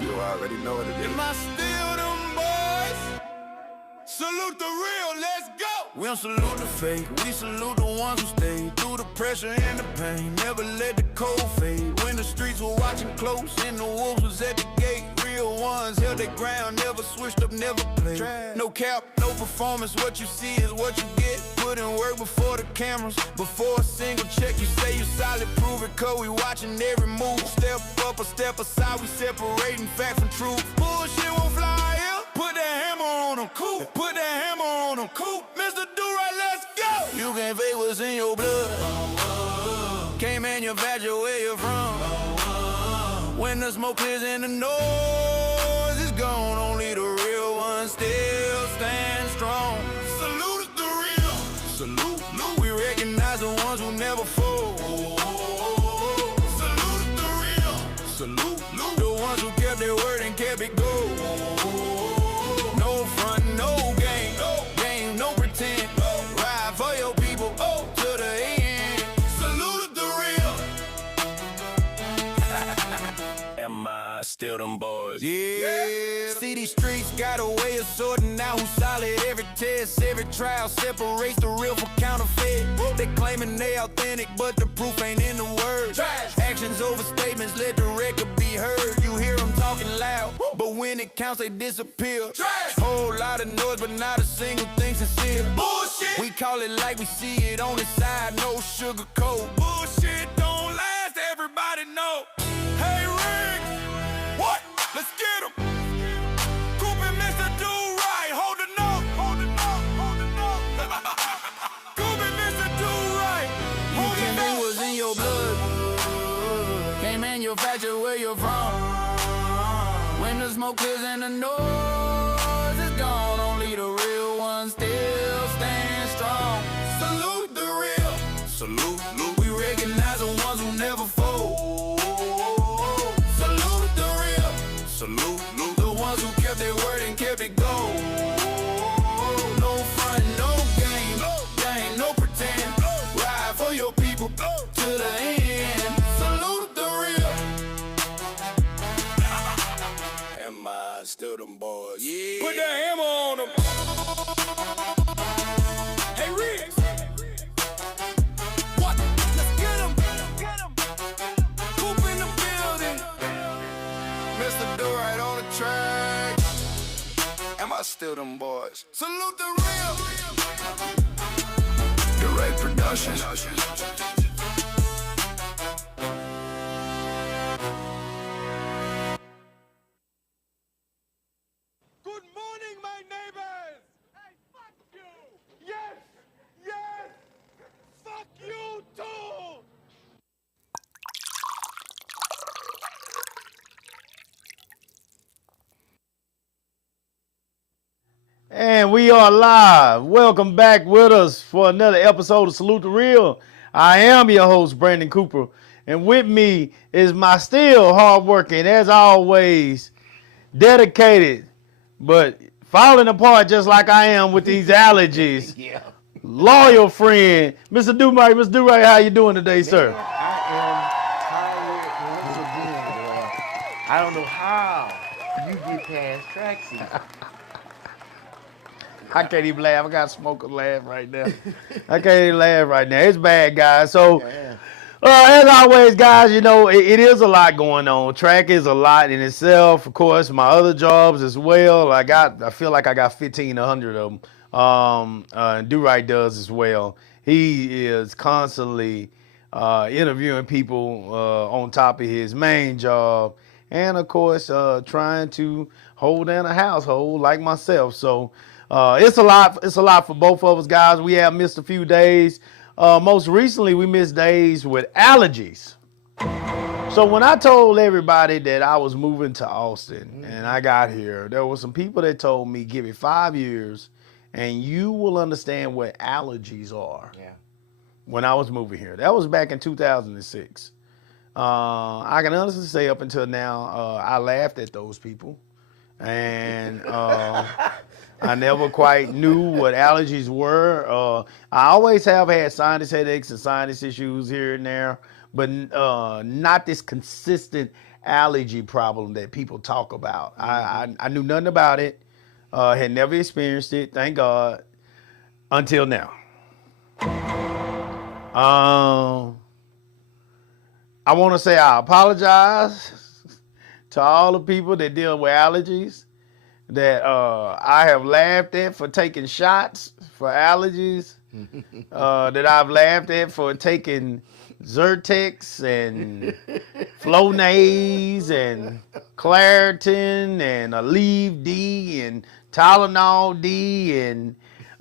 You already know what it is. Am I still them boys? Salute the real, let's go! We don't salute the fake, we salute the ones who stay through the pressure and the pain. Never let the cold fade. When the streets were watching close and the wolves was at the gate. Real ones held their ground, never switched up, never played. No cap, no performance, what you see is what you get. Put in work before the cameras, before a single check. You say you solid, prove it, cause we watching every move. Step up or step aside, we separating fact from truth. Bullshit won't fly here, put that hammer on them, cool. Put that hammer on them, cool. Mr. Do-Right, let's go! You can't fake what's in your blood. Can't manufacture where you're from. When the smoke clears and the noise is gone, only the real ones still stand strong. Salute the real. Salute. We recognize the ones who never fold. Salute the real. Salute. The ones who kept their word and kept it gold. No front, no game. No game, no pretend. Ride for your people to the end. Salute the real. Am I still them boys? Yeah. See, these streets got a way of sorting out who's solid. Every test, every trial separates the real from counterfeit. They claiming they authentic, but the proof ain't in the words. Actions over statements, let the record be heard. You hear them talking loud, but when it counts, they disappear. Whole lot of noise, but not a single thing sincere. Bullshit. We call it like we see it on the side, no sugar coat. Bullshit don't last, everybody know. Hey, Rick, what? Let's get him. Coop and Mr. Do-Right, hold the note. Hold the note, hold the note. Coop and Mr. Do-Right, hold the note. What's in your blood? Can't manufacture where you're from. When the smoke clears and the noise is gone, only the real ones still stand strong. Salute the real. Salute. We recognize the ones who never fold. Salute the real. Salute. The ones who kept their word and kept it gold. No front, no game. No pretend. Ride for your people to the end. Salute the real. Am I still them boys? Yeah. Put that hammer on them. Hey, Riggs. What? Let's get him. Coop in the building. Mr. Do-Right on the track. Am I still them boys? Salute the real. Do-Right production. Good morning, my neighbors! Hey, fuck you! Yes! Fuck you too! And we are live. Welcome back with us for another episode of Salute the Real. I am your host, Brandon Cooper. And with me is my still hardworking, as always, dedicated, but falling apart just like I am with these allergies. Yeah. Loyal friend, Mr. Do-Right. Mr. Do-Right, how you doing today, sir? I am tired once again, boy. I don't know how you get past track seat. I can't even laugh. I got to smoke a laugh right now. I can't even laugh right now. It's bad, guys. So, as always, guys, you know, it is a lot going on. Track is a lot in itself. Of course, my other jobs as well. I feel like I got 1,500 of them. Do-Right does as well. He is constantly interviewing people on top of his main job. And, of course, trying to hold down a household like myself. So, it's a lot. It's a lot for both of us, guys. We have missed a few days. Most recently, we missed days with allergies. So when I told everybody that I was moving to Austin and I got here, there were some people that told me, give it 5 years and you will understand what allergies are. Yeah. When I was moving here. That was back in 2006. I can honestly say up until now, I laughed at those people. And I never quite knew what allergies were. I always have had sinus headaches and sinus issues here and there, but not this consistent allergy problem that people talk about. I knew nothing about it. Had never experienced it, thank God, until now. I want to say I apologize to all the people that deal with allergies, that I have laughed at for taking shots for allergies, that I've laughed at for taking Zyrtex and Flonase and Claritin and Aleve D and Tylenol D and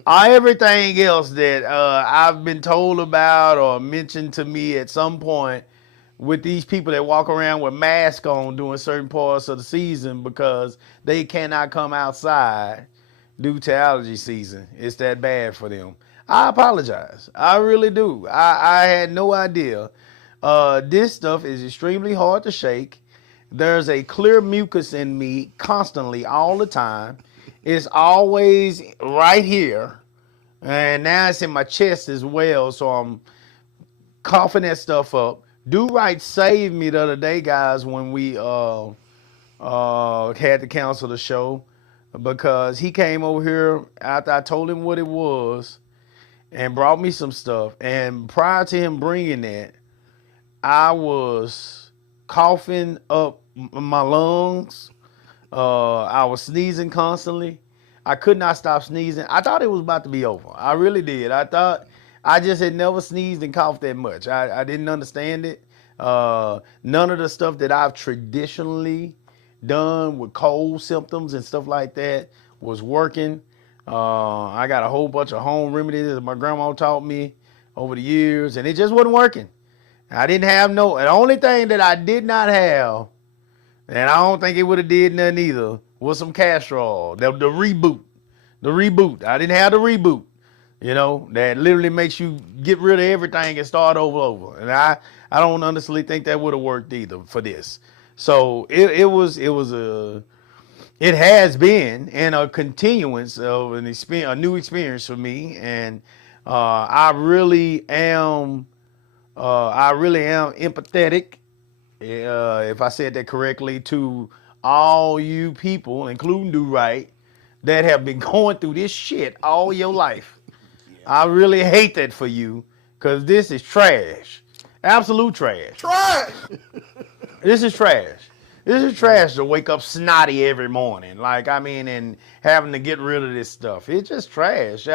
everything else that I've been told about or mentioned to me at some point with these people that walk around with masks on during certain parts of the season because they cannot come outside due to allergy season. It's that bad for them. I apologize. I really do. I had no idea. This stuff is extremely hard to shake. There's a clear mucus in me constantly all the time. It's always right here. And now it's in my chest as well. So I'm coughing that stuff up. Do Right saved me the other day, guys, when we had to cancel the show, because he came over here after I told him what it was and brought me some stuff. And prior to him bringing that, I was coughing up my lungs. I was sneezing constantly. I could not stop sneezing. I thought it was about to be over. I really did. I just had never sneezed and coughed that much. I didn't understand it. None of the stuff that I've traditionally done with cold symptoms and stuff like that was working. I got a whole bunch of home remedies that my grandma taught me over the years, and it just wasn't working. I didn't have the only thing that I did not have, and I don't think it would have did nothing either, was some castor oil, the reboot. The reboot. I didn't have the reboot. You know, that literally makes you get rid of everything and start over. And I don't honestly think that would have worked either for this. So it has been and a continuance of a new experience for me. And I really am empathetic, if I said that correctly, to all you people, including Do Right, that have been going through this shit all your life. I really hate that for you, because this is trash. Absolute trash. Trash! This is trash. This is trash to wake up snotty every morning. And having to get rid of this stuff. It's just trash.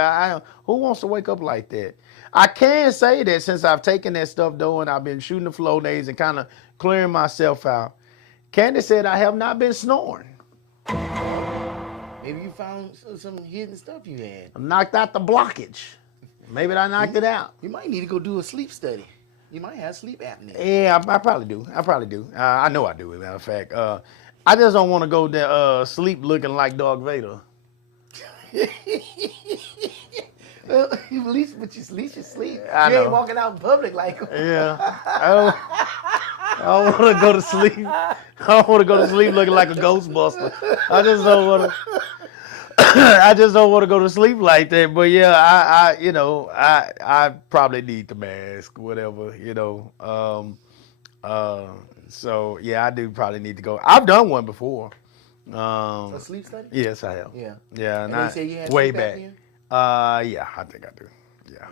Who wants to wake up like that? I can say that since I've taken that stuff, though, and I've been shooting the Flonase and kind of clearing myself out, Candace said I have not been snoring. Maybe you found some hidden stuff you had. I knocked out the blockage. Maybe I knocked it out. You might need to go do a sleep study. You might have sleep apnea. Yeah, I probably do. I know I do, as a matter of fact. I just don't want to go there sleep looking like Darth Vader. Well, at least you sleep. I You know. ain't walking out in public like Yeah. I don't want to go to sleep. I don't want to go to sleep looking like a Ghostbuster. I just don't want to. I just don't want to go to sleep like that. But yeah, I probably need the mask, whatever, So yeah, I do probably need to go. I've done one before. a sleep study? Yes, I have. Yeah. Yeah, And they say you had way sleep back. apnea? Yeah, I think I do. Yeah.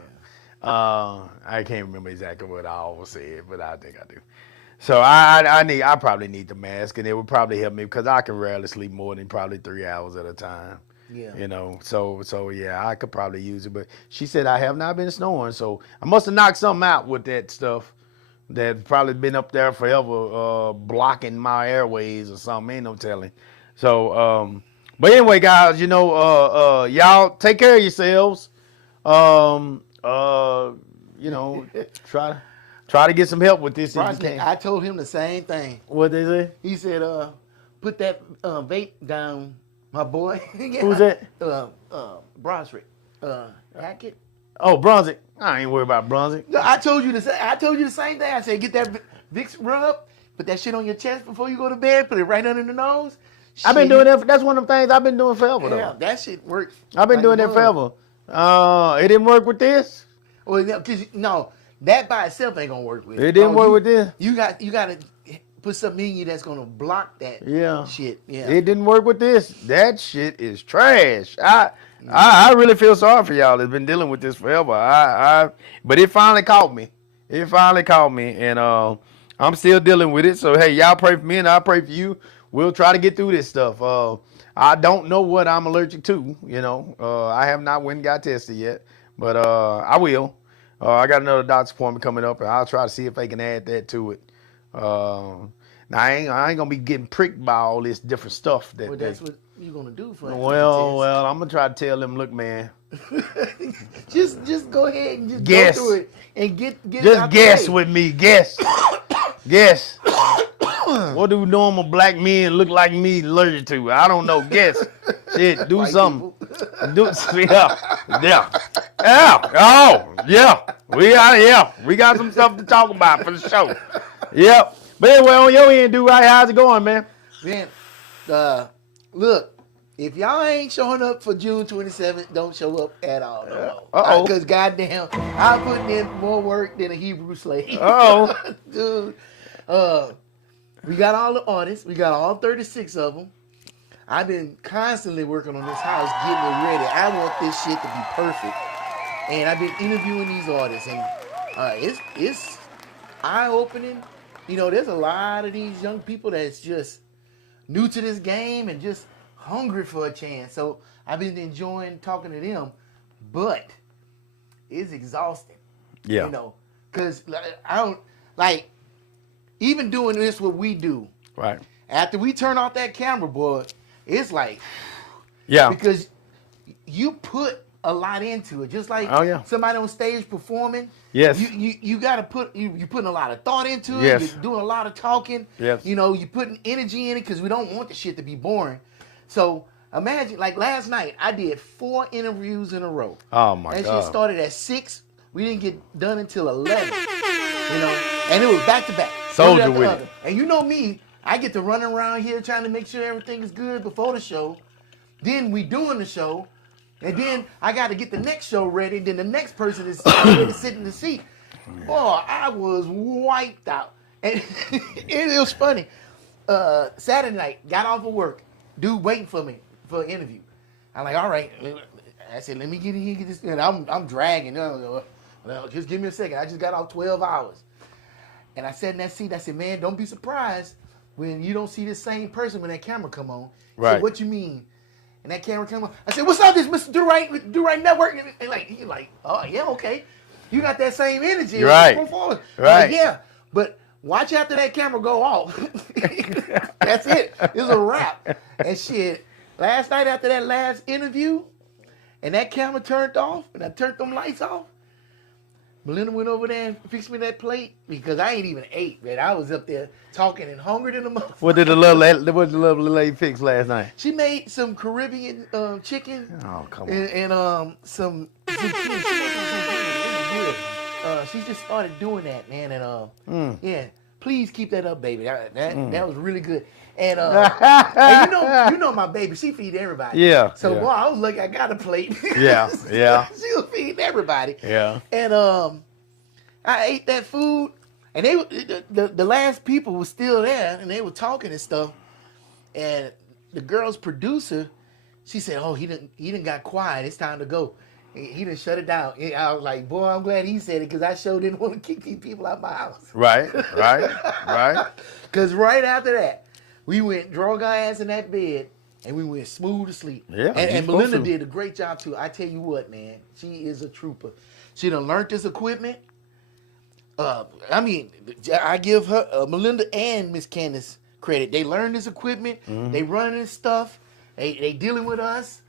I can't remember exactly what I always said, but I think I do. So I probably need the mask, and it would probably help me because I can rarely sleep more than probably 3 hours at a time. Yeah. So yeah, I could probably use it. But she said I have not been snoring, so I must have knocked something out with that stuff that's probably been up there forever, blocking my airways or something. Ain't no telling. So, but anyway, guys, y'all take care of yourselves. Try to get some help with this if you Bronson, can. I told him the same thing. What they say? He said, put that vape down, my boy. Who's that? Brunswick. Hackett. Oh, Brunswick. I ain't worried about Brunswick. No, I told you the same thing. I said, get that Vicks rub, put that shit on your chest before you go to bed, put it right under the nose. I've been doing that. That's one of the things I've been doing forever, though. Yeah, that shit works. I've been like doing that bug. forever. It didn't work with this. Well, no, that by itself ain't gonna work with It didn't work with this. You got to put something in you that's gonna block that Yeah. shit. Yeah. It didn't work with this. That shit is trash. I really feel sorry for y'all that's been dealing with this forever. But it finally caught me. It finally caught me, and I'm still dealing with it. So hey, y'all pray for me, and I'll pray for you. We'll try to get through this stuff. I don't know what I'm allergic to. I have not went and got tested yet, but I will. I got another doctor's appointment coming up, and I'll try to see if they can add that to it. Now I ain't gonna be getting pricked by all this different stuff. Well, that's what you're gonna do for Well, I'm gonna try to tell them, look, man. just go ahead and just Guess. go through it and get it Just out guess the way. with me. Guess. Guess. What do normal black men look like me allergic to? I don't know. Guess. Shit. Do White something. people. Yeah. Oh, yeah. We got some stuff to talk about for the show. Yep. But anyway, on your end, dude, how's it going, man? Man, look, if y'all ain't showing up for June 27th, don't show up at all. Uh-oh. Because goddamn, I'm putting in more work than a Hebrew slave. Uh-oh. Dude, we got all the artists. We got all 36 of them. I've been constantly working on this house, getting it ready. I want this shit to be perfect. And I've been interviewing these artists, and it's eye-opening. There's a lot of these young people that's just new to this game and just hungry for a chance. So I've been enjoying talking to them, but it's exhausting. Yeah. Because I don't, like, even doing this, what we do, Right. after we turn off that camera, boy, it's like, Yeah. because you put a lot into it. Just like somebody on stage performing. Yes. You gotta put you're putting a lot of thought into it. Yes. You're doing a lot of talking. Yes. You're putting energy in it because we don't want the shit to be boring. So imagine, like last night, I did 4 interviews in a row. Oh my That God. shit started at 6. We didn't get done until 11. And it was back to back. Soldier One after with the other. it. And you know me, I get to run around here trying to make sure everything is good before the show. Then we doing the show. And then I got to get the next show ready. Then the next person is ready to sit in the seat. Boy, I was wiped out. And it was funny. Saturday night, got off of work. Dude waiting for me for an interview. I'm like, all right. I said, let me get in here, get this. And I'm dragging. Well, just give me a second. I just got off 12 hours. And I sat in that seat. I said, man, don't be surprised when you don't see the same person when that camera come on. He Right. said, what you mean? And that camera come on. I said, what's up, this Mr. Do Right Network? And like, he's like, oh, yeah, okay. You got that same energy. Right. I'm Right. like, yeah, but watch after that camera go off. That's it. It's a wrap. And shit, last night after that last interview, and that camera turned off, and I turned them lights off, Melinda went over there and fixed me that plate because I ain't even ate, man. I was up there talking and hungry than a motherfucker. What did the lovely lady fix last night? She made some Caribbean chicken. Oh, come on. And some zucchini. She made some zucchini. It was good. She just started doing that, man. And yeah, please keep that up, baby. That was really good. And, and you know my baby, she feed everybody. Yeah. So yeah. boy, I was lucky I got a plate. Yeah. She was feeding everybody. Yeah. And I ate that food, and the last people were still there, and they were talking and stuff. And the girl's producer, she said, "Oh, he didn't got quiet. It's time to go. He didn't shut it down." And I was like, "Boy, I'm glad he said it because I sure didn't want to kick these people out of my house." Right. Because right after that, we went drug our ass in that bed. And we went smooth to sleep. Yeah, and you're Melinda supposed to. did a great job too. I tell you what, man, she is a trooper. She done learned this equipment. I give her Melinda and Miss Candace credit. They learned this equipment. Mm-hmm. They running this stuff. They dealing with us.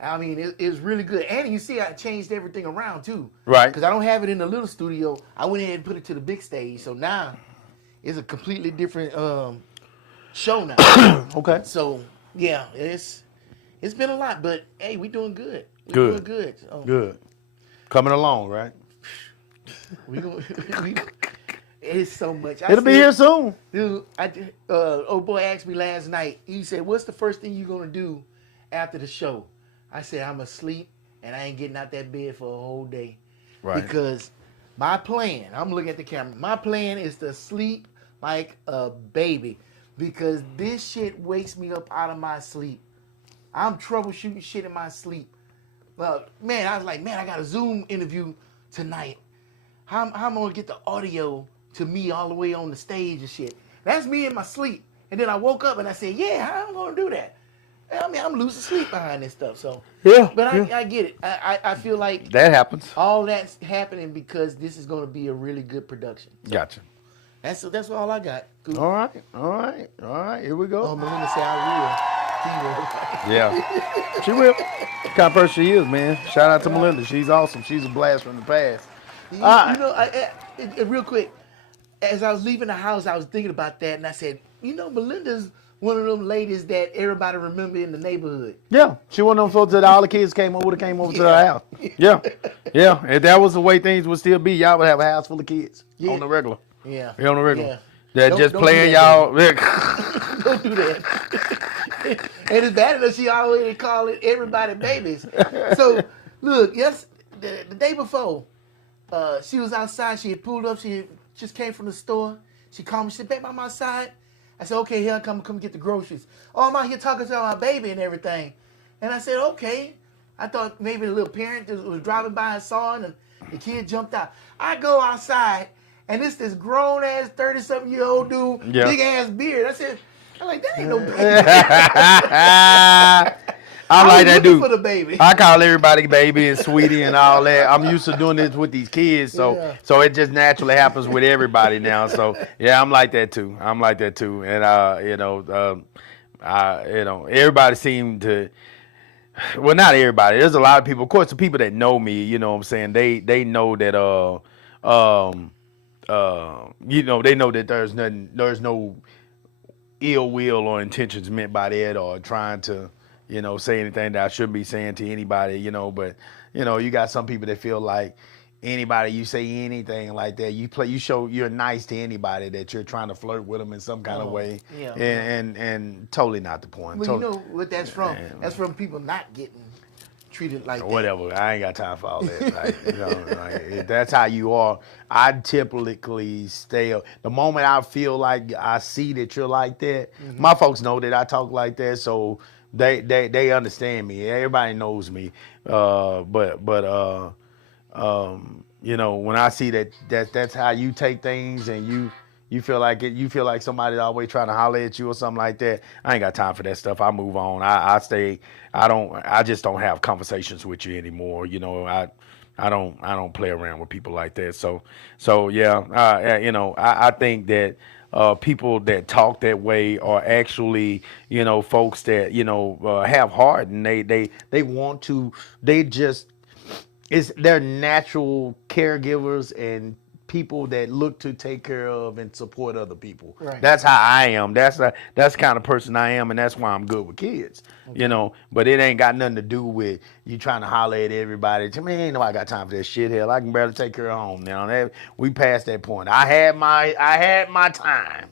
I mean, it's really good. And you see, I changed everything around too. Right. Because I don't have it in the little studio. I went ahead and put it to the big stage. So now it's a completely different show now. Okay. So yeah, it's been a lot, but hey, we doing good. Good. Doing good. So, Good. Coming along, right? it's so much. It'll be here soon. Dude, old boy asked me last night. He said, "What's the first thing you gonna do after the show?" I said, "I'm asleep and I ain't getting out that bed for a whole day." Right. Because my plan, I'm looking at the camera. My plan is to sleep like a baby because this shit wakes me up out of my sleep. I'm troubleshooting shit in my sleep. Man, I was like, man, I got a Zoom interview tonight. How am I gonna get the audio to me all the way on the stage and shit? That's me in my sleep. And then I woke up and I said, yeah, how am I gonna do that? I mean, I'm losing sleep behind this stuff. So Yeah, but yeah. I get it. I feel like That happens. all that's happening because this is gonna be a really good production. Gotcha. That's all I got. Cool. All right. Here we go. Oh, Melinda said I will. Yeah. She will. What kind of person she is, man. Shout out to Melinda. She's awesome. She's a blast from the past. You right. know, real quick, as I was leaving the house, I was thinking about that, and I said, you know, Melinda's one of them ladies that everybody remember in the neighborhood. Yeah. She one of them folks that all the kids came over to her house. Yeah. Yeah. If that was the way things would still be, y'all would have a house full of kids Yeah. on the regular. Yeah. On the regular. Yeah. That Don't- just don't playing do that, y'all. Don't do that. And it's bad enough she always calling everybody babies. So, look, yes, the day before, she was outside. She had pulled up. She had just came from the store. She called me. She said, babe, I'm outside. I said, okay, here I come get the groceries. Oh, I'm out here talking to my baby and everything. And I said, okay. I thought maybe the little parent that was driving by and saw it, and the kid jumped out. I go outside, and it's this grown-ass 30-something-year-old dude, Yeah. big-ass beard. I'm like, that ain't no baby. I like that looking dude. for the baby. I call everybody baby and sweetie and all that. I'm used to doing this with these kids, so Yeah. so it just naturally happens with everybody now. So yeah, I'm like that too. And everybody seemed to. Well, not everybody. There's a lot of people. Of course, the people that know me, you know what I'm saying, they know that they know that there's no ill will or intentions meant by that or trying to, say anything that I shouldn't be saying to anybody, but you got some people that feel like anybody you say anything like that, you show you're nice to anybody that you're trying to flirt with them in some kind of way. Yeah. And totally not the point. Well, Totally- you know what that's from? That's from people not getting treated like that. Whatever. I ain't got time for all that. If that's how you are, I typically stay up. The moment I feel like I see that you're like that, my folks know that I talk like that, so they understand me. Everybody knows me. When I see that's how you take things and you feel like it, you feel like somebody's always trying to holler at you or something like that, I ain't got time for that stuff. I move on. I just don't have conversations with you anymore. I don't play around with people like that. So yeah, I think that people that talk that way are actually, folks that, have heart and they want to, they're natural caregivers and people that look to take care of and support other people. Right. That's how I am. That's the kind of person I am, and that's why I'm good with kids. But it ain't got nothing to do with you trying to holler at everybody. To me, ain't nobody got time for that shit. Hell, I can barely take care of home now. We passed that point. I had my time.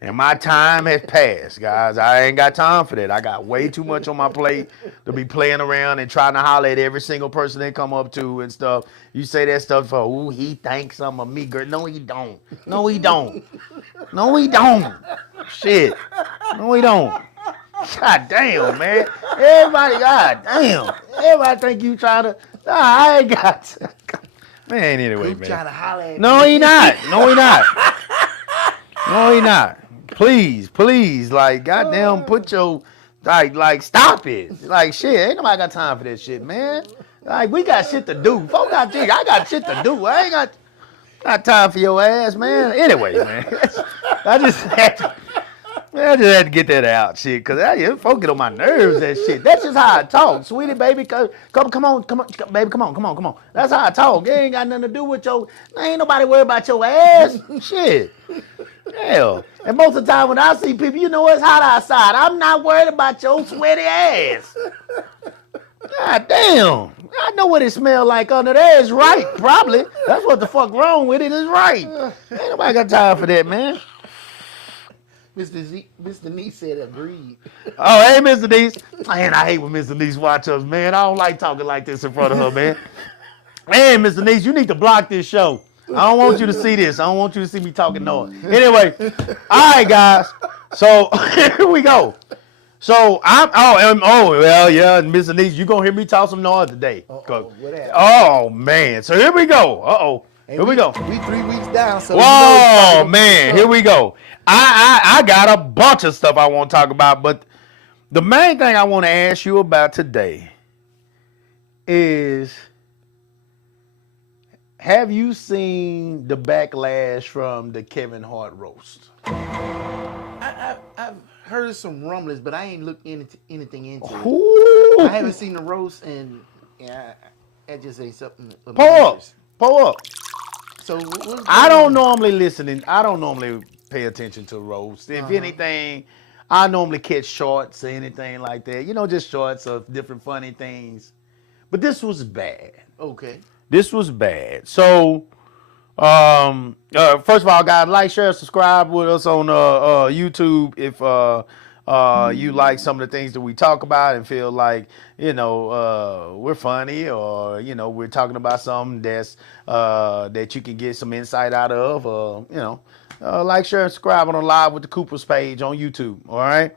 And my time has passed, guys. I ain't got time for that. I got way too much on my plate to be playing around and trying to holler at every single person they come up to and stuff. You say that stuff for, ooh, he thinks some of me, girl. No, he don't. No, he don't. No, he don't. Shit. No, he don't. God damn, man. Everybody think you trying to, I ain't got, man, anyway, You man. trying to holler at No, me. he not. No, he not. No, he not. Please, like, goddamn, put your, like, stop it. Like, shit, ain't nobody got time for that shit, man. Like, we got shit to do. Folks got shit. I got shit to do. I ain't got time for your ass, man. Anyway, man, I just had to get that out, shit, because folks get on my nerves, that shit. That's just how I talk. Sweetie, baby, come on, baby, come on. That's how I talk. It ain't got nothing to do with ain't nobody worried about your ass. Shit. Hell. And most of the time when I see people, it's hot outside. I'm not worried about your sweaty ass. God damn. I know what it smells like under there. It's right, probably. That's what the fuck wrong with it. It's right. Ain't nobody got time for that, man. Mr. Nee said agreed. Oh, hey, Mr. Denise. Man, I hate when Mr. Denise watch us, man. I don't like talking like this in front of her, man. Hey, Mr. Denise, you need to block this show. I don't want you to see this. I don't want you to see me talking noise. Anyway, all right, guys. So here we go. So well, yeah, Miss Anise, you gonna hear me talk some noise today. What happened? Oh man. So here we go. Here we go. We 3 weeks down, so Whoa, man, here we go. I got a bunch of stuff I want to talk about, but the main thing I want to ask you about today is, have you seen the backlash from the Kevin Hart roast? I've heard some rumblings, but I ain't looked into anything into it. Ooh. I haven't seen the roast, and that just ain't something. Pull up. So what's I don't going on? normally pay attention to roasts. If anything, I normally catch shorts or anything like that. You know, just shorts of different funny things. But this was bad. Okay. This was bad. So, first of all, guys, like, share, subscribe with us on YouTube if you like some of the things that we talk about and feel like, you know, we're funny, or, you know, we're talking about something that's that you can get some insight out of, you know, like, share, and subscribe on the Live with the Coopers page on YouTube. All right.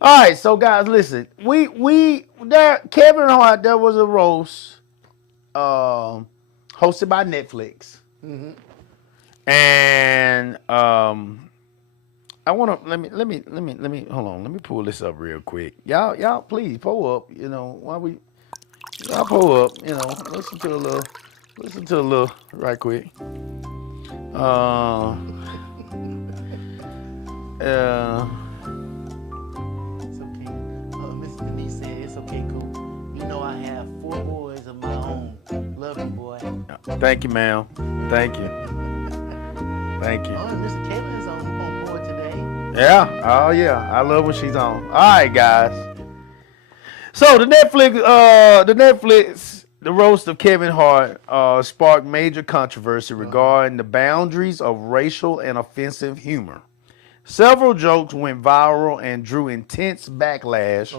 All right. So, guys, listen, Kevin Hart, there was a roast hosted by Netflix. Mm-hmm. And I want to let me hold on. Let me pull this up real quick. Y'all please pull up. You know, y'all pull up. You know, listen to a little right quick. It's okay. Mr. Denise said it's okay, cool. You know I have 4 boys of my own. Love you, boy. Thank you, ma'am. Thank you. Thank you. Oh, and Mr. Caitlin is on board today. Yeah. Oh, yeah. I love when she's on. All right, guys. So the roast of Kevin Hart sparked major controversy regarding the boundaries of racial and offensive humor. Several jokes went viral and drew intense backlash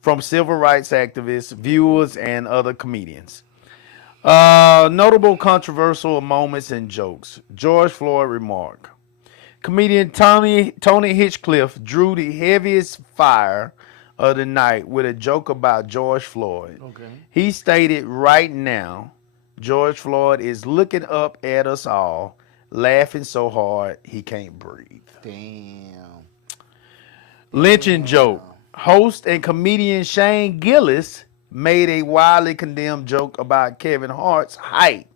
from civil rights activists, viewers, and other comedians. Notable controversial moments and jokes. George Floyd remark. Comedian Tony Hinchcliffe drew the heaviest fire of the night with a joke about George Floyd. He stated, right now, George Floyd is looking up at us all, laughing so hard he can't breathe. Damn. Lynching joke. Host and comedian Shane Gillis made a widely condemned joke about Kevin Hart's height,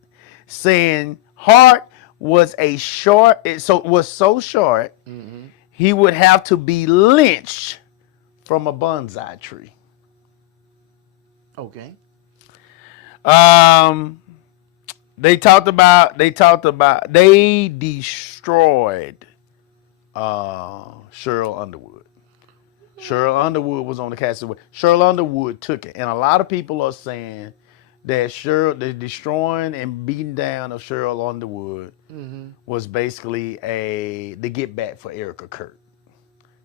saying Hart was so short he would have to be lynched from a bonsai tree. Okay. They destroyed Cheryl Underwood. Cheryl Underwood was on the cast. Cheryl Underwood took it. And a lot of people are saying that the destroying and beating down of Cheryl Underwood was basically the get back for Erica Kirk.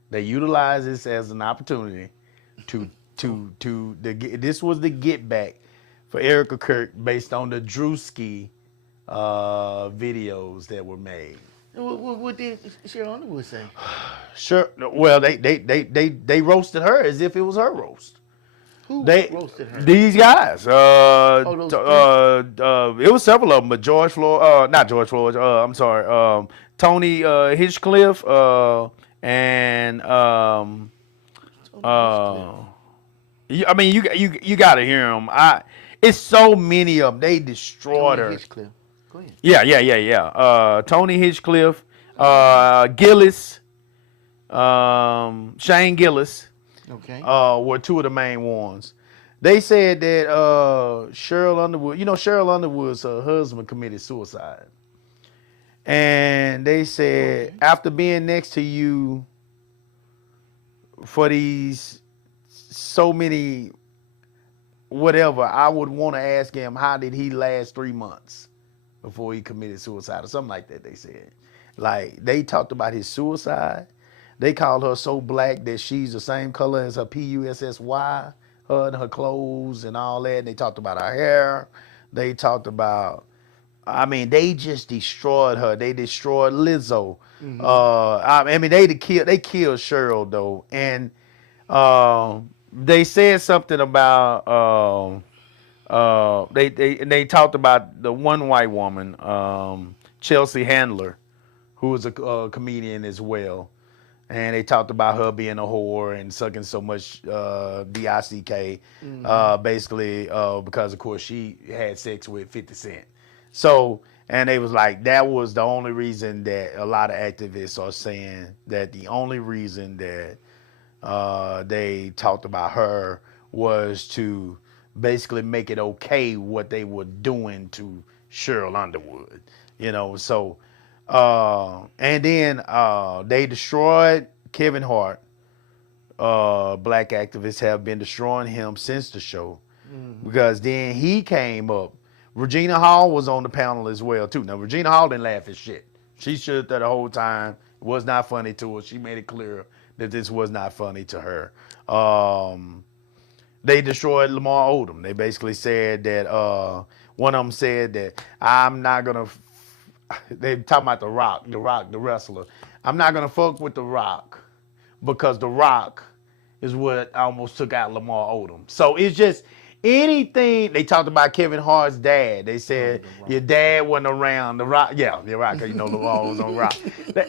They utilized this as an opportunity this was the get back for Erica Kirk based on the Drewski videos that were made. What did Cheryl Underwood say? Sure. Well, they roasted her as if it was her roast. Who roasted her? These guys. It was several of them, but not George Floyd. I'm sorry. Tony Hinchcliffe and I mean, you got to hear them. It's so many of them. They destroyed her. Hinchcliffe. Go ahead. Yeah. Tony Hinchcliffe, Gillis, Shane Gillis. Okay. Were 2 of the main ones. They said that Cheryl Underwood, Cheryl Underwood's husband committed suicide. And they said, after being next to you for these so many whatever, I would want to ask him, how did he last 3 months before he committed suicide or something like that, they said. Like, they talked about his suicide. They called her so black that she's the same color as her PUSSY, her and her clothes and all that. And they talked about her hair. They talked about I mean, they just destroyed her. They destroyed Lizzo. Mm-hmm. I mean, they killed Cheryl though, and they said something about they talked about the one white woman, Chelsea Handler, who was a comedian as well. And they talked about her being a whore and sucking so much DICK, basically because, of course, she had sex with 50 Cent. So, and they was like, that was the only reason that a lot of activists are saying that the only reason that they talked about her was to basically make it okay what they were doing to Cheryl Underwood. So... and then they destroyed Kevin Hart. Black activists have been destroying him since the show because then he came up. Regina Hall was on the panel as well too. Now Regina Hall didn't laugh at shit. She stood there the whole time. It was not funny to her. She made it clear that this was not funny to her. They destroyed Lamar Odom. They basically said that one of them said that I'm not gonna. They talking about The Rock, the wrestler. I'm not gonna fuck with The Rock because The Rock is what almost took out Lamar Odom. So it's just anything. They talked about Kevin Hart's dad. They said your dad wasn't around. The Rock, yeah, The Rock. Lamar was on Rock.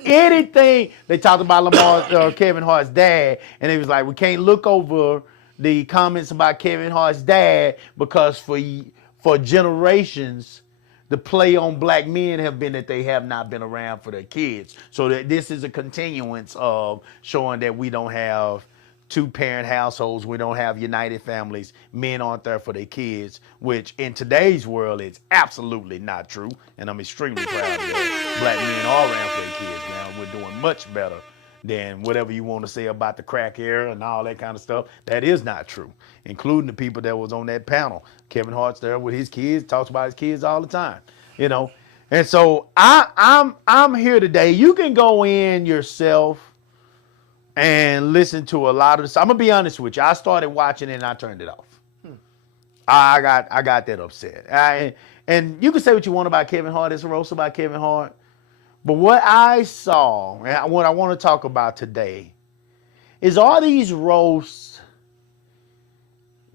Anything they talked about Kevin Hart's dad, and it was like we can't look over the comments about Kevin Hart's dad because for generations. The play on black men have been that they have not been around for their kids. So that this is a continuance of showing that we don't have two-parent households. We don't have united families. Men aren't there for their kids, which in today's world is absolutely not true. And I'm extremely proud that black men are around for their kids now. We're doing much better than whatever you want to say about the crack era and all that kind of stuff. That is not true, including the people that was on that panel. Kevin Hart's there with his kids, talks about his kids all the time, And so I'm here today. You can go in yourself and listen to a lot of this. I'm gonna be honest with you. I started watching it and I turned it off. I got that upset. And you can say what you want about Kevin Hart. It's a roast about Kevin Hart. But what I saw, and what I want to talk about today, is all these roasts,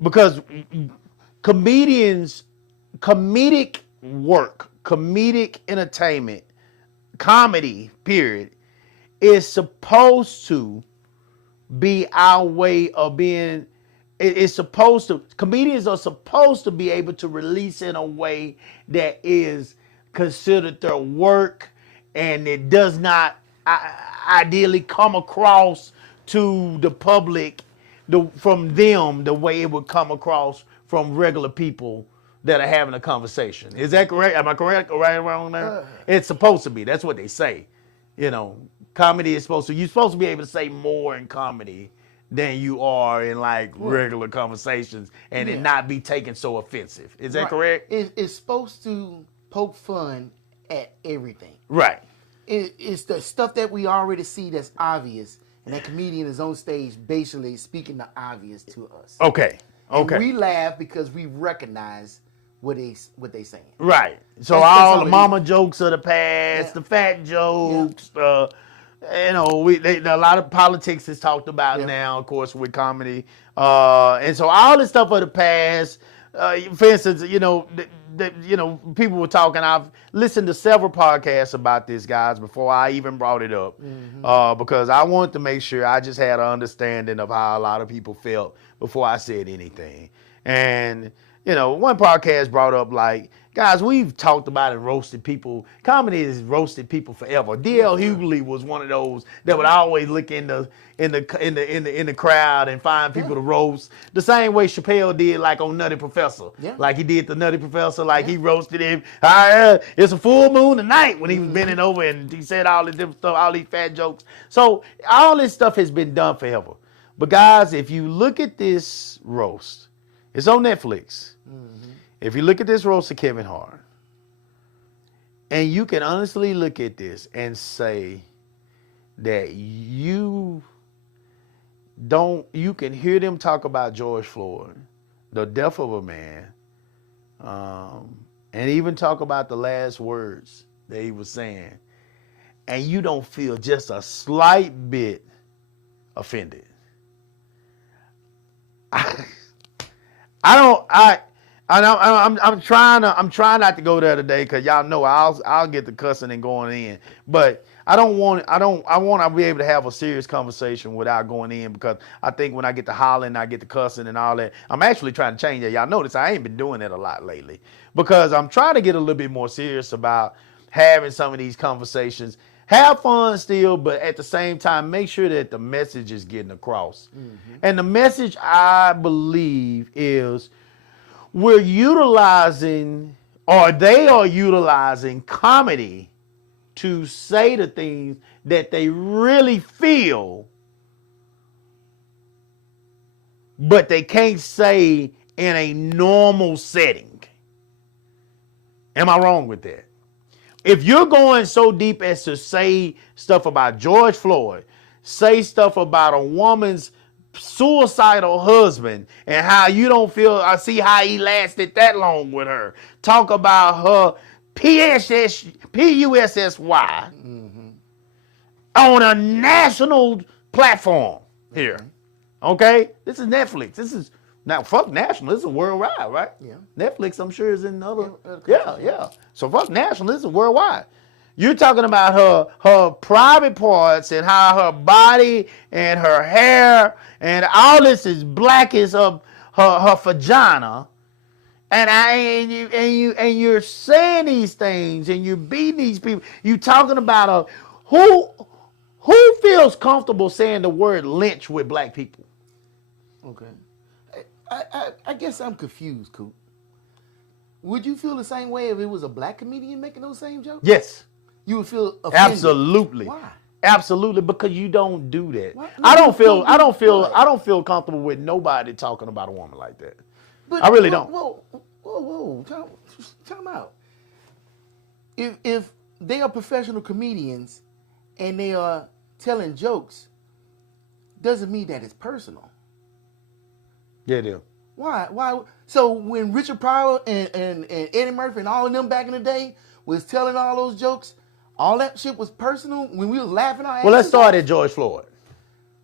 because comedians, comedic work, comedic entertainment, comedy, period, is supposed to be our way of being, comedians are supposed to be able to release in a way that is considered their work, and it does not ideally come across to the public from them the way it would come across from regular people that are having a conversation. Is that correct? Am I correct or right or wrong there? It's supposed to be. That's what they say. Comedy is you're supposed to be able to say more in comedy than you are in like regular conversations and it not be taken so offensive. Is that correct? It's supposed to poke fun at everything. Right. It's the stuff that we already see that's obvious, and that comedian is on stage basically speaking the obvious to us. Okay. And we laugh because we recognize what they saying. Right. So all the mama jokes of the past, the fat jokes, a lot of politics is talked about now, of course, with comedy. And so all this stuff of the past, for instance, people were talking. I've listened to several podcasts about this, guys, before I even brought it up, because I wanted to make sure I just had an understanding of how a lot of people felt before I said anything. And, one podcast brought up, like, guys, we've talked about and roasted people. Comedy has roasted people forever. D.L. Hughley was one of those that would always look in the crowd and find people to roast. The same way Chappelle did, like on Nutty Professor. Yeah. Like he did the Nutty Professor, like he roasted him. It's a full moon tonight when he was bending over and he said all this different stuff, all these fat jokes. So all this stuff has been done forever. But guys, if you look at this roast, it's on Netflix. If you look at this roast of Kevin Hart, and you can honestly look at this and say that you can hear them talk about George Floyd, the death of a man, and even talk about the last words that he was saying, and you don't feel just a slight bit offended. I'm trying not to go there today because y'all know I'll get the cussing and going in, but I want to be able to have a serious conversation without going in, because I think when I get to hollering, I get to cussing and all that. I'm actually trying to change that. Y'all notice I ain't been doing that a lot lately because I'm trying to get a little bit more serious about having some of these conversations. Have fun still, but at the same time, make sure that the message is getting across. Mm-hmm. And the message, I believe, is we're utilizing, or they are utilizing comedy to say the things that they really feel, but they can't say in a normal setting. Am I wrong with that? If you're going so deep as to say stuff about George Floyd, say stuff about a woman's suicidal husband and how you don't feel, I see how he lasted that long with her. Talk about her PUSSY on a national platform here. Okay? This is Netflix. This is, now fuck national, this is worldwide, right? Yeah. Netflix, I'm sure, is in other. Yeah. So fuck national, this is worldwide. You're talking about her private parts and how her body and her hair and all this is black as her vagina. And you're saying these things and you're beating these people. You're talking about who feels comfortable saying the word lynch with black people? Okay. I guess I'm confused, Coop. Would you feel the same way if it was a black comedian making those same jokes? Yes. You would feel offended. Absolutely. Why? Absolutely, because you don't do that. Why? I don't feel comfortable with nobody talking about a woman like that. But, I really don't. Whoa. Time out. If they are professional comedians and they are telling jokes, doesn't mean that it's personal. Yeah, it is. Why? So when Richard Pryor and Eddie Murphy and all of them back in the day was telling all those jokes, all that shit was personal when we was laughing our asses Well, let's start off? at George Floyd.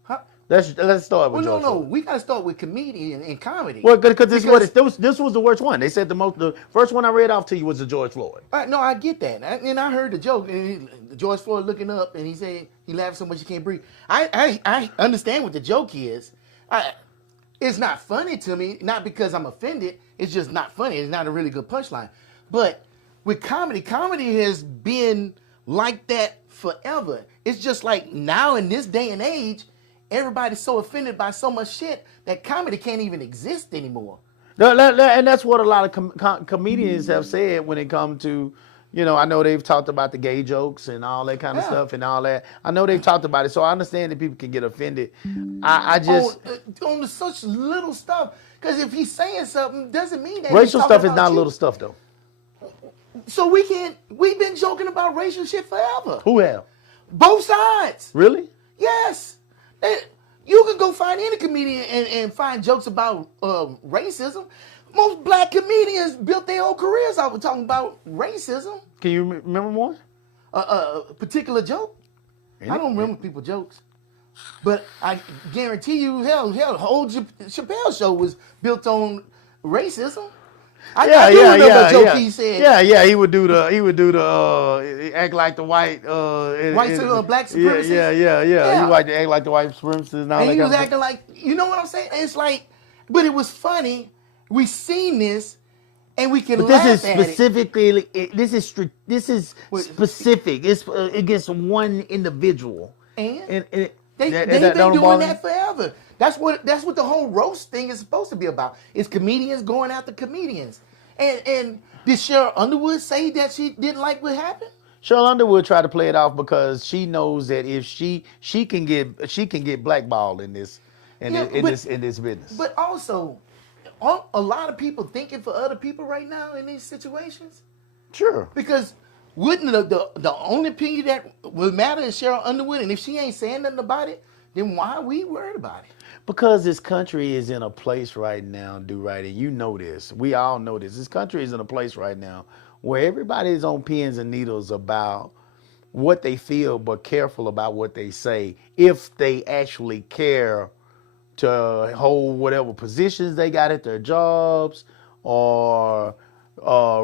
Huh? Let's start with George Floyd. We gotta start with comedian and comedy. Well, because this was the worst one. They said the first one I read off to you was the George Floyd. No, I get that, and I heard the joke. And George Floyd looking up, and he said he laughed so much he can't breathe. I understand what the joke is. It's not funny to me, not because I'm offended. It's just not funny. It's not a really good punchline. But with comedy has been like that forever. It's just like now in this day and age, everybody's so offended by so much shit that comedy can't even exist anymore. And that's what a lot of comedians have said when it comes to, I know they've talked about the gay jokes and all that kind of stuff and all that. I know they've talked about it, so I understand that people can get offended. I just on such little stuff, because if he's saying something, doesn't mean that racial stuff is not little stuff though. So we've been joking about racial shit forever. Who have? Both sides. Really? Yes. You can go find any comedian and find jokes about racism. Most black comedians built their whole careers off of talking about racism. Can you remember more? A particular joke? I don't remember people's jokes. But I guarantee you, hell, the whole Chappelle show was built on racism. I do remember a joke he said. Yeah, he would do the act like the white black supremacists. Yeah. He liked to act like the white supremacists and all that. And he was kind acting like, you know what I'm saying? It's like, but it was funny. We seen this, and we can laugh at it. This is specific. It's against one individual. And they've been doing that forever. That's what the whole roast thing is supposed to be about. It's comedians going after comedians. And did Cheryl Underwood say that she didn't like what happened? Cheryl Underwood tried to play it off because she knows that if she can get blackballed in this business. But also, a lot of people thinking for other people right now in these situations. Sure. Because wouldn't the only opinion that would matter is Cheryl Underwood, and if she ain't saying nothing about it, then why are we worried about it? Because this country is in a place right now, Do-Right, and you know this. We all know this. This country is in a place right now where everybody is on pins and needles about what they feel, but careful about what they say if they actually care to hold whatever positions they got at their jobs or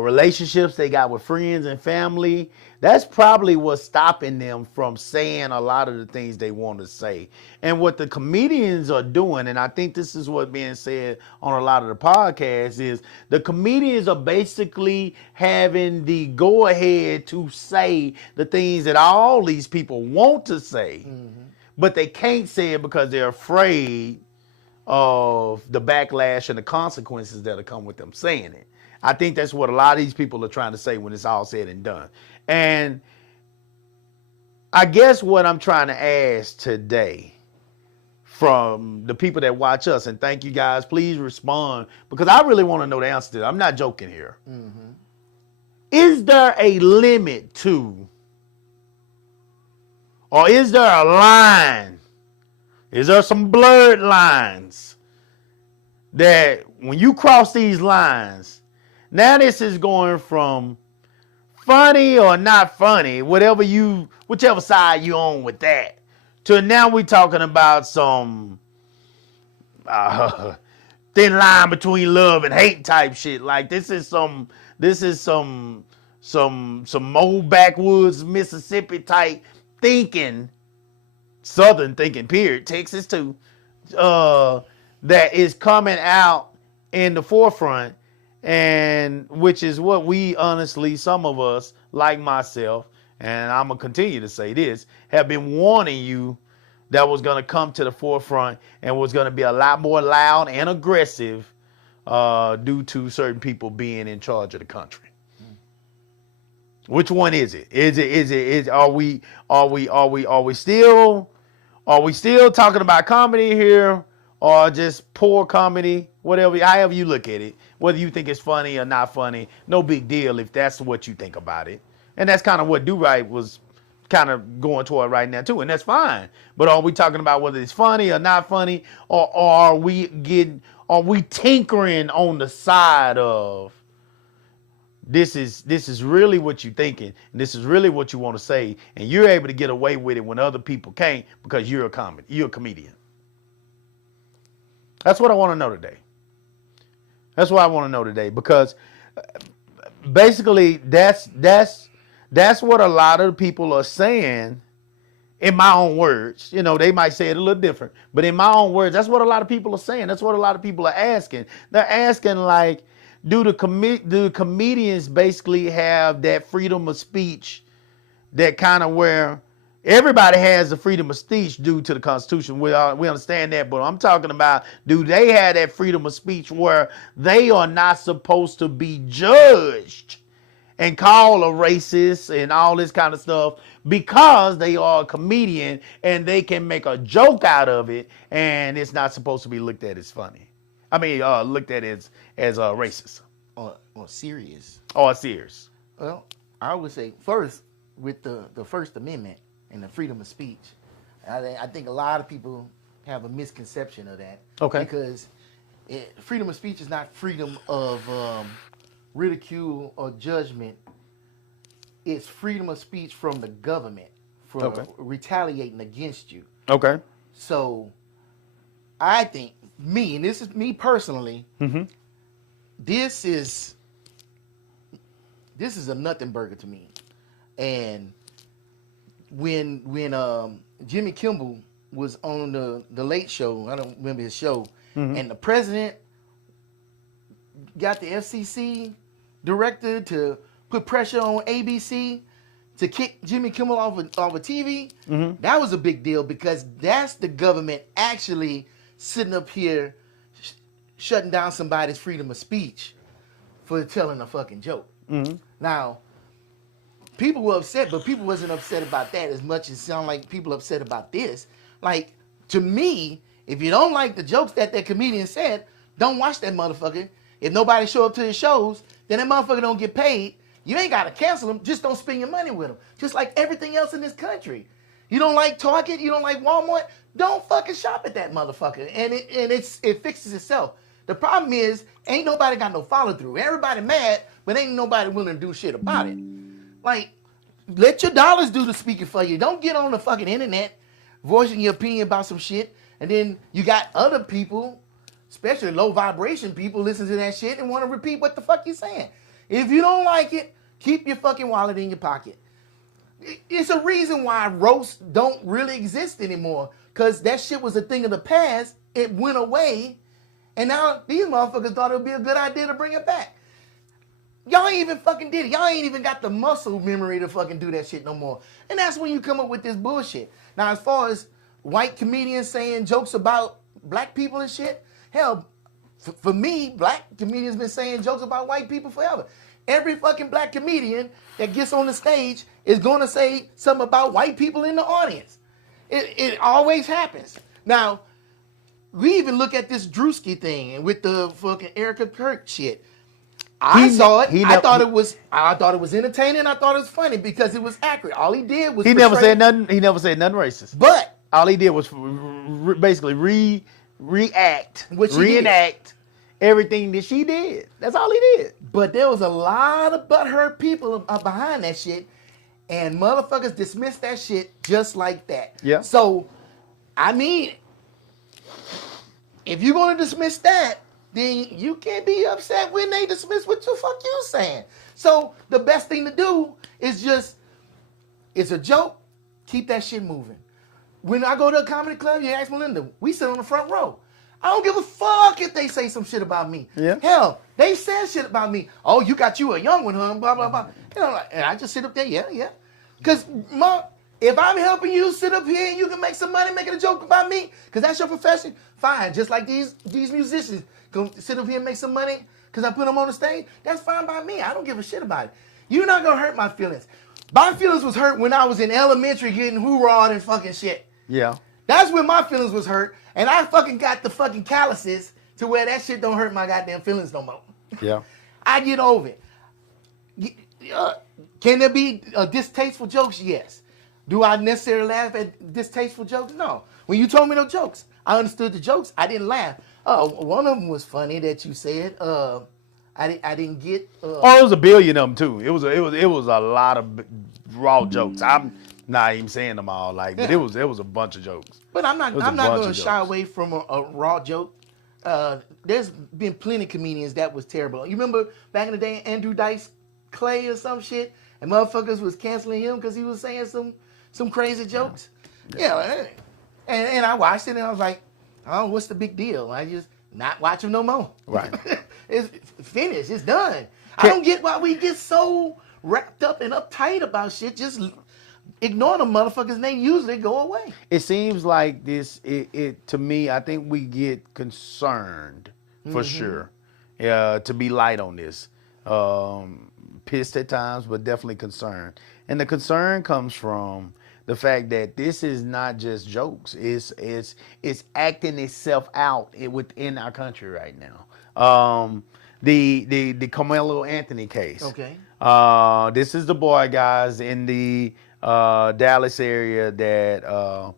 relationships they got with friends and family. That's probably what's stopping them from saying a lot of the things they want to say. And what the comedians are doing, and I think this is what being said on a lot of the podcasts, is the comedians are basically having the go ahead to say the things that all these people want to say, but they can't say it because they're afraid of the backlash and the consequences that'll come with them saying it. I think that's what a lot of these people are trying to say when it's all said and done. And I guess what I'm trying to ask today from the people that watch us, and thank you guys, please respond, because I really want to know the answer to it. I'm not joking here. Is there a limit to, or is there a line? Is there some blurred lines that when you cross these lines, now this is going from funny or not funny, whichever side you on with that, to now we talking about some thin line between love and hate type shit. Like this is some old backwoods Mississippi type thinking, Southern thinking, period, Texas too, that is coming out in the forefront. And which is what we honestly, some of us, like myself, and I'm going to continue to say this, have been warning you that was going to come to the forefront and was going to be a lot more loud and aggressive due to certain people being in charge of the country. Which one is it? Are we still talking about comedy here, or just poor comedy? Whatever, however you look at it, whether you think it's funny or not funny, no big deal if that's what you think about it. And that's kind of what Do-Right was kind of going toward right now too, and that's fine. But are we talking about whether it's funny or not funny, or are we tinkering on the side of this is really what you're thinking, and this is really what you want to say, and you're able to get away with it when other people can't because you're a comedian. That's what I want to know today. That's what I want to know today, because basically that's what a lot of people are saying. In my own words, they might say it a little different, but in my own words, that's what a lot of people are saying. That's what a lot of people are asking. They're asking, like, do the comedians basically have that freedom of speech, that kind of where everybody has the freedom of speech due to the Constitution. We understand that, but I'm talking about, do they have that freedom of speech where they are not supposed to be judged and called a racist and all this kind of stuff because they are a comedian and they can make a joke out of it, and it's not supposed to be looked at as funny. I mean, looked at as racist or serious. Or serious. Well, I would say first with the First Amendment and the freedom of speech, I think a lot of people have a misconception of that. Okay. Because freedom of speech is not freedom of ridicule or judgment. It's freedom of speech from the government for retaliating against you. Okay. So I think and this is me personally, this is a nothing burger to me. And when Jimmy Kimmel was on the Late Show, I don't remember his show, and the president got the FCC director to put pressure on ABC to kick Jimmy Kimmel off of TV, that was a big deal, because that's the government actually sitting up here shutting down somebody's freedom of speech for telling a fucking joke. Now, people were upset, but people wasn't upset about that as much as sound like people upset about this. Like, to me, if you don't like the jokes that comedian said, don't watch that motherfucker. If nobody show up to his shows, then that motherfucker don't get paid. You ain't got to cancel them. Just don't spend your money with them. Just like everything else in this country. You don't like Target? You don't like Walmart? don't fucking shop at that motherfucker. And it fixes itself. The problem is, ain't nobody got no follow through. Everybody mad, but ain't nobody willing to do shit about it. Like, let your dollars do the speaking for you. Don't get on the fucking internet voicing your opinion about some shit, and then you got other people, especially low vibration people, listen to that shit and want to repeat what the fuck you're saying. If you don't like it, keep your fucking wallet in your pocket. It's a reason why roasts don't really exist anymore, because that shit was a thing of the past. It went away, and now these motherfuckers thought it would be a good idea to bring it back. Y'all ain't even fucking did it. Y'all ain't even got the muscle memory to fucking do that shit no more. And that's when you come up with this bullshit. Now, as far as white comedians saying jokes about black people and shit, hell, for me, black comedians been saying jokes about white people forever. Every fucking black comedian that gets on the stage is going to say something about white people in the audience. It always happens. Now, we even look at this Drewski thing with the fucking Erica Kirk shit. I saw it. I thought it was entertaining. I thought it was funny because it was accurate. All he did was He never said nothing. He never said nothing racist. But all he did was basically reenact everything that she did. That's all he did. But there was a lot of butthurt people behind that shit, and motherfuckers dismissed that shit just like that. Yeah. So, I mean, if you're gonna dismiss that, then you can't be upset when they dismiss what the fuck you saying. So the best thing to do is just, it's a joke, keep that shit moving. When I go to a comedy club, you ask Melinda, we sit on the front row. I don't give a fuck if they say some shit about me. Yeah. Hell, they said shit about me. Oh, you got you a young one, huh? Blah, blah, blah. You know, and I just sit up there, yeah. Because, Mom, if I'm helping you sit up here and you can make some money making a joke about me, because that's your profession, fine. Just like these musicians go sit up here and make some money because I put them on the stage, that's fine by me. I don't give a shit about it. You're not going to hurt my feelings. My feelings was hurt when I was in elementary getting hoorah'd and fucking shit. Yeah. That's when my feelings was hurt, and I fucking got the fucking calluses to where that shit don't hurt my goddamn feelings no more. Yeah. I get over it. Can there be distasteful jokes? Yes. Do I necessarily laugh at distasteful jokes? No. When you told me those jokes, I understood the jokes. I didn't laugh. One of them was funny that you said. I didn't get. It was a billion of them too. It was a lot of raw jokes. I'm not even saying them all, but it was a bunch of jokes. But I'm not going to shy away from a raw joke. There's been plenty of comedians that was terrible. You remember back in the day, Andrew Dice Clay or some shit, and motherfuckers was canceling him because he was saying some crazy jokes. Yeah, and I watched it and I was like, oh, what's the big deal? I just not watch him no more. Right. It's finished. It's done. I don't get why we get so wrapped up and uptight about shit. Just ignore the motherfuckers and they usually go away. It seems like this, it to me, I think we get concerned for sure, to be light on this. Pissed at times, but definitely concerned. And the concern comes from the fact that this is not just jokes. It's acting itself out within our country right now. The Carmelo Anthony case. Okay. This is the boy, guys, in the Dallas area that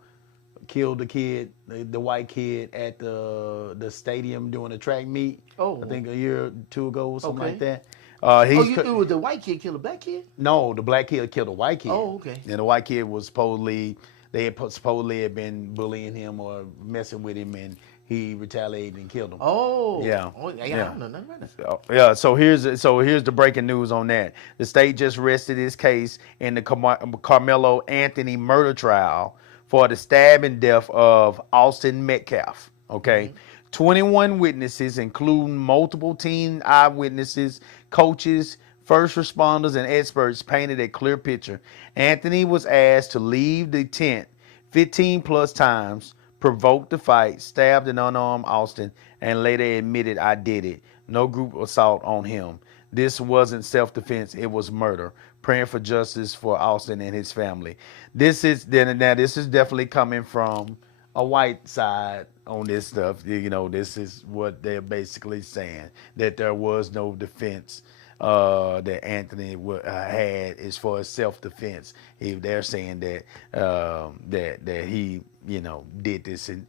killed the kid, the white kid at the stadium doing a track meet. Oh. I think a year or two ago or something like that. You was the white kid kill a black kid? No, the black kid killed a white kid. Oh, okay. And the white kid was supposedly had been bullying him or messing with him, and he retaliated and killed him. Oh. Yeah. Oh, I don't know nothing about that. Yeah, so here's the breaking news on that. The state just rested his case in the Carmelo Anthony murder trial for the stabbing death of Austin Metcalf. Okay. Mm-hmm. 21 witnesses, including multiple teen eyewitnesses, coaches, first responders, and experts, painted a clear picture. Anthony was asked to leave the tent 15 plus times, provoked the fight, stabbed an unarmed Austin, and later admitted, "I did it. No group assault on him. This wasn't self-defense, it was murder. Praying for justice for Austin and his family." This is definitely coming from a white side on this stuff. You know, this is what they're basically saying, that there was no defense that Anthony had as far as self-defense. They're saying that that he did this and,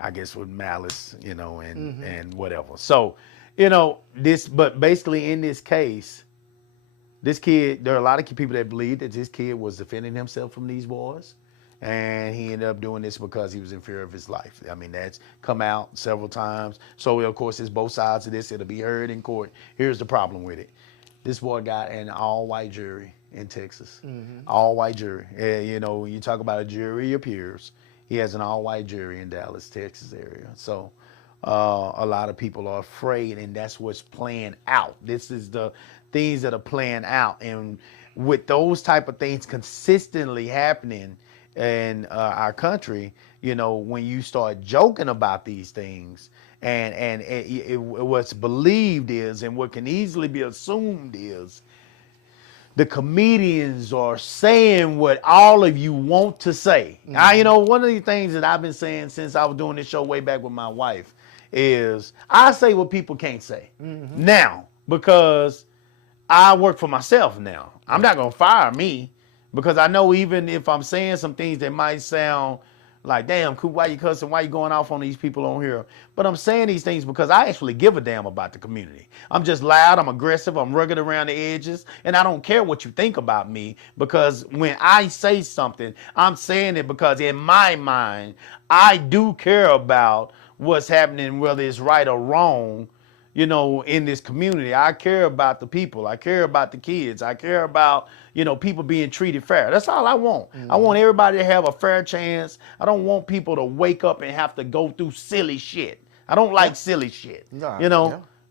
I guess with malice, and whatever. So, but basically in this case, this kid, there are a lot of people that believe that this kid was defending himself from these boys. And he ended up doing this because he was in fear of his life. I mean, that's come out several times. So, of course, it's both sides of this. It'll be heard in court. Here's the problem with it. This boy got an all-white jury in Texas. All-white jury. You talk about a jury of peers. He has an all-white jury in Dallas, Texas area. So a lot of people are afraid, and that's what's playing out. This is the things that are playing out. And with those type of things consistently happening in our country, when you start joking about these things, and what's believed is, and what can easily be assumed is, the comedians are saying what all of you want to say. One of the things that I've been saying since I was doing this show way back with my wife is I say what people can't say now, because I work for myself now. I'm not going to fire me, because I know even if I'm saying some things that might sound like, damn, Coop, why you cussing? Why you going off on these people on here? But I'm saying these things because I actually give a damn about the community. I'm just loud, I'm aggressive, I'm rugged around the edges, and I don't care what you think about me, because when I say something, I'm saying it because in my mind, I do care about what's happening, whether it's right or wrong, in this community. I care about the people. I care about the kids. I care about, people being treated fair. That's all I want. I want everybody to have a fair chance. I don't want people to wake up and have to go through silly shit. I don't like silly shit, And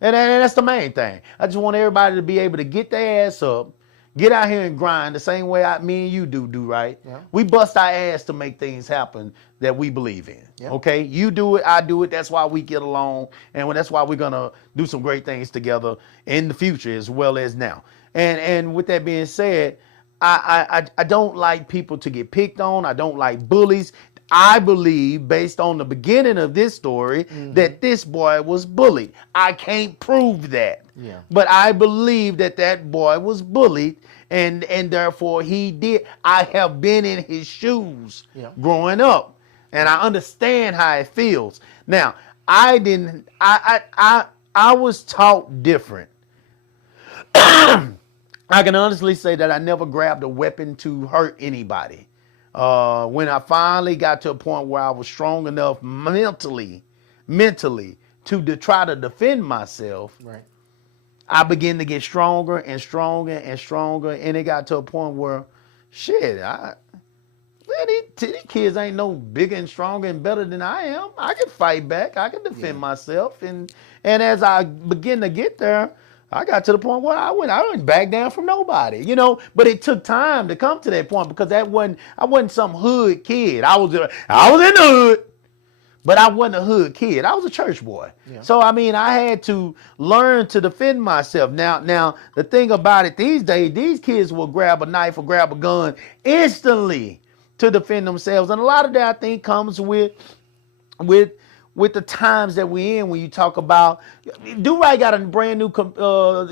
that's the main thing. I just want everybody to be able to get their ass up, get out here and grind the same way me and you do, right? Yeah. We bust our ass to make things happen that we believe in. Yeah. Okay? You do it, I do it. That's why we get along. And that's why we're going to do some great things together in the future as well as now. And with that being said, I don't like people to get picked on. I don't like bullies. I believe, based on the beginning of this story, that this boy was bullied. I can't prove that. Yeah. But I believe that boy was bullied, and therefore he did. I have been in his shoes growing up, and I understand how it feels. Now, I was taught different. I can honestly say that I never grabbed a weapon to hurt anybody. When I finally got to a point where I was strong enough mentally to try to defend myself, right, I began to get stronger and stronger and stronger, and it got to a point where, these kids ain't no bigger and stronger and better than I am. I can fight back. I can defend myself, and as I begin to get there, I got to the point where I wouldn't back down from nobody, but it took time to come to that point, because I wasn't some hood kid. I was in the hood, but I wasn't a hood kid. I was a church boy. Yeah. So, I had to learn to defend myself. Now, the thing about it these days, these kids will grab a knife or grab a gun instantly to defend themselves. And a lot of that, I think, comes with the times that we're in. When you talk about, Do-Right got a brand new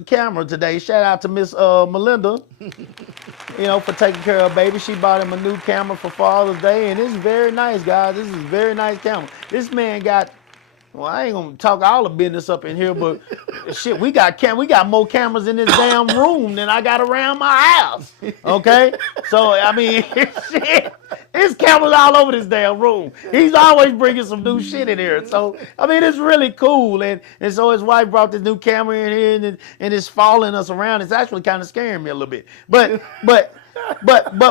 camera today. Shout out to Miss Melinda, for taking care of baby. She bought him a new camera for Father's Day, and it's very nice, guys. This is a very nice camera. This man got, I ain't gonna talk all the business up in here, but shit, we got more cameras in this damn room than I got around my house. Okay, so shit, there's cameras all over this damn room. He's always bringing some new shit in here. So it's really cool. And so his wife brought this new camera in here, and it's following us around. It's actually kind of scaring me a little bit. But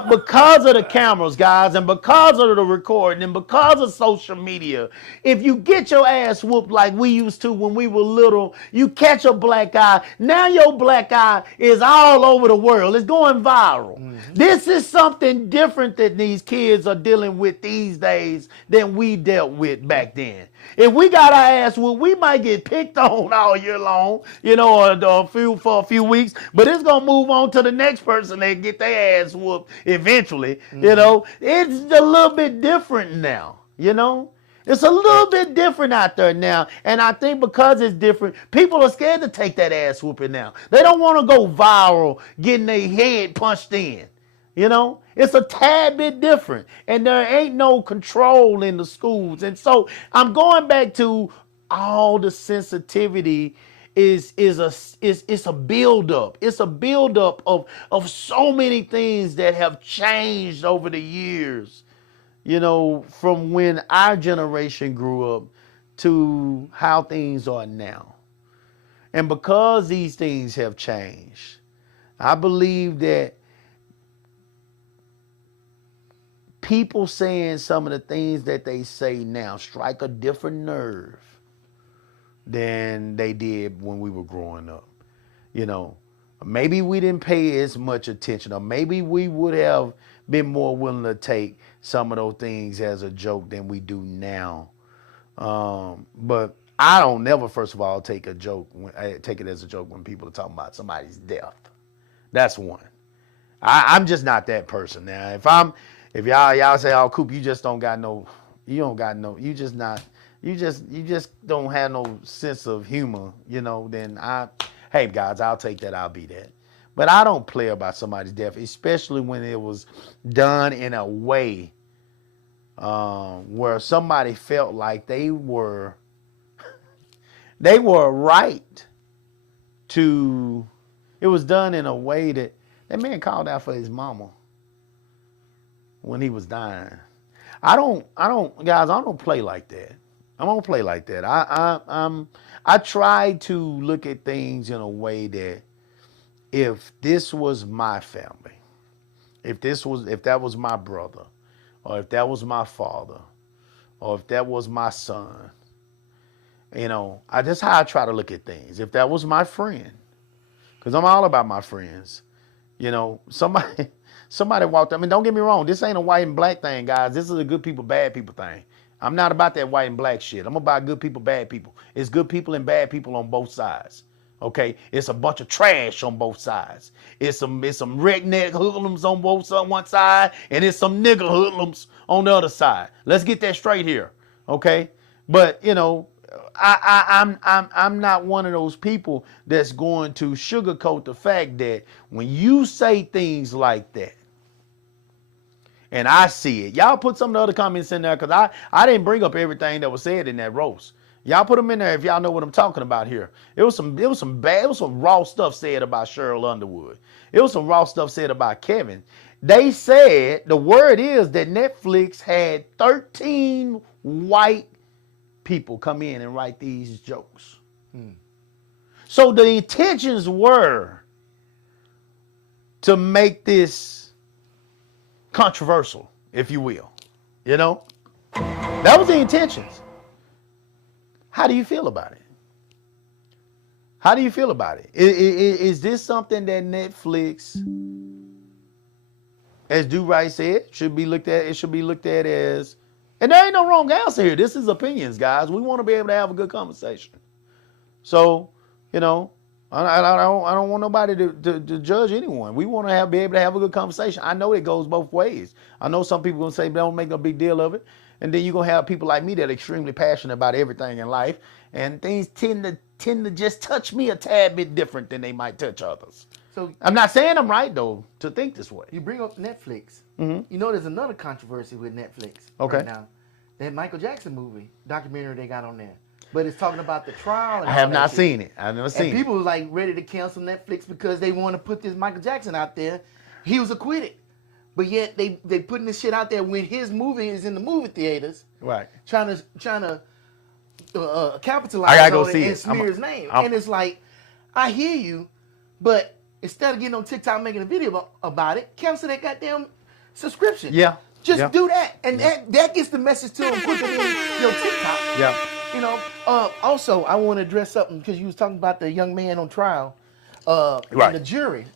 because of the cameras, guys, and because of the recording, and because of social media, if you get your ass whooped like we used to when we were little, you catch a black eye. Now your black eye is all over the world. It's going viral. This is something different that these kids are dealing with these days than we dealt with back then. If we got our ass whooped, we might get picked on all year long, or for a few weeks, but it's going to move on to the next person that get their ass whooped eventually. It's a little bit different now, It's a little bit different out there now. And I think because it's different, people are scared to take that ass whooping now. They don't want to go viral getting their head punched in. You know, it's a tad bit different, and there ain't no control in the schools. And so I'm going back to all the sensitivity is a buildup. It's a buildup of so many things that have changed over the years. You know, from when our generation grew up to how things are now. And because these things have changed, I believe that people saying some of the things that they say now strike a different nerve than they did when we were growing up. You know, maybe we didn't pay as much attention, or maybe we would have been more willing to take some of those things as a joke than we do now. But I don't never, first of all, take it as a joke when people are talking about somebody's death. That's one. I'm just not that person. Now, if y'all say, "Oh, Coop, you just don't got no, you just don't have no sense of humor," you know, then hey guys, I'll take that, I'll be that. But I don't play about somebody's death, especially when it was done in a way where somebody felt like they were right to. It was done in a way that man called out for his mama when he was dying. I don't play like that. I don't play like that. I try to look at things in a way that if this was my family, if that was my brother, or if that was my father, or if that was my son, you know, that's how I try to look at things. If that was my friend, because I'm all about my friends, you know, somebody walked up. I mean, don't get me wrong. This ain't a white and black thing, guys. This is a good people, bad people thing. I'm not about that white and black shit. I'm about good people, bad people. It's good people and bad people on both sides. Okay, it's a bunch of trash on both sides. It's some redneck hoodlums on one side, and it's some nigger hoodlums on the other side. Let's get that straight here, okay? But you know, I'm not one of those people that's going to sugarcoat the fact that when you say things like that, and I see it, y'all put some of the other comments in there, because I didn't bring up everything that was said in that roast. Y'all put them in there if y'all know what I'm talking about here. It was some raw stuff said about Cheryl Underwood. It was some raw stuff said about Kevin. They said, the word is that Netflix had 13 white people come in and write these jokes. So the intentions were to make this controversial, if you will. You know? That was the intentions. How do you feel about it? How do you feel about it? Is this something that Netflix, as Do-Right said, should be looked at? It should be looked at as, and there ain't no wrong answer here. This is opinions, guys. We want to be able to have a good conversation. So, you know, I don't want nobody to judge anyone. We want to be able to have a good conversation. I know it goes both ways. I know some people gonna say don't make no big deal of it. And then you're going to have people like me that are extremely passionate about everything in life. And things tend to just touch me a tad bit different than they might touch others. So I'm not saying I'm right, though, to think this way. You bring up Netflix. Mm-hmm. You know there's another controversy with Netflix right now. That Michael Jackson movie, documentary they got on there. But it's talking about the trial. And I have not seen it. I've never seen it. And people like ready to cancel Netflix because they want to put this Michael Jackson out there. He was acquitted. But yet they putting this shit out there when his movie is in the movie theaters, right? Trying to capitalize on it and smear his name. And it's like, I hear you, but instead of getting on TikTok making a video about it, cancel that goddamn subscription. Yeah, just do that, and that gets the message to them quicker than your TikTok. Yeah, you know. Also, I want to address something because you was talking about the young man on trial, and the jury,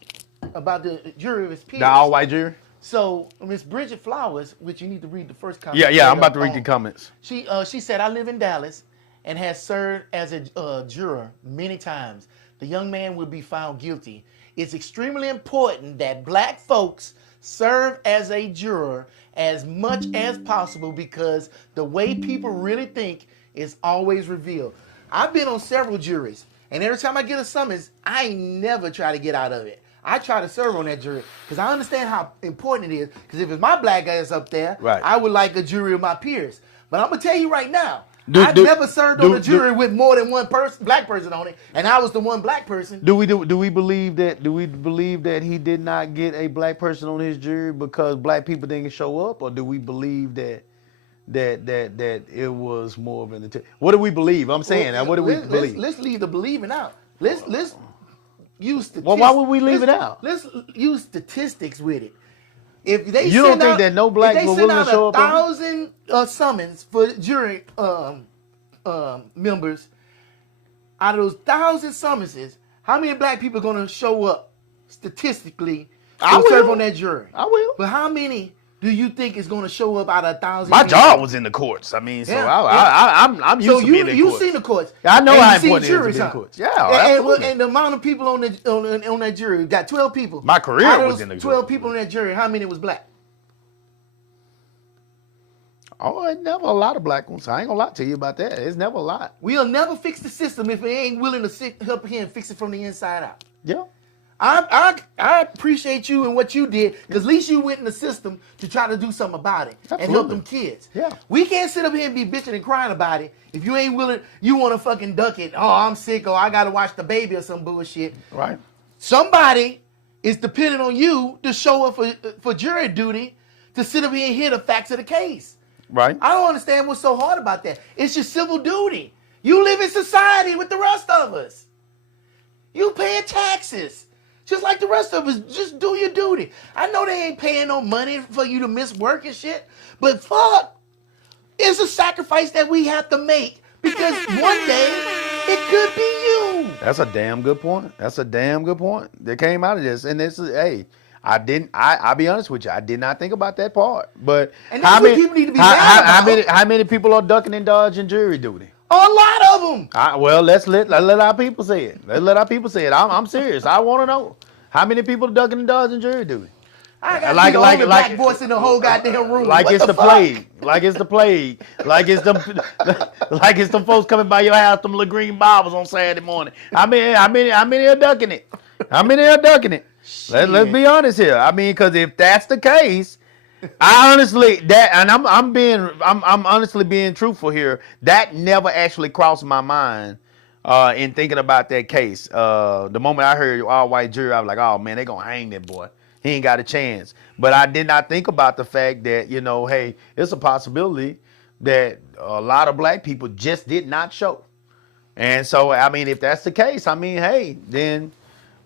about the jury of his peers. The all-white jury. So Miss Bridget Flowers, which you need to read the first comment. Yeah, I'm about to read the comments. She said, I live in Dallas and has served as a juror many times. The young man will be found guilty. It's extremely important that black folks serve as a juror as much as possible because the way people really think is always revealed. I've been on several juries, and every time I get a summons, I never try to get out of it. I try to serve on that jury because I understand how important it is. Because if it's my black ass up there, Right. I would like a jury of my peers. But I'm gonna tell you right now, Do- I've do- never served do- on a jury with more than one person, black person on it, and I was the one black person. Do we believe that he did not get a black person on his jury because black people didn't show up, or do we believe that it was more of an intent? What do we believe? I'm saying, what do we believe? Let's leave the believing out. Let's use statistics. Well, why would we leave it out? Let's use statistics with it. If they You don't send think out, that no blacks if they were send willing to out show up on it? 1,000 summons for jury members, out of those 1,000 summonses, how many black people are going to show up statistically I to serve will. on that jury? I will. But how many do you think is going to show up out of 1,000? My people? job was in the courts. I mean, so Yeah, I'm used So to being in you've courts. seen the courts. I know and how you've seen important it is to juries, be in huh? courts. Yeah, and, absolutely. and the amount of people on that jury, got 12 people. My career Out of was those in the 12 court. people on that jury, how many was black? Oh, it's never a lot of black ones. I ain't gonna lie to you about that. It's never a lot. We'll never fix the system if we ain't willing to sit up here and fix it from the inside out. Yeah. I appreciate you and what you did because at least you went in the system to try to do something about it and help Absolutely. them kids. Yeah. We can't sit up here and be bitching and crying about it if you ain't willing. You want to fucking duck it. Oh, I'm sick, or I got to watch the baby or some bullshit. Right. Somebody is depending on you to show up for jury duty to sit up here and hear the facts of the case. Right. I don't understand what's so hard about that. It's your civil duty. You live in society with the rest of us. You paying taxes. Just like the rest of us. Just do your duty. I know they ain't paying no money for you to miss work and shit, but fuck. It's a sacrifice that we have to make because one day it could be you. That's a damn good point. That's a damn good point that came out of this. And this is, hey, I'll be honest with you. I did not think about that part. But And that's what people need to be mad about. how many people are ducking and dodging jury duty? A lot of them. Well, let's let our people say it. Let's let our people say it. I'm serious. I want to know how many people are ducking and dodging jury duty. I got Like- the like- only like- black voice in the whole goddamn room. Like What it's the fuck? plague. Like it's the plague. Like it's them. Like it's them folks coming by your house, them little green Bibles on Saturday morning. How many are ducking it? How many are ducking it? Let's be honest here. I mean, because if that's the case, I honestly I'm honestly being truthful here. That never actually crossed my mind in thinking about that case. The moment I heard all white jury, I was like, oh man, they gonna hang that boy. He ain't got a chance. But I did not think about the fact that, hey, it's a possibility that a lot of black people just did not show. And so, I mean, if that's the case, I mean, hey, then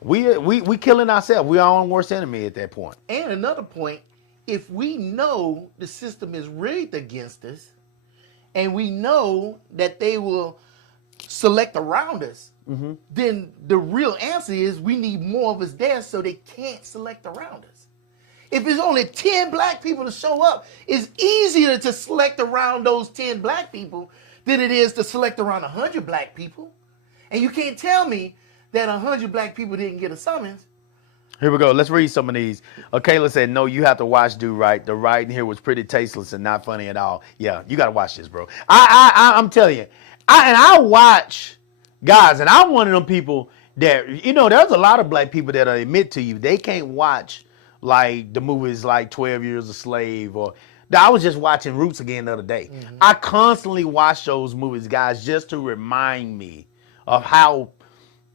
we killing ourselves. We're our own worst enemy at that point. And another point, if we know the system is rigged against us, and we know that they will select around us, then the real answer is we need more of us there so they can't select around us. If it's only 10 black people to show up, it's easier to select around those 10 black people than it is to select around 100 black people. And you can't tell me that 100 black people didn't get a summons. Here we go. Let's read some of these. Kayla said, no, you have to watch Do Right. The writing here was pretty tasteless and not funny at all. Yeah, you got to watch this, bro. I'm telling you. I watch guys, and I'm one of them people that, there's a lot of black people that admit to you they can't watch like the movies like 12 Years a Slave or I was just watching Roots again the other day. I constantly watch those movies, guys, just to remind me of how.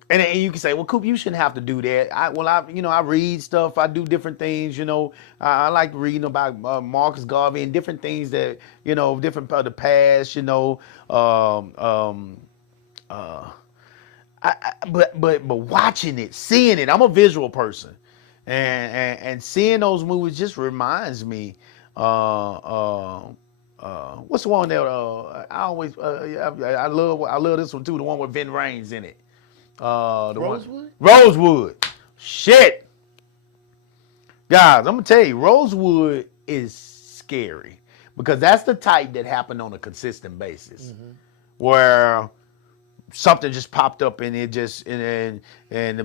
And you can say, well, Coop, you shouldn't have to do that. I read stuff. I do different things. I like reading about Marcus Garvey and different things that different of the past. But watching it, seeing it, I'm a visual person, and seeing those movies just reminds me. What's the one that I always I love this one too, the one with Vin Rames in it. Rosewood? Rosewood. Shit. Guys, I'm gonna tell you, Rosewood is scary because that's the type that happened on a consistent basis, where something just popped up and it just and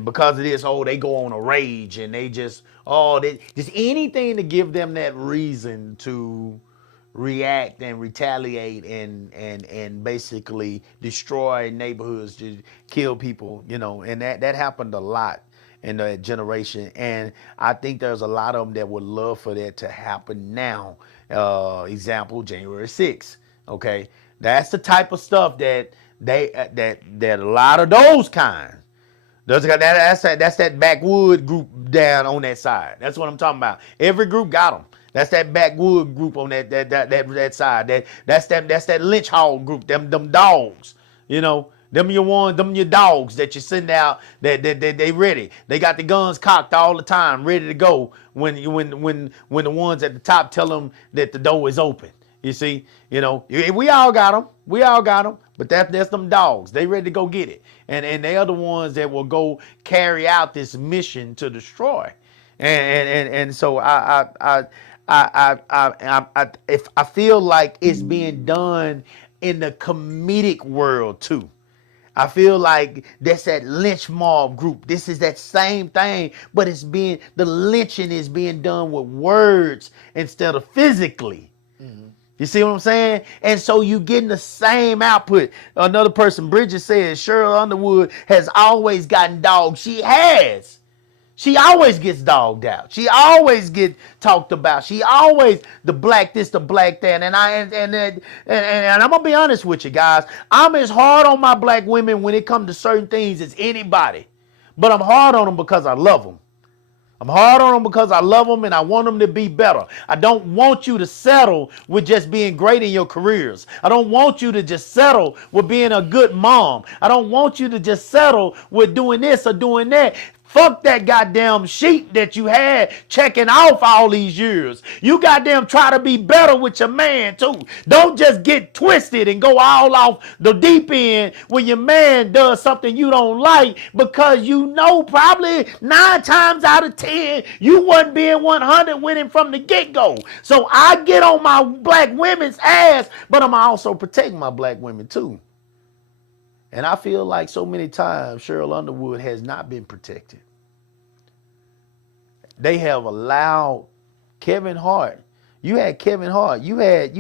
because of this, they go on a rage and they just just anything to give them that reason to react and retaliate and basically destroy neighborhoods, to kill people, and that happened a lot. in that generation. And I think there's a lot of them that would love for that to happen now. Example, January 6th. Okay. That's the type of stuff that that a lot of those kinds. That's that backwood group down on that side. That's what I'm talking about. Every group got them. That's that backwood group on that side. That's that lynch hog group. Them dogs. You know, them your dogs that you send out. That they ready. They got the guns cocked all the time, ready to go when the ones at the top tell them that the door is open. You see, you know, we all got them. We all got them. But that's them dogs. They ready to go get it. And they are the ones that will go carry out this mission to destroy. And so I feel like it's being done in the comedic world too. I feel like that's that lynch mob group. This is that same thing, but the lynching is being done with words instead of physically. You see what I'm saying? And so you getting the same output. Another person, Bridget, says Cheryl Underwood has always gotten dogged. She has. She always gets dogged out. She always get talked about. She always the black this, the black that. And I'm gonna be honest with you guys. I'm as hard on my black women when it comes to certain things as anybody. But I'm hard on them because I love them. I'm hard on them because I love them and I want them to be better. I don't want you to settle with just being great in your careers. I don't want you to just settle with being a good mom. I don't want you to just settle with doing this or doing that. Fuck that goddamn sheet that you had checking off all these years. You goddamn try to be better with your man too. Don't just get twisted and go all off the deep end when your man does something you don't like because you know probably 9 times out of 10 you wasn't being 100 with him from the get-go. So I get on my black women's ass, but I'm also protecting my black women too. And I feel like so many times Cheryl Underwood has not been protected. They have allowed Kevin Hart. You had Kevin Hart. You had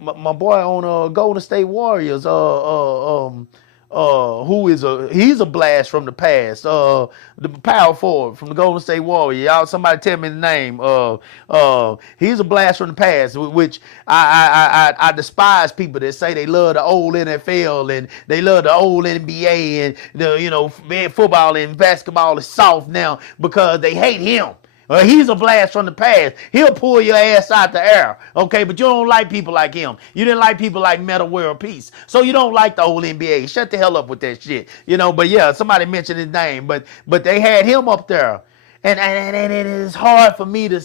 my boy on Golden State Warriors. He's a blast from the past. The power forward from the Golden State Warriors. Y'all, somebody tell me the name. He's a blast from the past, which I despise people that say they love the old NFL and they love the old NBA and football and basketball is soft now because they hate him. He's a blast from the past. He'll pull your ass out the air. Okay, but you don't like people like him. You didn't like people like Metta World Peace. So you don't like the old NBA. Shut the hell up with that shit. But yeah, somebody mentioned his name. But they had him up there. And it is hard for me to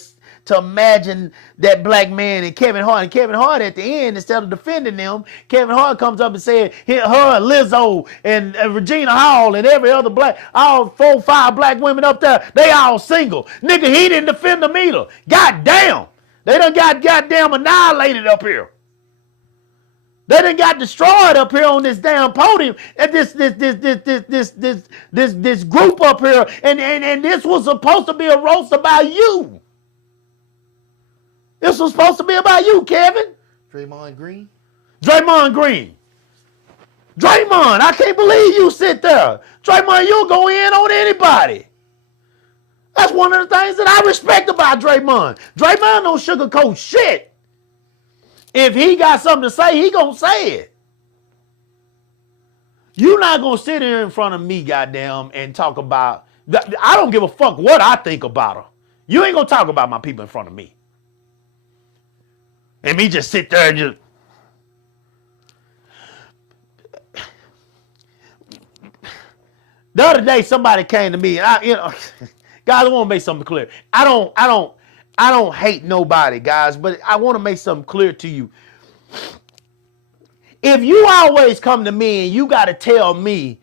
imagine that black man and Kevin Hart. And Kevin Hart at the end, instead of defending them, Kevin Hart comes up and said, her, Lizzo, and Regina Hall, and every other all 4 or 5 black women up there, they all single. Nigga, he didn't defend them either. God damn. They done got goddamn annihilated up here. They done got destroyed up here on this damn podium at this group up here. And this was supposed to be a roast about you. This was supposed to be about you, Kevin. Draymond Green. Draymond, I can't believe you sit there. Draymond, you'll go in on anybody. That's one of the things that I respect about Draymond. Draymond don't sugarcoat shit. If he got something to say, he gonna say it. You're not gonna sit here in front of me, goddamn, and talk about. I don't give a fuck what I think about her. You ain't gonna talk about my people in front of me. And me just sit there and just. The other day, somebody came to me, and guys, I want to make something clear. I don't hate nobody, guys, but I want to make something clear to you. If you always come to me and you got to tell me,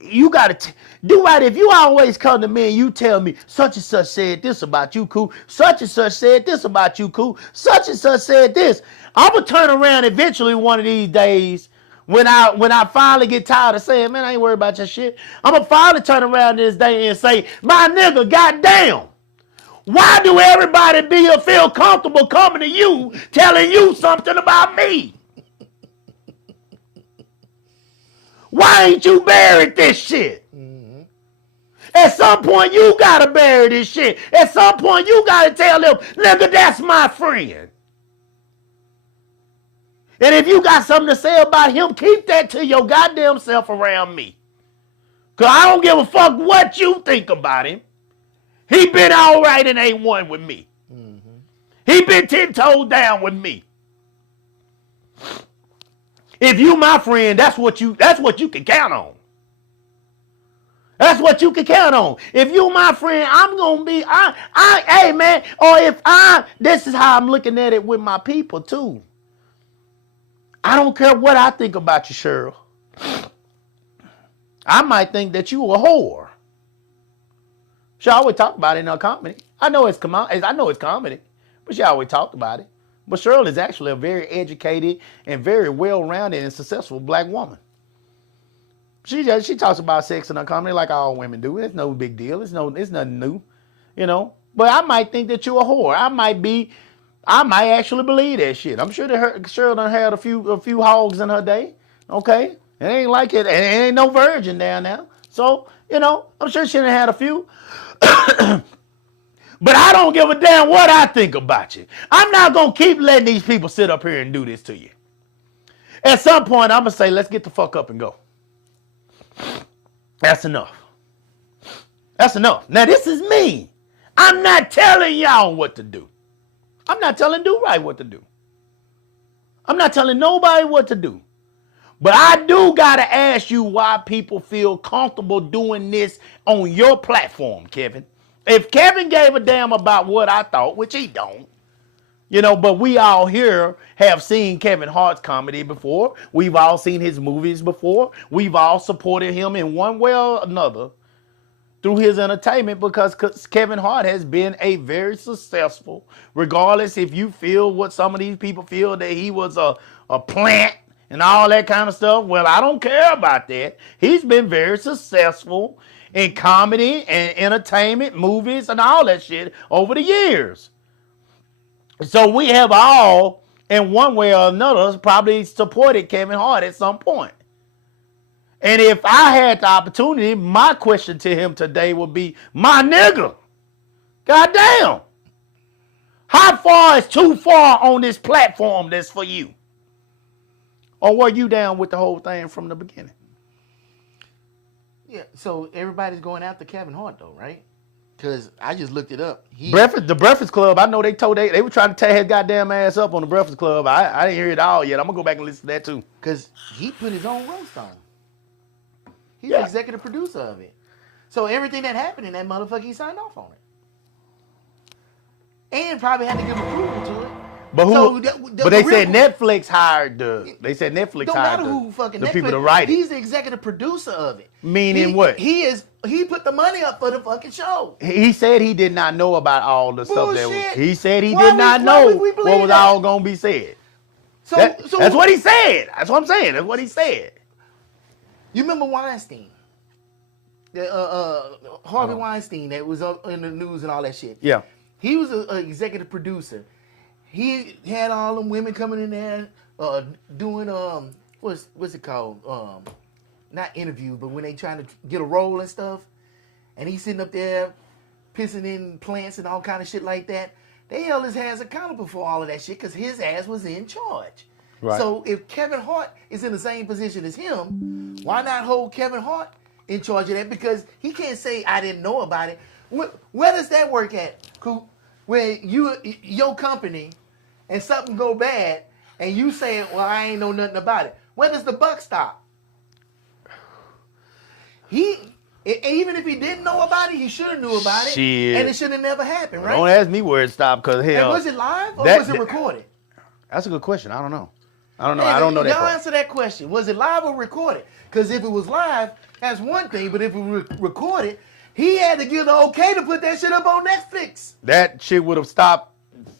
you got to do right. If you always come to me and you tell me such and such said this about you, cool. Such and such said this about you, cool. Such and such said this. I'm gonna turn around eventually one of these days when I finally get tired of saying, man, I ain't worried about your shit. I'm gonna finally turn around this day and say, my nigga, goddamn. Why do everybody feel comfortable coming to you telling you something about me? Why ain't you buried this shit? At some point, you gotta bury this shit. At some point, you gotta tell them, nigga, that's my friend. And if you got something to say about him, keep that to your goddamn self around me. Because I don't give a fuck what you think about him. He been all right and ain't one with me. He been 10 toes down with me. If you my friend, that's what you can count on. That's what you can count on. If you my friend, I'm gonna be, hey man, or this is how I'm looking at it with my people too. I don't care what I think about you, Cheryl. I might think that you a whore. She always talk about it in her comedy. I know it's comedy, but she always talked about it. But Cheryl is actually a very educated and very well-rounded and successful black woman. She talks about sex in her comedy like all women do. It's no big deal. It's nothing new, you know. But I might think that you're a whore. I might actually believe that shit. I'm sure that Cheryl done had a few hogs in her day. Okay, it ain't like it. It ain't no virgin down now. So you know, I'm sure she done had a few. But I don't give a damn what I think about you. I'm not gonna keep letting these people sit up here and do this to you. At some point, I'm gonna say, let's get the fuck up and go. That's enough. That's enough. Now this is me. I'm not telling y'all what to do. I'm not telling Do Right what to do. I'm not telling nobody what to do. But I do gotta ask you why people feel comfortable doing this on your platform, Kevin. If Kevin gave a damn about what I thought, which he don't, you know, but we all here have seen Kevin Hart's comedy before. We've all seen his movies before. We've all supported him in one way or another through his entertainment because Kevin Hart has been a very successful, regardless if you feel what some of these people feel that he was a plant and all that kind of stuff. Well, I don't care about that. He's been very successful in comedy and entertainment, movies, and all that shit over the years. So we have all, in one way or another, probably supported Kevin Hart at some point. And if I had the opportunity, my question to him today would be, my nigga, goddamn, how far is too far on this platform that's for you? Or were you down with the whole thing from the beginning? Yeah, so everybody's going after Kevin Hart though, right? Because I just looked it up. The Breakfast Club, I know they were trying to tear his goddamn ass up on the Breakfast Club. I didn't hear it all yet. I'm going to go back and listen to that too. Because he put his own roast on. He's the executive producer of it. So everything that happened in that motherfucker, he signed off on it. And probably had to give approval to it. But who? But they said Netflix hired Don't the matter who fucking Netflix, people to write it. He's the executive producer of it. Meaning what? He put the money up for the fucking show. He said he did not know about all the stuff that was. He said he Why did not know what was all gonna be said. So that's what he said. That's what I'm saying. That's what he said. You remember Weinstein? Harvey Weinstein that was up in the news and all that shit. Yeah. He was an executive producer. He had all them women coming in there doing what's it called? Not interviews, but when they trying to get a role and stuff. And he's sitting up there pissing in plants and all kind of shit like that. They held his ass accountable for all of that shit because his ass was in charge. Right. So if Kevin Hart is in the same position as him, why not hold Kevin Hart in charge of that? Because he can't say I didn't know about it. Where does that work at? Where your company and something go bad and you say, well, I ain't know nothing about it. Where does the buck stop? Even if he didn't know about it, he should have knew about it. And it should have never happened, right? Don't ask me where it stopped, because hell. And was it live or was it recorded? That's a good question. I don't know. I don't know that. Y'all answer that question. Was it live or recorded? Because if it was live, that's one thing. But if it was recorded, he had to give the okay to put that shit up on Netflix. That shit would have stopped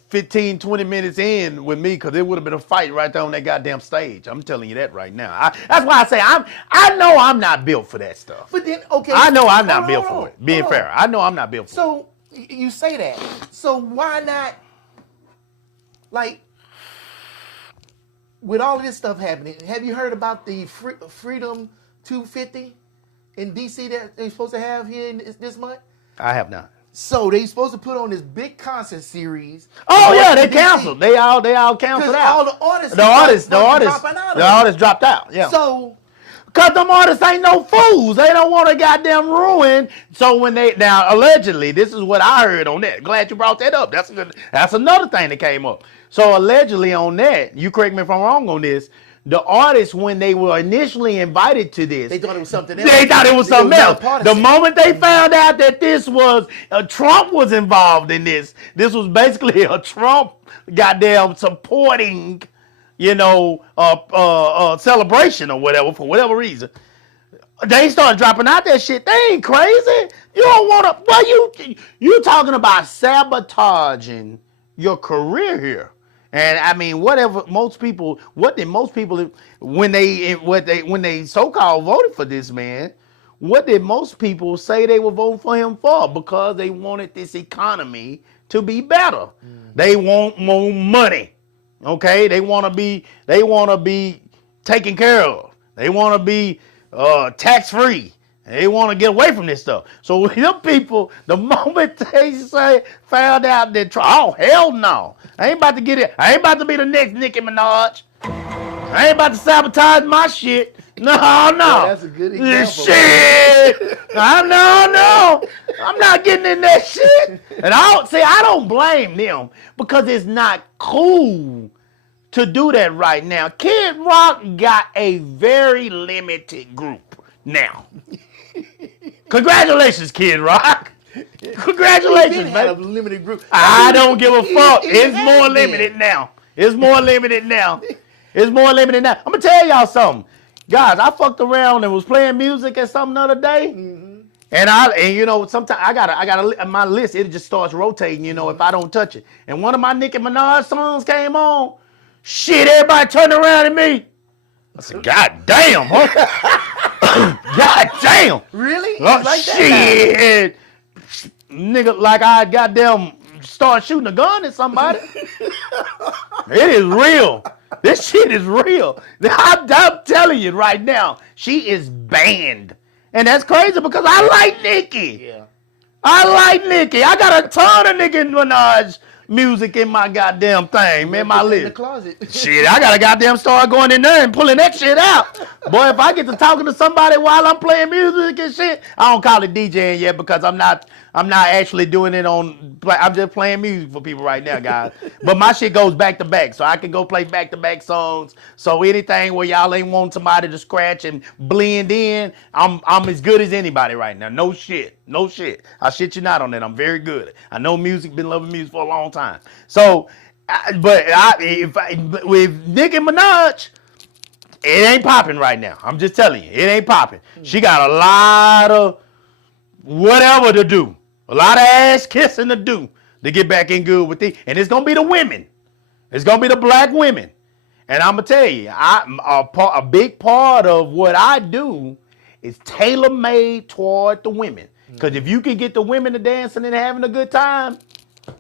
15, 20 minutes in with me, because it would have been a fight right there on that goddamn stage. I'm telling you that right now. That's why I say I know I'm not built for that stuff. But then, okay. I know I'm not built for it. Being fair, I know I'm not built for it. So you say that. So why not, like, with all of this stuff happening, have you heard about the Freedom 250 in DC that they're supposed to have here in this month? I have not. So they supposed to put on this big concert series. Oh yeah, they DC. canceled. They all canceled Because out. all the artists The artists dropped out. Yeah. So Cause them artists ain't no fools. They don't want to goddamn ruin. So when now allegedly, this is what I heard on that. Glad you brought that up. That's another thing that came up. So allegedly on that, you correct me if I'm wrong on this. The artists, when they were initially invited to this, they thought it was something else. They thought it was something else. The moment they found out that this was Trump was involved in this was basically a Trump goddamn supporting, celebration or whatever for whatever reason. They started dropping out that shit. They ain't crazy. You don't want to. Well, you talking about sabotaging your career here. And I mean, what did most people when they so-called voted for this man? What did most people say they were voting for him for? Because they wanted this economy to be better. They want more money. Okay, they want to be taken care of. They want to be tax-free. They want to get away from this stuff. So them people, the moment they found out that oh hell no, I ain't about to get it. I ain't about to be the next Nicki Minaj. I ain't about to sabotage my shit. No. Yeah, that's a good example. Shit. No. I'm not getting in that shit. And I don't blame them because it's not cool to do that right now. Kid Rock got a very limited group now. Congratulations, Kid Rock. Congratulations, man. A baby. limited group. I don't give a fuck. It's more limited now. It's more limited now. I'm gonna tell y'all something, guys. I fucked around and was playing music at something the other day, and sometimes I gotta my list. It just starts rotating, if I don't touch it. And one of my Nicki Minaj songs came on. Shit, everybody turned around at me. I said, God damn, huh? God damn. Really? Oh, Like shit. Nigga, like I goddamn start shooting a gun at somebody. It is real. This shit is real. I'm telling you right now, she is banned. And that's crazy because I like Nicki. Yeah. I like Nicki. I got a ton of Nicki Minaj music in my goddamn thing, man. My In the list. closet. Shit, I gotta goddamn start going in there and pulling that shit out. Boy, if I get to talking to somebody while I'm playing music and shit, I don't call it DJing yet because I'm not actually doing it I'm just playing music for people right now, guys. But my shit goes back to back, so I can go play back to back songs. So anything where y'all ain't want somebody to scratch and blend in, I'm as good as anybody right now. No shit. I shit you not on that. I'm very good. I know music, been loving music for a long time. So, with Nicki Minaj, it ain't popping right now. I'm just telling you, it ain't popping. She got a lot of whatever to do, a lot of ass kissing to do to get back in good with and it's gonna be the women. It's gonna be the black women. And I'm gonna tell you, a big part of what I do is tailor-made toward the women. Because if you can get the women to dancing and having a good time,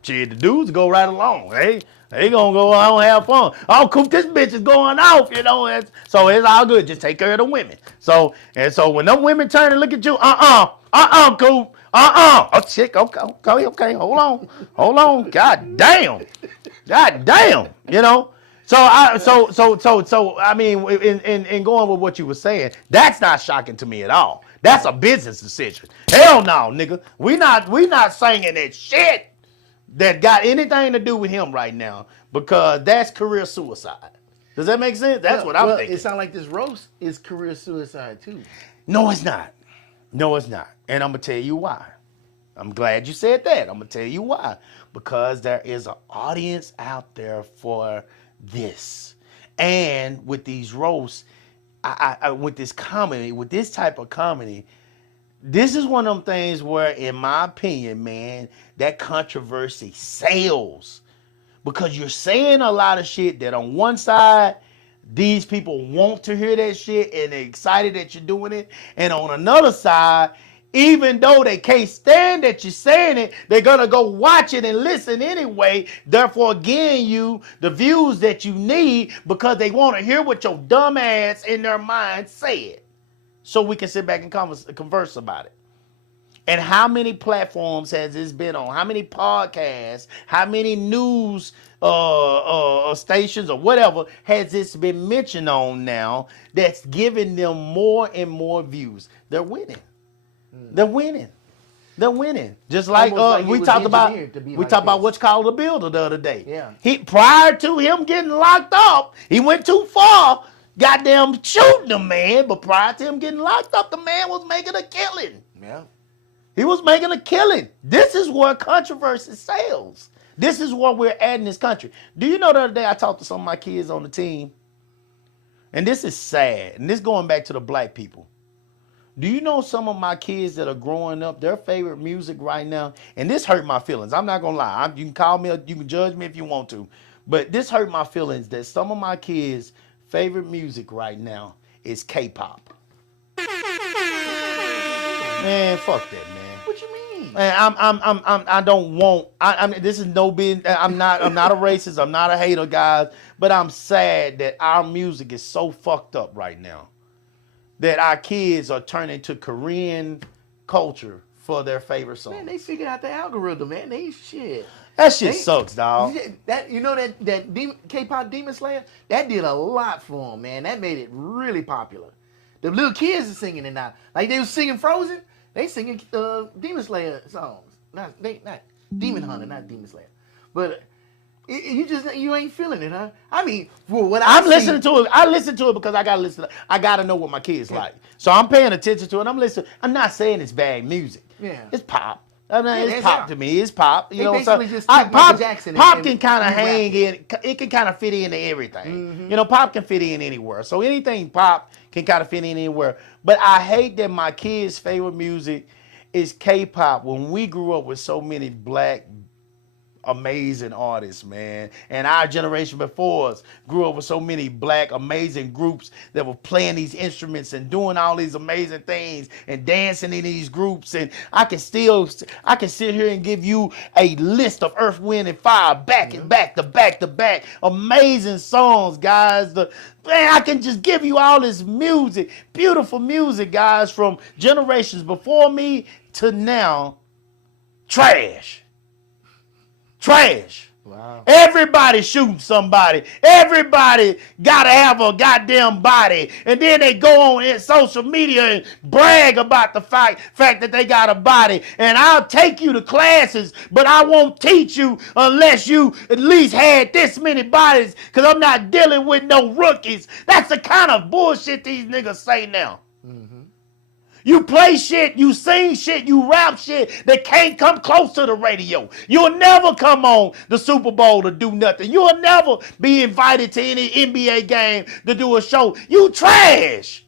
shit, the dudes go right along. They gonna go out and have fun. Oh, Coop, this bitch is going off, so it's all good. Just take care of the women. So when them women turn and look at you, Coop, oh shit, okay, hold on, god damn, So I mean, in going with what you were saying, that's not shocking to me at all. That's a business decision. Hell no, nigga. We not singing that shit that got anything to do with him right now because that's career suicide. Does that make sense? That's what I'm thinking. It sounds like this roast is career suicide too. No, it's not. And I'm gonna tell you why. I'm glad you said that. I'm gonna tell you why. Because there is an audience out there for this. And with these roasts, with this comedy, with this type of comedy, this is one of them things where, in my opinion, man, that controversy sells. Because you're saying a lot of shit that on one side, these people want to hear that shit and they're excited that you're doing it. And on another side, even though they can't stand that you're saying it, they're going to go watch it and listen anyway. Therefore, getting you the views that you need because they want to hear what your dumb ass in their mind said. so we can sit back and converse about it. And how many platforms has this been on? How many podcasts? How many news stations or whatever has this been mentioned on now that's giving them more and more views? They're winning. They're winning. They're winning. Just like, Almost like we it was talked about engineered to be we like talked about this. what's called the builder the other day. Yeah. He prior to him getting locked up, he went too far, goddamn shooting the man, but prior to him getting locked up, the man was making a killing. Yeah. He was making a killing. This is where controversy sells. This is what we're at in this country. Do you know the other day I talked to some of my kids on the team? And this is sad. And this going back to the black people. Do you know some of my kids that are growing up, their favorite music right now? And this hurt my feelings. I'm not going to lie. You can call me, you can judge me if you want to. But this hurt my feelings that some of my kids' favorite music right now is K-pop. Man, fuck that, man. What you mean? Man, I don't want. I mean, this is no being. I'm not a racist. I'm not a hater, guys. But I'm sad that our music is so fucked up right now that our kids are turning to Korean culture for their favorite song. Man, they figured out the algorithm, man. They shit. That shit They- sucks, dog. That K-pop Demon Slayer, that did a lot for them, man. That made it really popular. The little kids are singing it now. Like they was singing Frozen, they singing Demon Slayer songs. Not Demon Hunter, not Demon Slayer. But you ain't feeling it, huh? I mean, for what I'm listening to it. I listen to it because I gotta listen. I gotta know what my kids like. So I'm paying attention to it. I'm listening. I'm not saying it's bad music. Yeah. It's pop. I mean, it's that's pop pop. to me. It's pop. You They know, basically so just took Michael Jackson and- pop and can kind of rewrapped hang in. It can kind of fit into everything. Mm-hmm. You know, pop can fit in anywhere. So anything pop can kind of fit in anywhere. But I hate that my kids' favorite music is K-pop when we grew up with so many black amazing artists, man. And our generation before us grew up with so many black amazing groups that were playing these instruments and doing all these amazing things and dancing in these groups. And I can sit here and give you a list of Earth, Wind, and Fire back and back to back to back. Amazing songs, guys. Man, I can just give you all this music, beautiful music, guys, from generations before me to now. Trash. Wow. Everybody shooting somebody. Everybody gotta have a goddamn body. And then they go on in social media and brag about the fact that they got a body. And I'll take you to classes, but I won't teach you unless you at least had this many bodies, because I'm not dealing with no rookies. That's the kind of bullshit these niggas say now. You play shit, you sing shit, you rap shit that can't come close to the radio. You'll never come on the Super Bowl to do nothing. You'll never be invited to any NBA game to do a show. You trash.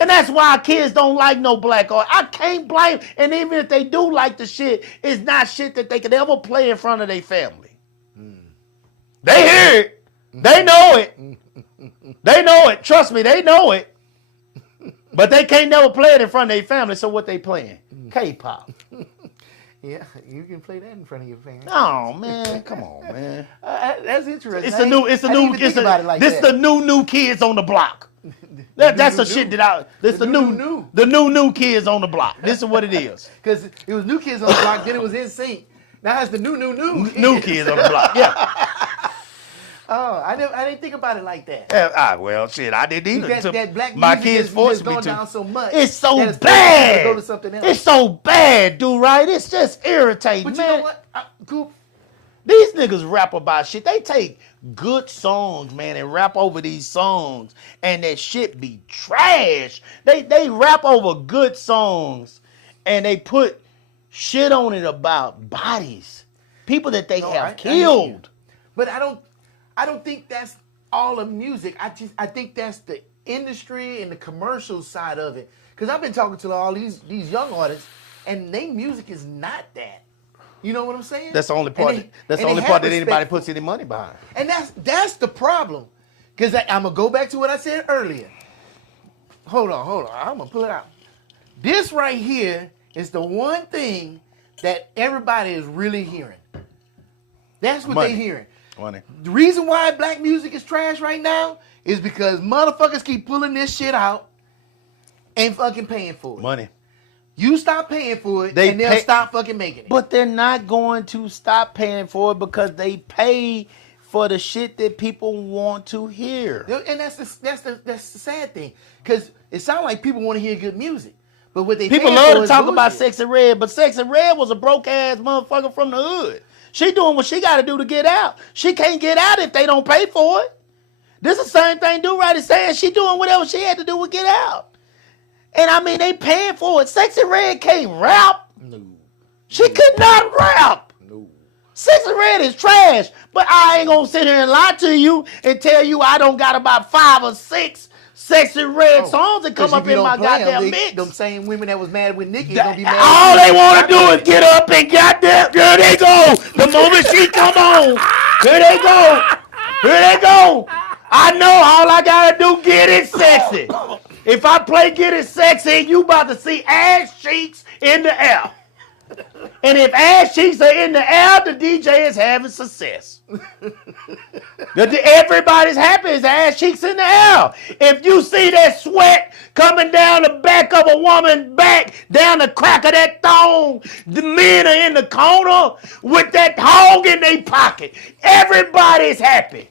And that's why our kids don't like no black art. I can't blame. And even if they do like the shit, it's not shit that they could ever play in front of their family. They hear it. They know it. They know it. Trust me, they know it. But they can't never play it in front of their family, so what they playing? K-pop. Yeah, you can play that in front of your family. Oh man, come on, man. That's interesting. It's the new kids on the block. That's the shit that the new kids on the block. This is what it is. Because it was New Kids on the Block, then it was NSYNC. Now it's the new New kids on the block. Yeah. Oh, I didn't think about it like that. Well, shit, I didn't either. That black My music kids has forced me gone to. down so much. It's so that it's bad. to go to something else. It's so bad, dude. Right? It's just irritating, But man. you know what, Coop? These niggas rap about shit. They take good songs, man, and rap over these songs, and that shit be trash. They rap over good songs, and they put shit on it about bodies, people that they have killed. But I don't think that's all of music. I think that's the industry and the commercial side of it. Because I've been talking to all these young artists, and their music is not that. You know what I'm saying? That's the only part. That's the only part that anybody puts any money behind. And that's the problem. Because I'm gonna go back to what I said earlier. Hold on. I'm gonna pull it out. This right here is the one thing that everybody is really hearing. That's what Money. they're hearing. Money. The reason why black music is trash right now is because motherfuckers keep pulling this shit out ain't fucking paying for it. Money. You stop paying for it, They and they'll pay- stop fucking making it. But they're not going to stop paying for it because they pay for the shit that people want to hear. And that's the sad thing, because it sounds like people want to hear good music, but what they People paying love for to is talk about bullshit. Sexy Red, but Sexy Red was a broke ass motherfucker from the hood. She doing what she got to do to get out. She can't get out if they don't pay for it. This is the same thing Do Right is saying. She doing whatever she had to do to get out. And I mean, they paying for it. Sexy Red can't rap. No. She could not rap. No. Sexy Red is trash. But I ain't gonna sit here and lie to you and tell you I don't got about 5 or 6 Sexy Red songs that come 'Cause up if you in my don't play 'em, goddamn they- mix. Them same women that was mad with Nicki gonna be mad. All with they you. want to do is get up and goddamn, here they go. The moment she come on, here they go. Here they go. I know all I gotta do, get it sexy. If I play Get It Sexy, you about to see ass cheeks in the air. And if ass cheeks are in the air, the DJ is having success. Everybody's happy as ass cheeks in the air. If you see that sweat coming down the back of a woman's back, down the crack of that thong, the men are in the corner with that hog in their pocket. Everybody's happy.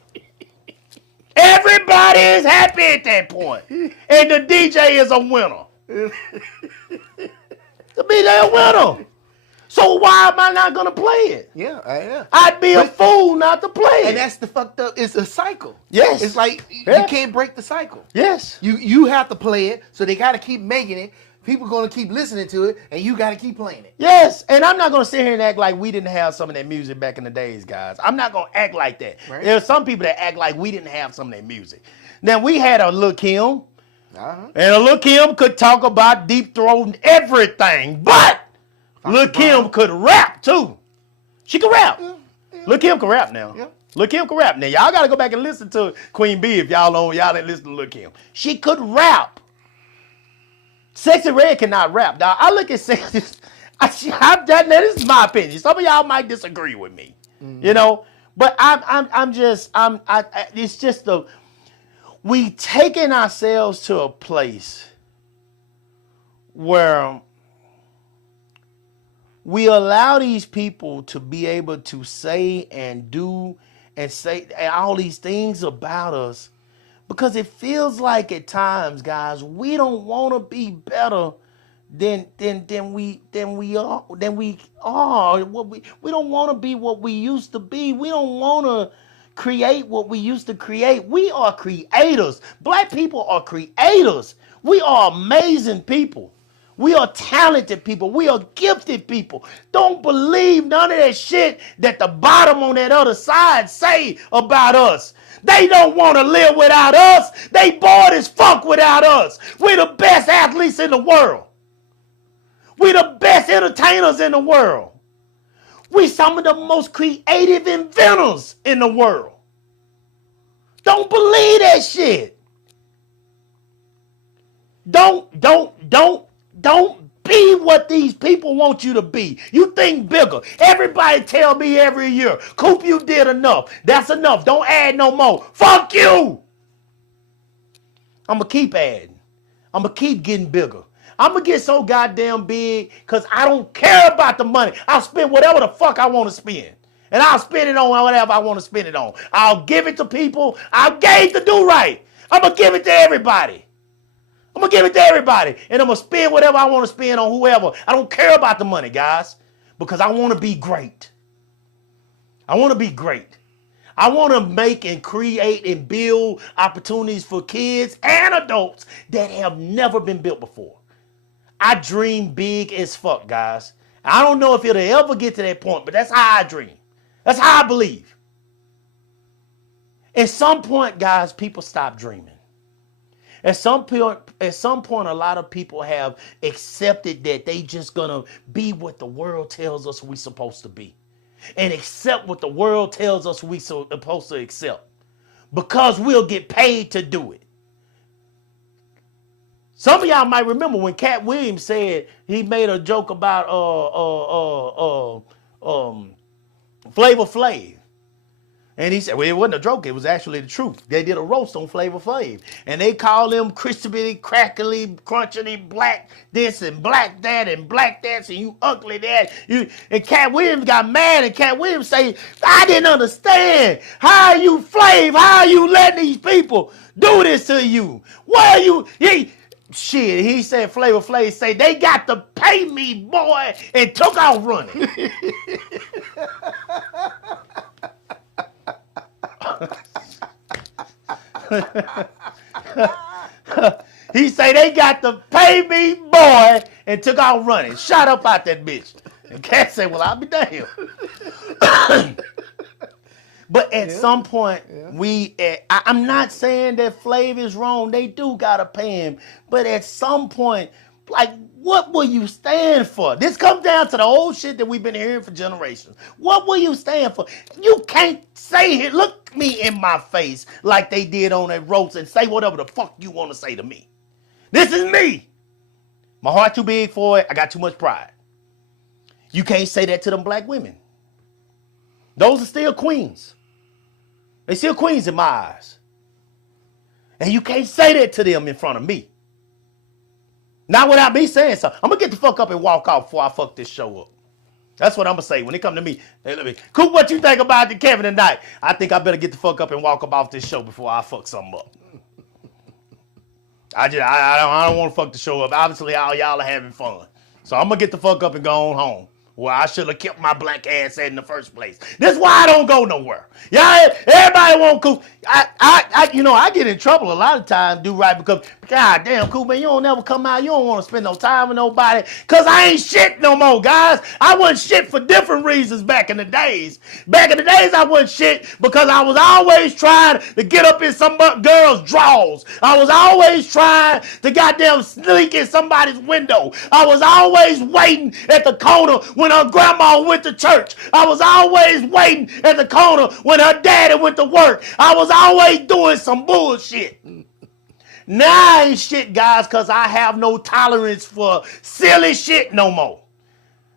Everybody is happy at that point. And the DJ is a winner. The DJ a winner. So why am I not going to play it? Yeah, I am. I'd be a fool not to play it. And that's the fucked up. It's a cycle. Yes. It's like Yeah. you can't break the cycle. Yes. You have to play it, so they got to keep making it. People gonna keep listening to it, and you got to keep playing it. Yes. And I'm not going to sit here and act like we didn't have some of that music back in the days, guys. I'm not going to act like that. Right. There are some people that act like we didn't have some of that music. Now, we had a Lil' Kim, and a Lil' Kim could talk about deep throating everything, but Lil' Kim could rap too. She could rap. Lil' Kim can rap now. Yeah. Lil' Kim can rap now. Y'all got to go back and listen to Queen Bee if y'all didn't listen to Lil' Kim. She could rap. Sexy Red cannot rap. Now I look at Sexy. This is my opinion. Some of y'all might disagree with me, you know. But it's just we taking ourselves to a place where we allow these people to be able to say and do and say all these things about us. Because it feels like at times, guys, we don't want to be better than we are. We don't want to be what we used to be. We don't want to create what we used to create. We are creators. Black people are creators. We are amazing people. We are talented people. We are gifted people. Don't believe none of that shit that the bottom on that other side say about us. They don't want to live without us. They bored as fuck without us. We're the best athletes in the world. We're the best entertainers in the world. We're some of the most creative inventors in the world. Don't believe that shit. Don't be what these people want you to be. You think bigger. Everybody tell me every year, Coop, you did enough. That's enough. Don't add no more. Fuck you. I'm going to keep adding. I'm going to keep getting bigger. I'm going to get so goddamn big because I don't care about the money. I'll spend whatever the fuck I want to spend. And I'll spend it on whatever I want to spend it on. I'll give it to people. I'll gave to Do Right. I'm going to give it to everybody. I'm going to give it to everybody. And I'm going to spend whatever I want to spend on whoever. I don't care about the money, guys. Because I want to be great. I want to be great. I want to make and create and build opportunities for kids and adults that have never been built before. I dream big as fuck, guys. I don't know if it'll ever get to that point, but that's how I dream. That's how I believe. At some point, guys, people stop dreaming. At some point, a lot of people have accepted that they just gonna be what the world tells us we're supposed to be, and accept what the world tells us we're supposed to accept, because we'll get paid to do it. Some of y'all might remember when Cat Williams said he made a joke about Flavor Flav. And he said, well, it wasn't a joke. It was actually the truth. They did a roast on Flavor Flav. And they called him crispy, crackly, crunchily, black this and black that and black that and you ugly that. And Cat Williams got mad and Cat Williams say, I didn't understand. How are you Flav? How are you letting these people do this to you? Why are you... Shit, he said Flavor Flav say, they got to pay me, boy, and took off running. He say they got to pay me, boy, and took off running. Shot up out that bitch. And Cat said, well, I'll be damned. But at some point, I'm not saying that Flav is wrong. They do got to pay him. But at some point, like, what will you stand for? This comes down to the old shit that we've been hearing for generations. What will you stand for? You can't say it. Look me in my face like they did on that roast and say whatever the fuck you want to say to me. This is me. My heart too big for it. I got too much pride. You can't say that to them black women. Those are still queens. They still queens in my eyes. And you can't say that to them in front of me. Not without me saying something. I'm going to get the fuck up and walk off before I fuck this show up. That's what I'm going to say when it come to me. Hey, let me, Coop, what you think about the Kevin tonight? I think I better get the fuck up and walk up off this show before I fuck something up. I don't want to fuck the show up. Obviously, all y'all are having fun. So I'm going to get the fuck up and go on home. Well, I should have kept my black ass at in the first place. That's why I don't go nowhere. Y'all, everybody want Coop. I get in trouble a lot of times, do right, because, God damn, Coop, man, you don't never come out. You don't want to spend no time with nobody, because I ain't shit no more, guys. I wasn't shit for different reasons back in the days. Back in the days, I wasn't shit because I was always trying to get up in some girl's drawers. I was always trying to goddamn sneak in somebody's window. I was always waiting at the corner when her grandma went to church. I was always waiting at the corner when her daddy went to work. I was always doing some bullshit. Now I ain't shit, guys, because I have no tolerance for silly shit no more.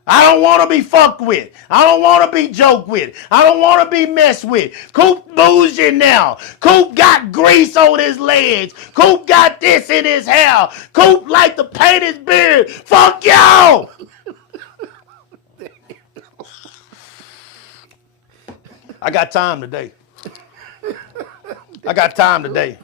I don't want to be fucked with. I don't want to be joked with. I don't want to be messed with. Coop bougie now. Coop got grease on his legs. Coop got this in his hair. Coop like to paint his beard. Fuck y'all. I got time today. I got time today.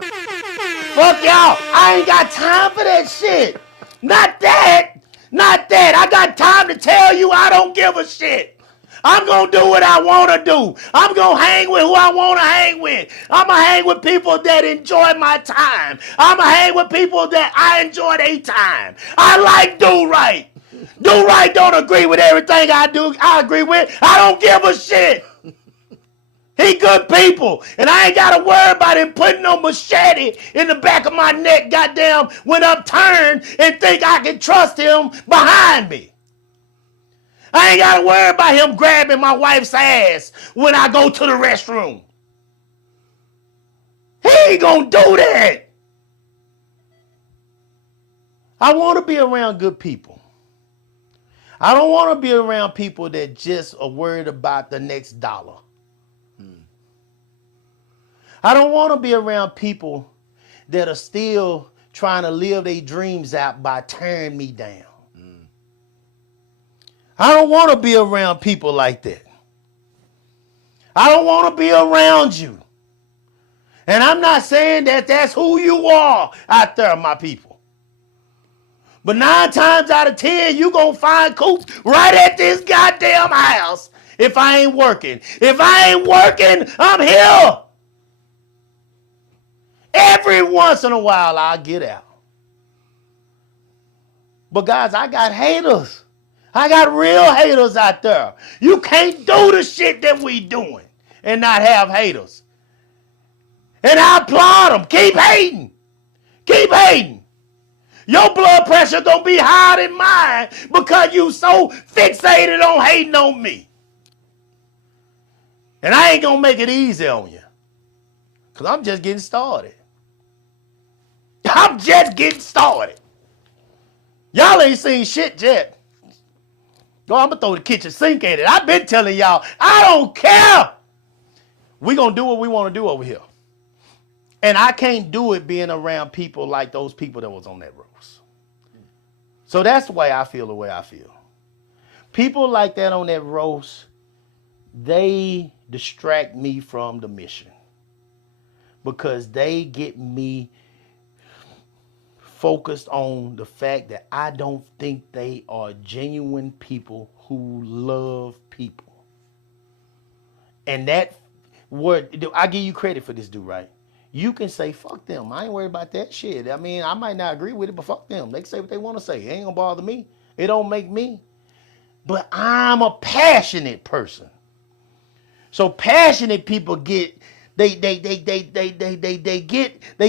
Fuck y'all. I ain't got time for that shit. Not that. Not that. I got time to tell you I don't give a shit. I'm going to do what I want to do. I'm going to hang with who I want to hang with. I'm going to hang with people that enjoy my time. I'm going to hang with people that I enjoy their time. I like Do Right. Do Right don't agree with everything I do. I agree with. I don't give a shit. He good people. And I ain't got to worry about him putting no machete in the back of my neck, goddamn, when I'm turned and think I can trust him behind me. I ain't got to worry about him grabbing my wife's ass when I go to the restroom. He ain't gonna do that. I want to be around good people. I don't want to be around people that just are worried about the next dollar. I don't want to be around people that are still trying to live their dreams out by tearing me down. I don't want to be around people like that. I don't want to be around you. And I'm not saying that that's who you are out there, my people. But 9 times out of 10, you going to find Coop right at this goddamn house if I ain't working. If I ain't working, I'm here. Every once in a while, I'll get out. But guys, I got haters. I got real haters out there. You can't do the shit that we doing and not have haters. And I applaud them. Keep hating. Keep hating. Your blood pressure gonna be higher than mine because you so fixated on hating on me. And I ain't gonna make it easy on you. Because I'm just getting started. I'm just getting started. Y'all ain't seen shit yet. Go, I'm going to throw the kitchen sink at it. I've been telling y'all, I don't care We're going to do what we want to do over here. And I can't do it being around people like those people that was on that roast. So that's the way I feel the way I feel. People like that on that roast, they distract me from the mission. Because they get me focused on the fact that I don't think they are genuine people who love people. And that word, I give you credit for this dude, right? You can say, fuck them. I ain't worried about that shit. I mean, I might not agree with it, but fuck them. They can say what they want to say. It ain't gonna bother me. It don't make me. But I'm a passionate person. So passionate people get they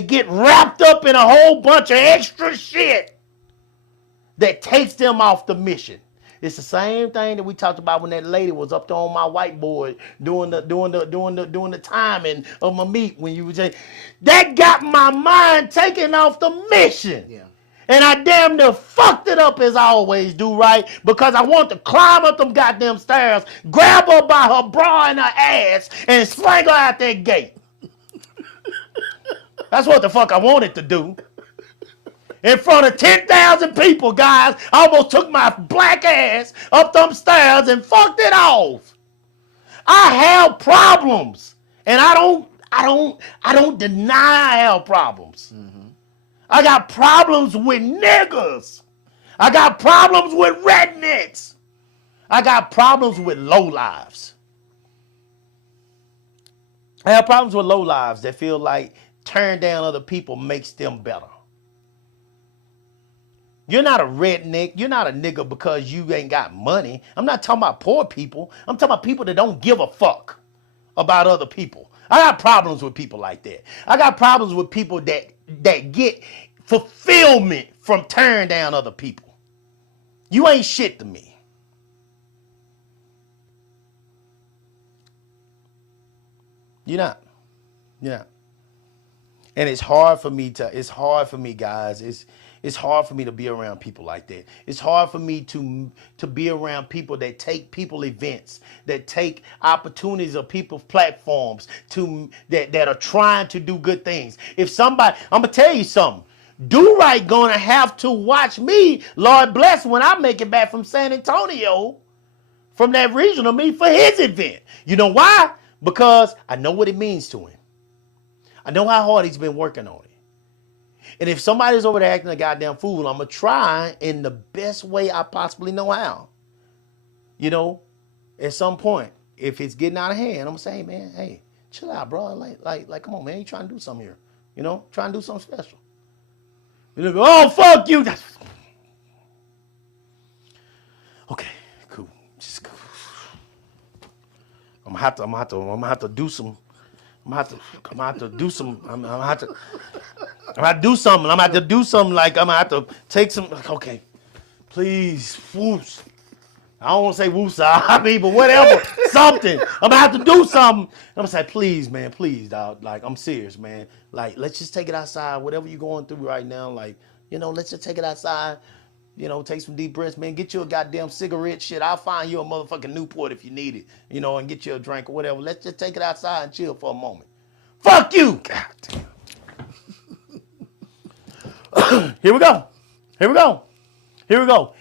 get wrapped up in a whole bunch of extra shit that takes them off the mission. It's the same thing that we talked about when that lady was up there on my whiteboard doing the timing of my meet when you would say that got my mind taken off the mission. Yeah. And I damn near fucked it up as I always do, right? Because I want to climb up them goddamn stairs, grab her by her bra and her ass, and sling her out that gate. That's what the fuck I wanted to do. In front of 10,000 people, guys, I almost took my black ass up them stairs and fucked it off. I have problems, and I don't deny I have problems. Mm-hmm. I got problems with niggas. I got problems with rednecks. I got problems with lowlives. I have problems with lowlives that feel like turn down other people makes them better. You're not a redneck. You're not a nigga because you ain't got money. I'm not talking about poor people. I'm talking about people that don't give a fuck about other people. I got problems with people like that. I got problems with people that get fulfillment from tearing down other people. You ain't shit to me. You're not. You're not. And it's hard for me, guys. It's hard for me to be around people like that. It's hard for me to be around people that take people events, that take opportunities of people's platforms that are trying to do good things. If somebody, I'm gonna tell you something. Do Right gonna have to watch me, Lord bless, when I make it back from San Antonio, from that regional meet for his event. You know why? Because I know what it means to him. I know how hard he's been working on it. And if somebody's over there acting a goddamn fool, I'm going to try in the best way I possibly know how. You know, at some point, if it's getting out of hand, I'm going to say, hey, man, hey, chill out, bro. Like, come on, man. You trying to do something here. You know, trying to do something special. You go, oh, fuck you. Okay, cool. Just cool. I'm gonna have to do some. I'm gonna have to do some. I'm gonna have to do something. I'm gonna have to do something. Like I'm gonna have to take some. Like, okay, please, whoosh. I don't want to say woosah. I mean, but whatever, something. I'm gonna have to do something. I'm gonna say, please, man, please, dog. Like I'm serious, man. Like let's just take it outside. Whatever you're going through right now, like let's just take it outside. Take some deep breaths, man. Get you a goddamn cigarette, shit. I'll find you a motherfucking Newport if you need it, and get you a drink or whatever. Let's just take it outside and chill for a moment. Fuck you! God damn. Here we go.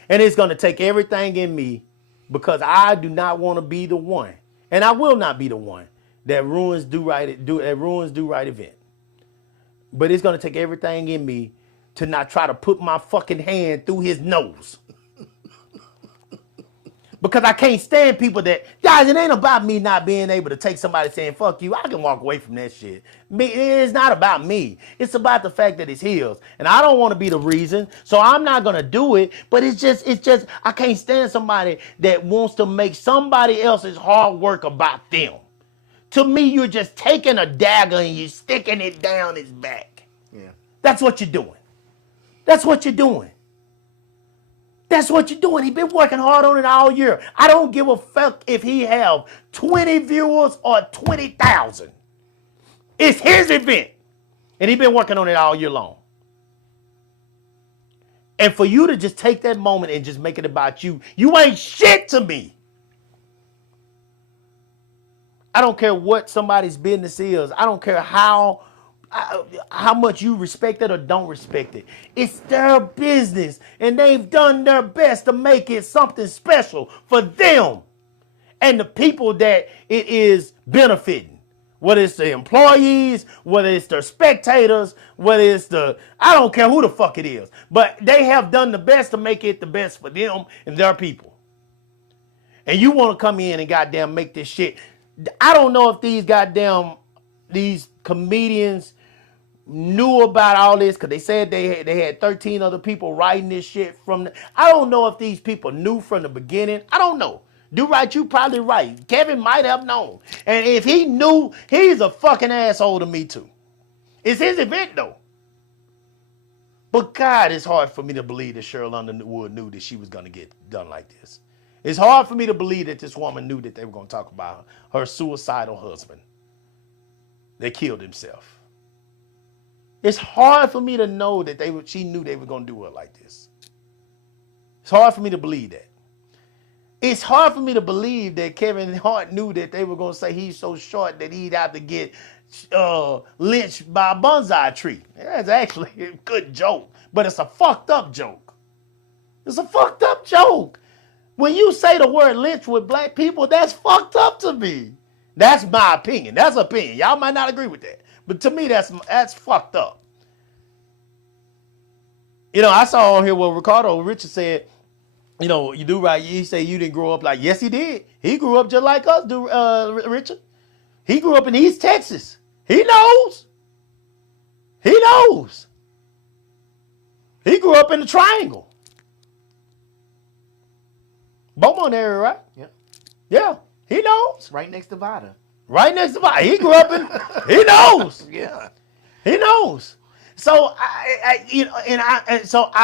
And it's gonna take everything in me because I do not want to be the one, and I will not be the one that ruins Do Right event. But it's gonna take everything in me to not try to put my fucking hand through his nose. Because I can't stand people that, guys, it ain't about me not being able to take somebody saying, fuck you. I can walk away from that shit. It's not about me. It's about the fact that it's his. And I don't want to be the reason, so I'm not going to do it. But it's just, I can't stand somebody that wants to make somebody else's hard work about them. To me, you're just taking a dagger and you're sticking it down his back. Yeah. That's what you're doing. That's what you're doing. He's been working hard on it all year. I don't give a fuck if he have 20 viewers or 20,000. It's his event. And he's been working on it all year long. And for you to just take that moment and just make it about you, you ain't shit to me. I don't care what somebody's business is. I don't care how much you respect it or don't respect it. It's their business, and they've done their best to make it something special for them and the people that it is benefiting. Whether it's the employees, whether it's the spectators, whether it's I don't care who the fuck it is. But they have done the best to make it the best for them and their people. And you want to come in and goddamn make this shit. I don't know if these comedians knew about all this, because they said they had 13 other people writing this shit I don't know if these people knew from the beginning. I don't know. Do right, you probably right. Kevin might have known. And if he knew, he's a fucking asshole to me too. It's his event though. But God, it's hard for me to believe that Cheryl Underwood knew that she was going to get done like this. It's hard for me to believe that this woman knew that they were going to talk about her suicidal husband that killed himself. It's hard for me to know that she knew they were going to do her like this. It's hard for me to believe that. It's hard for me to believe that Kevin Hart knew that they were going to say he's so short that he'd have to get lynched by a bonsai tree. That's actually a good joke, but it's a fucked up joke. It's a fucked up joke. When you say the word lynch with black people, that's fucked up to me. That's my opinion. That's opinion. Y'all might not agree with that, but to me, that's fucked up. You know, I saw on here where Ricardo Richard said, you know, you do right. He say you didn't grow up like, yes, he did. He grew up just like us, Richard. He grew up in East Texas. He knows. He knows. He grew up in the Triangle. Beaumont area, right? Yeah. Yeah. He knows. Right next to Vada. Right next to Vada. He grew up in. He knows. Yeah. He knows. So I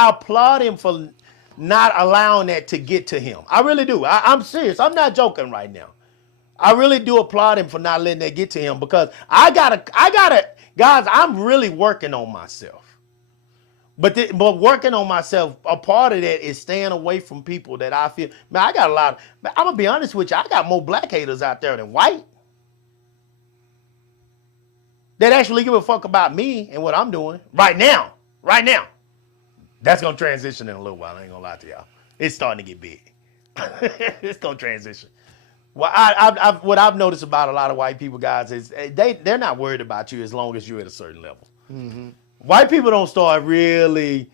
applaud him for not allowing that to get to him. I really do. I'm serious. I'm not joking right now. I really do applaud him for not letting that get to him, because I gotta, guys, I'm really working on myself. But working on myself, a part of that is staying away from people that I feel, man, I got a lot of, I'm gonna be honest with you, I got more black haters out there than white. That actually give a fuck about me and what I'm doing right now. Right now. That's going to transition in a little while. I ain't going to lie to y'all. It's starting to get big. It's going to transition. Well, what I've noticed about a lot of white people, guys, is they're not worried about you as long as you're at a certain level. Mm-hmm. White people don't start really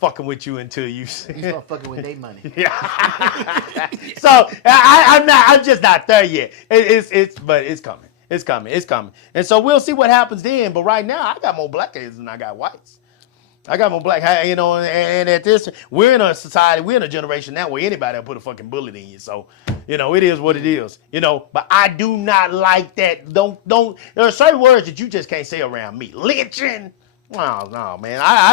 fucking with you until you start fucking with their money. Yeah. So I'm just not there yet. But it's coming. It's coming. And so we'll see what happens then. But right now, I got more black haters than I got whites. I got more black, you know, and at this, we're in a society, we're in a generation now where anybody will put a fucking bullet in you. So, you know, it is what it is, you know, but I do not like that. Don't, there are certain words that you just can't say around me. Lynching. No, man. I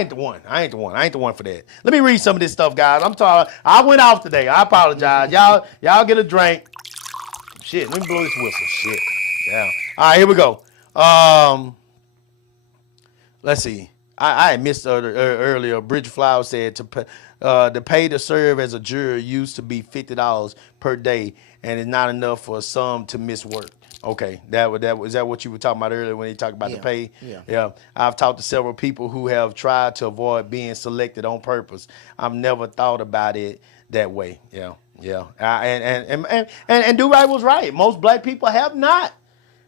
ain't the one. I ain't the one for that. Let me read some of this stuff, guys. I'm tired. I went off today. I apologize. Y'all get a drink. Shit, let me blow this whistle. Shit. Yeah. All right, here we go. Let's see. I had missed earlier. Bridget Flowers said the pay to serve as a juror used to be $50 per day, and it's not enough for some to miss work. Okay, was that what you were talking about earlier when you talked about the pay? Yeah. I've talked to several people who have tried to avoid being selected on purpose. I've never thought about it that way. Yeah. And Do-Right was right. Most black people have not.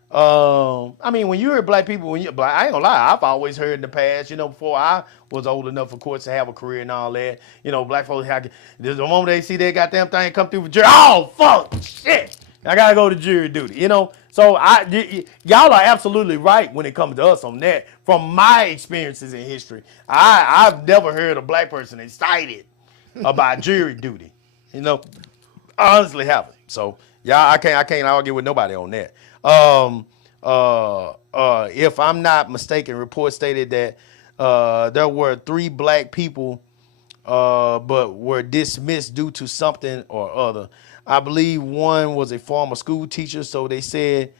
I mean, when you hear black people, I ain't gonna lie, I've always heard in the past, you know, before I was old enough, of course, to have a career and all that, you know, black folks, the moment they see that goddamn thing come through for jury, oh, fuck, shit, I gotta go to jury duty, you know? So y'all are absolutely right when it comes to us on that. From my experiences in history, I've never heard a black person excited about jury duty, you know? I honestly haven't. So, yeah, I can't argue with nobody on that. If I'm not mistaken, reports stated that there were 3 black people, but were dismissed due to something or other. I believe one was a former school teacher, so they said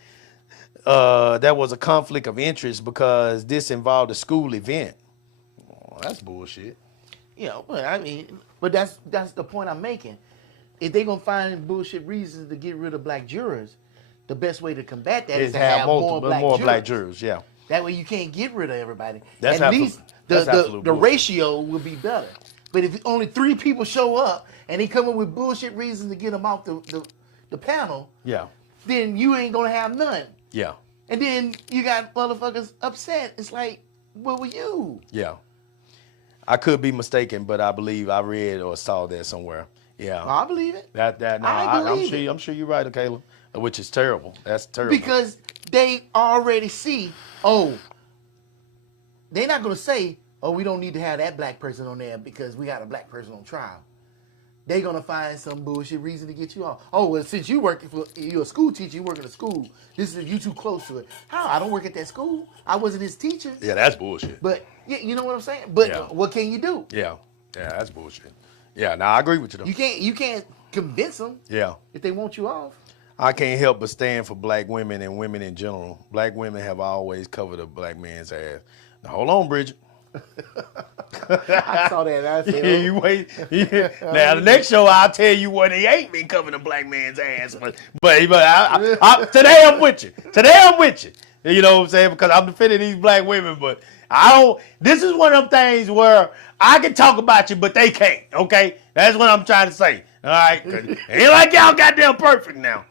there was a conflict of interest because this involved a school event. Oh, that's bullshit. Yeah, well, I mean, but that's the point I'm making. if they're gonna find bullshit reasons to get rid of black jurors, the best way to combat that is Is to have have multiple, more black jurors. Yeah. That way you can't get rid of everybody. That's At absolute- least that's the absolute bullshit. ratio will be better. But if only 3 people show up and they come up with bullshit reasons to get them off the panel, Yeah. then you ain't gonna have none. Yeah. And then you got motherfuckers upset. It's like, where were you? Yeah. I could be mistaken, but I believe I read or saw that somewhere. Yeah. I believe it. I'm sure you're right, Kayla. Which is terrible. That's terrible. Because they already see, oh, they're not going to say, oh, we don't need to have that black person on there because we got a black person on trial. They're going to find some bullshit reason to get you off. Oh, well, since you're a school teacher, you work in a school, you too close to it. How? I don't work at that school. I wasn't his teacher. Yeah, that's bullshit. But, you know what I'm saying? But Yeah. what can you do? Yeah. Yeah, that's bullshit. Yeah, I agree with you though. You can't convince them Yeah. if they want you off. I can't help but stand for black women and women in general. Black women have always covered a black man's ass. Now, hold on, Bridget. I saw that. I said, Yeah, you wait. Yeah. Now the next show I'll tell you what he ain't been covering a black man's ass. But today I'm with you. Today I'm with you. You know what I'm saying? Because I'm defending these black women, but I don't. This is one of them things where I can talk about you, but they can't. Okay, that's what I'm trying to say. All right, 'cause it ain't like y'all goddamn perfect now.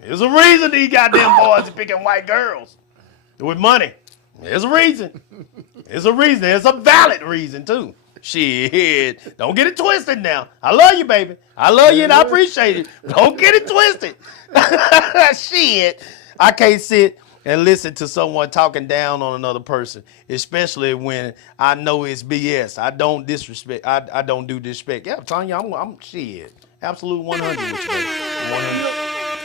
There's a reason these goddamn boys are picking white girls with money. There's a reason. There's a reason. There's a valid reason too. Shit, don't get it twisted now. I love you, baby. I love you and I appreciate it. Don't get it twisted. Shit, I can't sit and listen to someone talking down on another person, especially when I know it's BS. I don't disrespect. I don't do disrespect. Yeah, I'm telling you, I'm shit. Absolute 100 with you, baby. 100.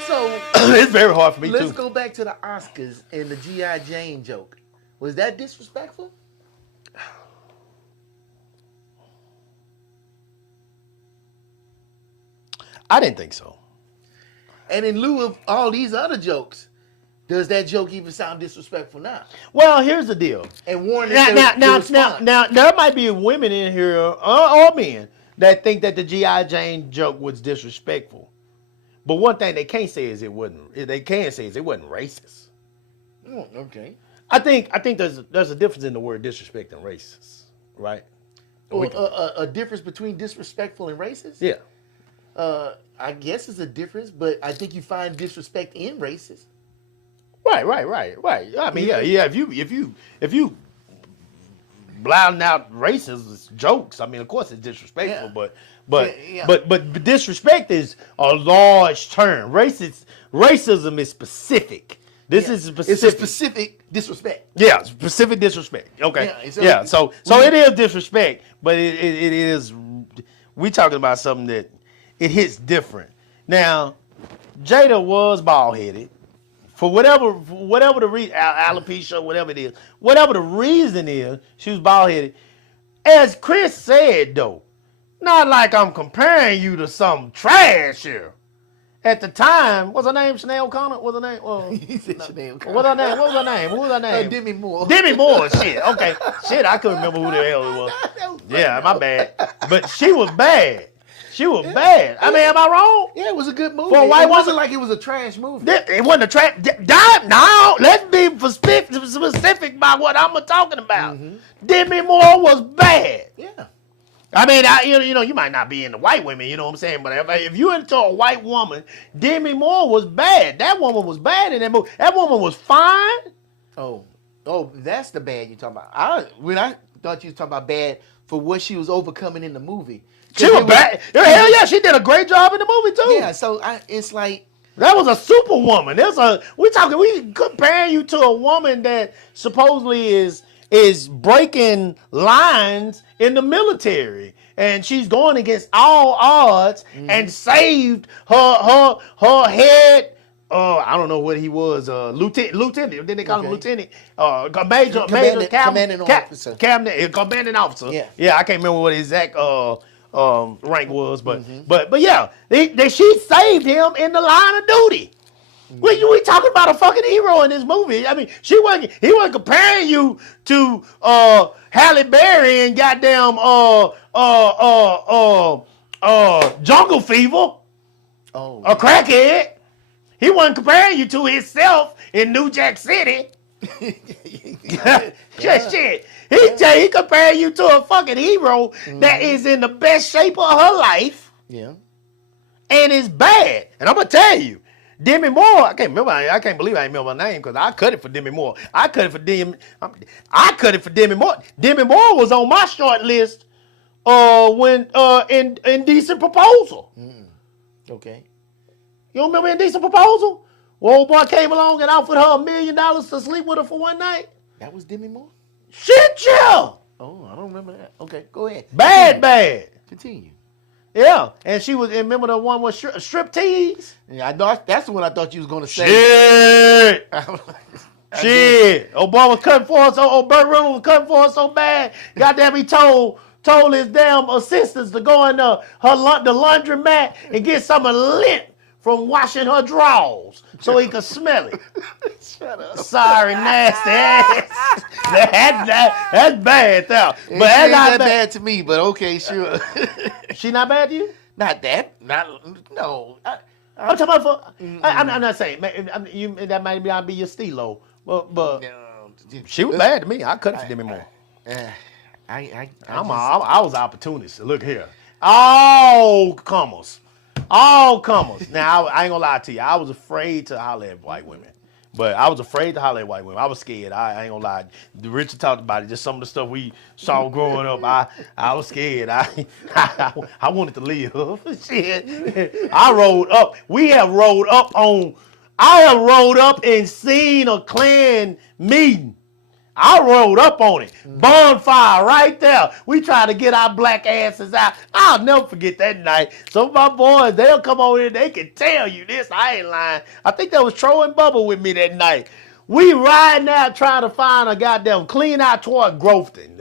So It's very hard for me let's too. go back to the Oscars and the G.I. Jane joke. Was that disrespectful? I didn't think so. And in lieu of all these other jokes, does that joke even sound disrespectful now? Well, here's the deal. And warn Now, there might be women in here or men that think that the G.I. Jane joke was disrespectful. But one thing they can't say is it wasn't. They can say is it wasn't racist. Okay. I think there's a difference in the word disrespect and racist, right? Well, a difference between disrespectful and racist? Yeah. I guess it's a difference, but I think you find disrespect in racist. Right. I mean, yeah. If you blowing out racist jokes, I mean, of course it's disrespectful, Yeah. but disrespect is a large term. Racism is specific. This is specific. It's a specific disrespect. Yeah, specific disrespect. Okay. Yeah, So it is disrespect, but it is. We talking about something that it hits different. Now, Jada was bald headed. For whatever the reason, alopecia, whatever it is, whatever the reason is, she was bald headed. As Chris said though, not like I'm comparing you to some trash here. At the time, what's her name? Sinead O'Connor? What's her name? He said Sinead O'Connor. What's her name? What was her name? Who was her name? Demi Moore. Demi Moore. Shit. Okay. Shit, I couldn't remember who the hell it was. That was funny, Yeah, my though. bad. But she was bad. She was bad. I mean, am I wrong? Yeah, it was a good movie. For a white it wasn't woman? like it was a trash movie. It wasn't a track. No, let's be specific about what I'm talking about. Demi Moore was bad. Yeah. I mean, you might not be into white women, you know what I'm saying? But if you into a white woman, Demi Moore was bad. That woman was bad in that movie. That woman was fine. Oh, that's the bad you're talking about. When I thought you was talking about bad for what she was overcoming in the movie. She was bad. Hell yeah, she did a great job in the movie too. Yeah, so it's like that was a superwoman. We comparing you to a woman that supposedly is breaking lines in the military, and she's going against all odds and saved her head. I don't know what he was, lieutenant. Then they call him lieutenant, commanding officer. Commanding officer. Yeah. I can't remember what his exact rank was, but yeah, she saved him in the line of duty. We talking about a fucking hero in this movie. I mean, he wasn't comparing you to Halle Berry and goddamn Jungle Fever. Oh. A crackhead. He wasn't comparing you to himself in New Jack City. Shit. He comparing you to a fucking hero that is in the best shape of her life. Yeah. And it's bad. And I'm gonna tell you, Demi Moore. I can't believe I ain't remember her name because I cut it for Demi Moore. I cut it for Demi Moore. Demi Moore was on my short list. When Indecent Proposal. Okay. You don't remember Indecent Proposal? Well, old boy came along and offered her $1 million to sleep with her for one night. That was Demi Moore? Shit, yeah. Oh, I don't remember that. Okay, go ahead. Bad. Continue. Yeah, and she was. And remember the one with strip tease? Yeah, I know. That's the one I thought you was gonna say. Shit. Shit. Old boy was cutting for us. Old Burt Reynolds was cutting for us so bad. Goddamn, he told his damn assistants to go in the laundromat and get some of the lint from washing her drawers so he could smell it. Shut up. Sorry, nasty ass. That's bad, though. But But that's ain't not that bad. bad to me, but okay, sure. She not bad to you? Not that. No. I'm talking about I'm not saying that might not be your stilo, but No. she was bad to me. I cut it for Demi Moore. I I was opportunist. Look here, all comers. Now I ain't gonna lie to you. I was afraid to holler at white women. But I was afraid to holler at white women. I was scared. I ain't gonna lie. Richard talked about it. Just some of the stuff we saw growing up. I was scared. I wanted to live. Shit. I rode up. I have rode up and seen a Klan meeting. I rode up on it. Bonfire right there. We tried to get our black asses out. I'll never forget that night. Some of my boys, they'll come over here, they can tell you this. I ain't lying. I think that was Tro and Bubba with me that night. We riding out trying to find a goddamn clean out toward Grofton.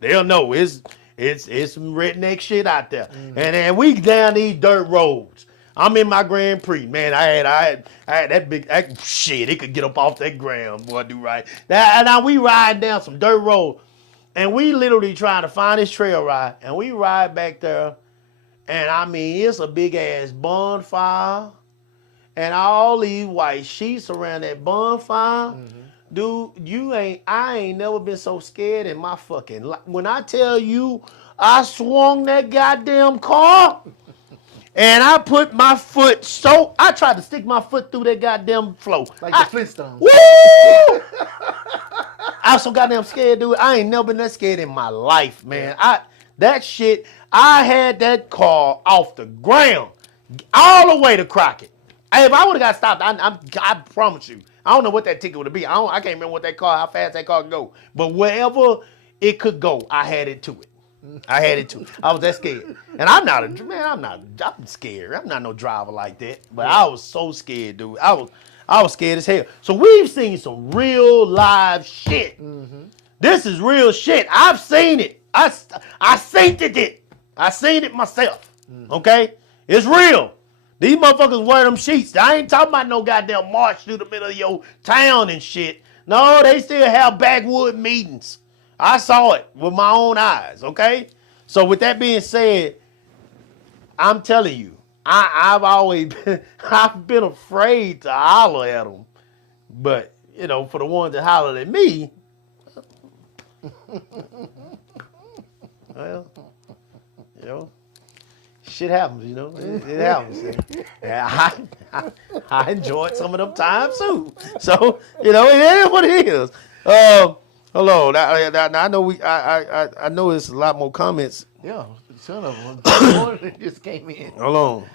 They'll know. It's some redneck shit out there. And then we down these dirt roads. I'm in my Grand Prix, man. I had that big shit. It could get up off that ground, boy. Do right. Now we ride down some dirt road, and we literally trying to find this trail ride, and we ride back there, and I mean it's a big ass bonfire, and all these white sheets around that bonfire. Dude, I ain't never been so scared in my fucking life. When I tell you, I swung that goddamn car. And I put my foot I tried to stick my foot through that goddamn floor. like the Flintstones. Woo! I was so goddamn scared, dude. I ain't never been that scared in my life, man. I had that car off the ground all the way to Crockett. Hey, if I would have got stopped, I promise you, I don't know what that ticket would be. I can't remember how fast that car could go. But wherever it could go, I had it to it. I was that scared. And I'm scared. I'm not no driver like that. But I was so scared, dude. I was scared as hell. So we've seen some real live shit. This is real shit. I've seen it. I seen it. I seen it myself. Okay? It's real. These motherfuckers wear them sheets. I ain't talking about no goddamn march through the middle of your town and shit. No, they still have backwood meetings. I saw it with my own eyes, okay? So with that being said, I'm telling you, I've been afraid to holler at them. But, for the ones that hollered at me, well, shit happens, It happens. Yeah, I enjoyed some of them times too. So, it is what it is. Hello. Now I know I know there's a lot more comments. Yeah, son of them just came in. Hold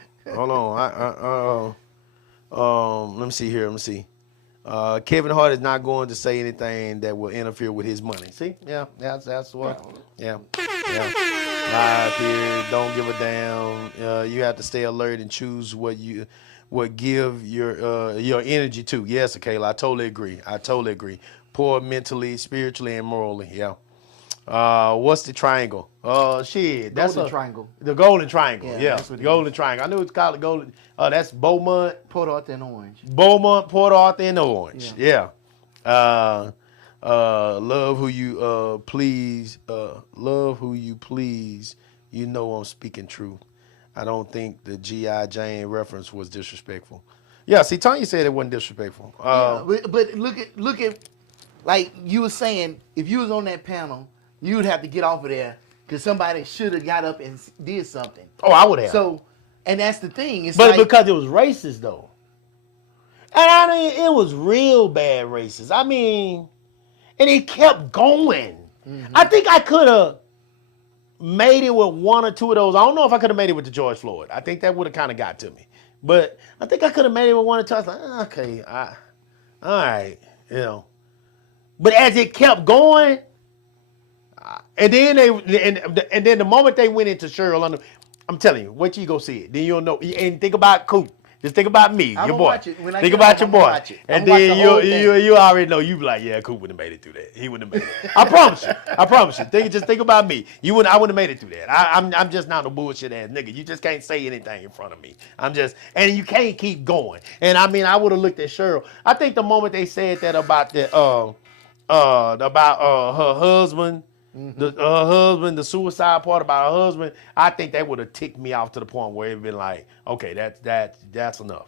on. Let me see here. Kevin Hart is not going to say anything that will interfere with his money. See? Yeah, that's what. Yeah. Live here, don't give a damn. You have to stay alert and choose what give your energy to. Yes, Kayla, I totally agree. Poor mentally, spiritually, and morally. Yeah. What's the triangle? Shit. That's Golden Triangle. The Golden Triangle. Yeah. That's what The it Golden Triangle. I knew it's called the Golden. That's Beaumont, Port Arthur and Orange. Port Arthur, and Orange. Yeah. Love who you please. Love who you please. You know I'm speaking true. I don't think the G.I. Jane reference was disrespectful. Yeah, see, Tanya said it wasn't disrespectful. Yeah, but look at, like you were saying, if you was on that panel, you would have to get off of there because somebody should have got up and did something. Oh, I would have. So, and that's the thing. It's But like, because it was racist, though. And I mean, it was real bad racist. I mean, and it kept going. I think I could have made it with one or two of those. I don't know if I could have made it with the George Floyd. I think that would have kind of got to me. But I think I could have made it with one or two. I was like, okay, all right, you know. But as it kept going, and then and then the moment they went into Cheryl Underwood, I'm telling you, wait till you go see it. Then you'll know. And think about Coop. Just think about me, I'ma your boy. watch it. When I Think get about home, your I'ma boy. watch it. And I'ma watch then the whole thing. you already know. You be like, yeah, Coop wouldn't have made it through that. He wouldn't have made it. I promise you. I promise you. Just think about me. I wouldn't have made it through that. I'm just not a bullshit ass nigga. You just can't say anything in front of me. And you can't keep going. And I mean, I would have looked at Cheryl. I think the moment they said that about her husband. Her husband, the suicide part about her husband, I think that would have ticked me off to the point where it'd been like, okay, that's enough,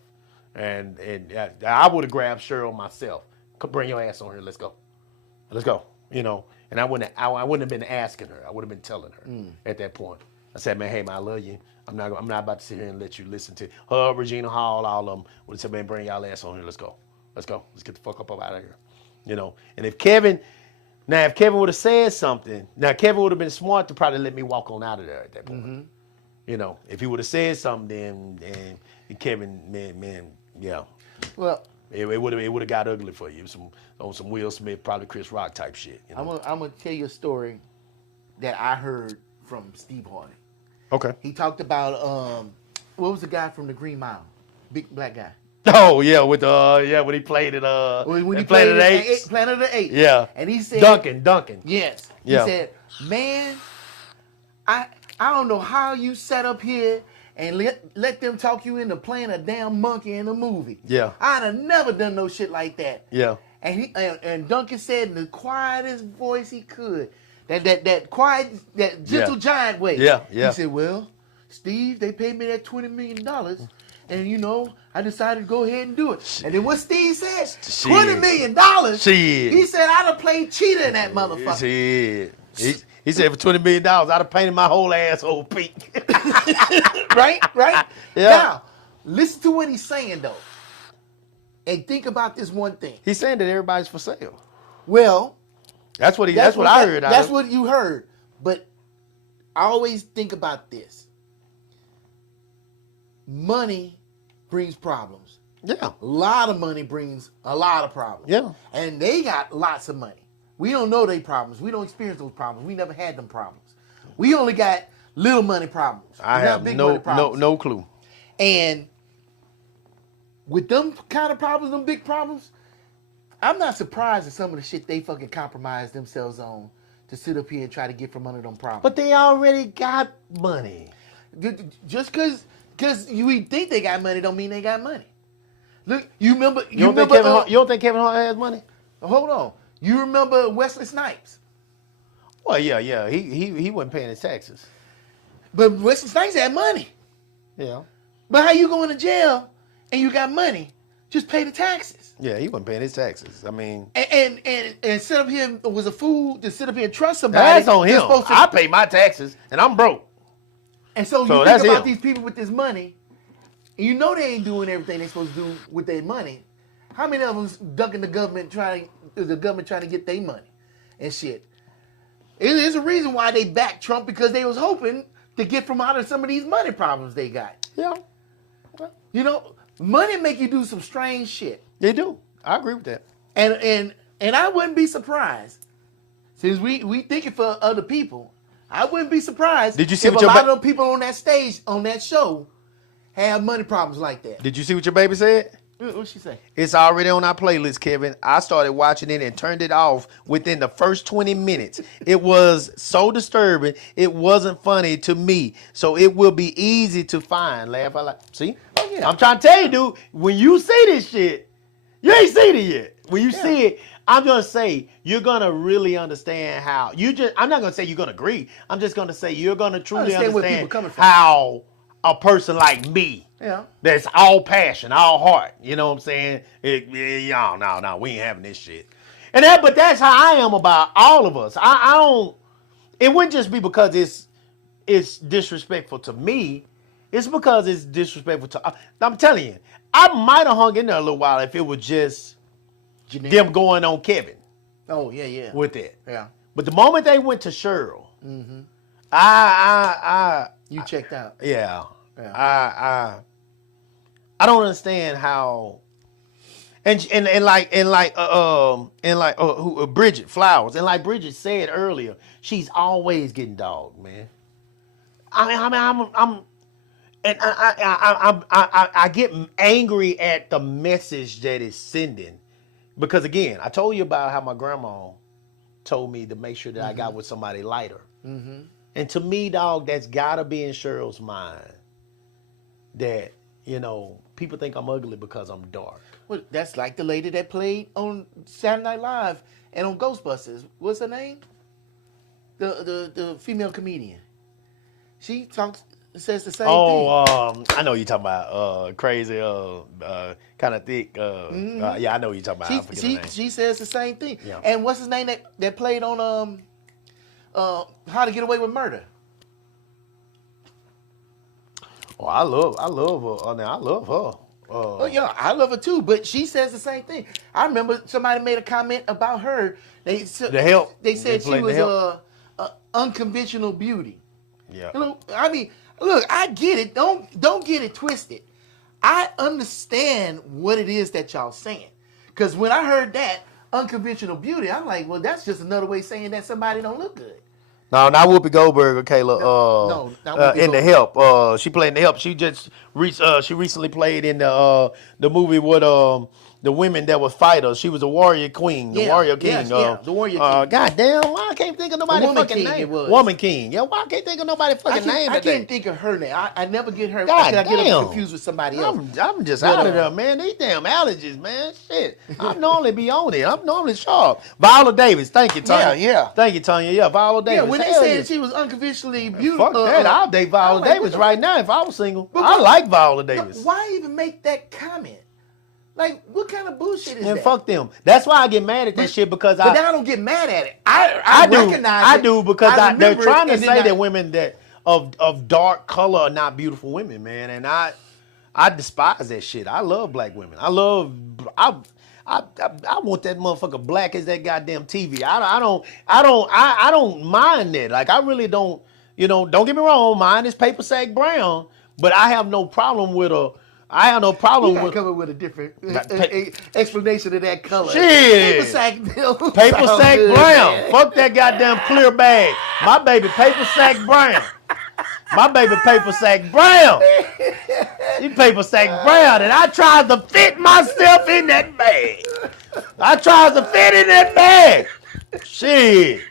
and I would have grabbed Cheryl myself. Bring your ass on here, let's go, you know. And I wouldn't have been asking her. I would have been telling her at that point. I said, man, hey man, I love you. I'm not about to sit here and let you listen to her, Regina Hall, all of them. Would have said, man, bring y'all ass on here, let's go, let's get the fuck up out of here, you know. And if Kevin would have said something, Kevin would have been smart to probably let me walk on out of there at that point. You know, if he would have said something, then Kevin, man, yeah. well, it would have got ugly for you. On some Will Smith, probably Chris Rock type shit. You know? I'm gonna tell you a story that I heard from Steve Harvey. Okay. He talked about what was the guy from the Green Mile, big black guy. Oh yeah, with when he played it When he Planet of the Apes. Planet of the Apes. Yeah. And he said Duncan. Yes. Yeah. He said, man, I don't know how you sat up here and let them talk you into playing a damn monkey in a movie. Yeah. I'd have never done no shit like that. Yeah. And Duncan said in the quietest voice he could, that quiet, that gentle giant way. Yeah. He said, well, Steve, they paid me that $20 million. And, you know, I decided to go ahead and do it. And then what Steve said, $20 million. Shit. He said, I'd have played cheetah in that motherfucker. Shit. He said for $20 million, I'd have painted my whole asshole pink. Right? Yeah. Now, listen to what he's saying, though. And think about this one thing. He's saying that everybody's for sale. Well, That's what I heard. That's what you heard. But I always think about this. Money brings problems. Yeah. A lot of money brings a lot of problems. Yeah. And they got lots of money. We don't know their problems. We don't experience those problems. We never had them problems. We only got little money problems. I We got have big money no problems. clue. And with them kind of problems, them big problems, I'm not surprised at some of the shit they fucking compromise themselves on to sit up here and try to get from under them problems. But they already got money. Just because you think they got money don't mean they got money. Look, you don't think Kevin Hart has money? Hold on. You remember Wesley Snipes? Well, yeah. He wasn't paying his taxes. But Wesley Snipes had money. Yeah. But how you going to jail and you got money? Just pay the taxes. Yeah, he wasn't paying his taxes. I mean, and sit up here was a fool to sit up here and trust somebody. that's on him. Supposed to- I pay my taxes and I'm broke. And so you that's think about him. these people with this money, and you know they ain't doing everything they're supposed to do with their money. How many of them's ducking the government trying to get their money and shit? There's a reason why they backed Trump, because they was hoping to get from out of some of these money problems they got. Yeah. You know, money make you do some strange shit. They do. I agree with that. And I wouldn't be surprised, since we thinking for other people. I wouldn't be surprised Did you see if what a your lot of them people on that stage, on that show, have money problems like that. Did you see what your baby said? What'd she say? It's already on our playlist, Kevin. I started watching it and turned it off within the first 20 minutes. It was so disturbing. It wasn't funny to me. So it will be easy to find. Laugh out loud. See? Oh, yeah. I'm trying to tell you, dude, when you see this shit, you ain't seen it yet. When you see it, I'm going to say you're going to really understand how. I'm not going to say you're going to agree. I'm just going to say you're going to truly Understand where understand people coming from. how a person like me. Yeah. That's all passion, all heart. You know what I'm saying? No, we ain't having this shit. But that's how I am about all of us. I don't. It wouldn't just be because it's disrespectful to me. It's because it's disrespectful to. I'm telling you, I might have hung in there a little while if it was just them going on Kevin. Oh yeah. With it. Yeah. But the moment they went to Cheryl, You checked out. yeah. I don't understand how. And Bridget Flowers, and like Bridget said earlier, she's always getting dogged, man. I get angry at the message that it's sending, because again, I told you about how my grandma told me to make sure that I got with somebody lighter, and to me, dog, that's gotta be in Cheryl's mind that people think I'm ugly because I'm dark. Well, that's like the lady that played on Saturday Night Live and on Ghostbusters. What's her name? The female comedian. She says the same thing. I know you're talking about crazy, kind of thick. Yeah, I know you're talking about. I forget her name. She says the same thing. Yeah. And what's his name that played on How to Get Away with Murder? Oh, I love her. I love her. Oh yeah, I love her too. But she says the same thing. I remember somebody made a comment about her. They said she was a unconventional beauty. Yeah. I mean, look, I get it. Don't get it twisted. I understand what it is that y'all saying. Because when I heard that unconventional beauty, I'm like, well, that's just another way of saying that somebody don't look good. No, not Whoopi Goldberg or Kayla. No, not Whoopi in The Help. She played in The Help. She just she recently played in the movie with the women that were fighters. She was a warrior queen, the warrior king. The warrior king. God damn, why I can't think of nobody fucking name? Woman king. Yeah, why I can't think of nobody fucking name? I can't think of her name. I never get her. God I get her damn. confused with somebody else. I'm just out of there, man. These damn allergies, man. Shit. I normally be on it. I'm normally sharp. Viola Davis. Thank you, Tanya. Yeah. Thank you, Tanya. Yeah, Viola Davis. Yeah, when they said she was unconventionally beautiful. Fuck that. I'll date Viola Davis right now if I was single. I like Viola Davis. Why even make that comment? Like, what kind of bullshit is And that? fuck them. That's why I get mad at that shit, because But now I don't get mad at it. I recognize I it. do, because I they're remember trying it, to and say then that women that of dark color are not beautiful women, man. And I despise that shit. I love black women. I want that motherfucker black as that goddamn TV. I don't mind that. Like, I really don't. Don't get me wrong. Mine is paper sack brown, but I have no problem with a. I have no problem You with come up with a different explanation of that color. Shit. Paper sack bill. paper sack good, brown. man. Fuck that goddamn clear bag. My baby paper sack brown. My baby paper sack brown. You paper sack brown, and I tried to fit myself in that bag. I tried to fit in that bag. Shit.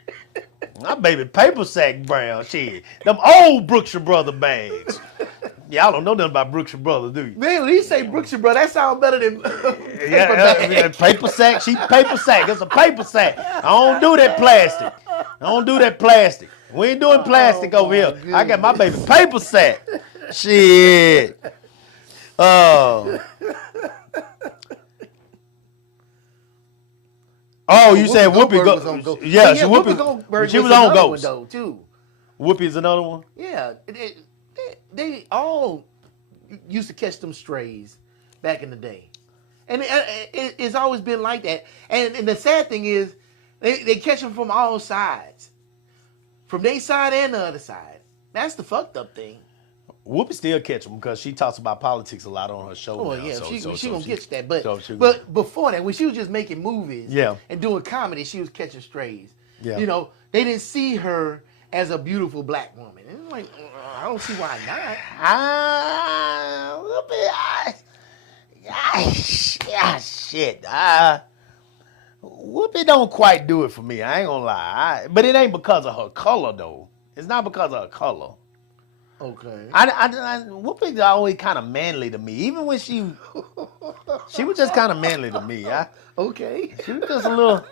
My baby paper sack brown. Shit. Them old Brookshire Brother bags. Y'all don't know nothing about Brookshire Brothers, do you? Man, when you say Brookshire, bro, that sounds better than paper bag. Paper sack. She paper sack. It's a paper sack. I don't do that plastic. We ain't doing plastic over here. Goodness. I got my baby paper sack. Shit. Oh, you said Whoopi was on Ghost. Yeah, Whoopi Goldberg she was another on Ghost. one, though, too. Whoopi's another one. Yeah, they all used to catch them strays back in the day, and it's always been like that. And the sad thing is, they catch them from all sides, from their side and the other side. That's the fucked up thing. Whoopi still catch them because she talks about politics a lot on her show. Oh now, yeah, so she gonna catch that. But but before that, when she was just making movies, Yeah. and doing comedy, she was catching strays. Yeah. They didn't see her as a beautiful black woman. And I'm like, I don't see why not. Shit. Whoopi don't quite do it for me. I ain't gonna lie. But it ain't because of her color, though. It's not because of her color. Okay. Whoopi's always kind of manly to me. Even when she was just kind of manly to me. Okay. She was just a little,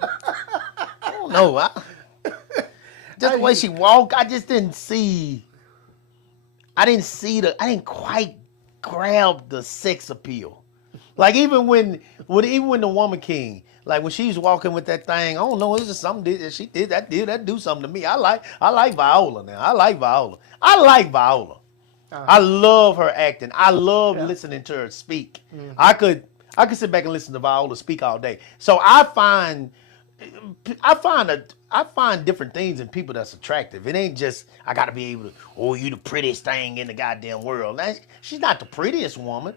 I don't know. Just the way she walked, I just didn't see. I didn't quite grab the sex appeal. Like even when the Woman King, like when she's walking with that thing, I don't know, it's just something that she did that do something to me. I like Viola now. I like Viola. I love her acting. I love listening to her speak. Mm-hmm. I could sit back and listen to Viola speak all day. So I find different things in people that's attractive. It ain't just I gotta be able to, you the prettiest thing in the goddamn world. She's not the prettiest woman.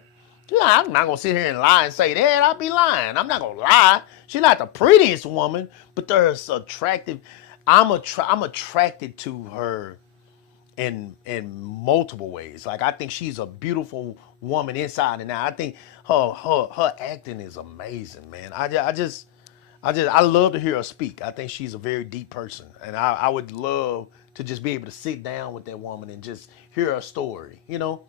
I'm not gonna sit here and lie and say that. I'll be lying. I'm not gonna lie. She's not the prettiest woman, but there's attractive. I'm attracted to her in multiple ways. Like I think she's a beautiful woman inside and out. I think her acting is amazing, man. I love to hear her speak. I think she's a very deep person, and I would love to just be able to sit down with that woman and just hear her story. You know,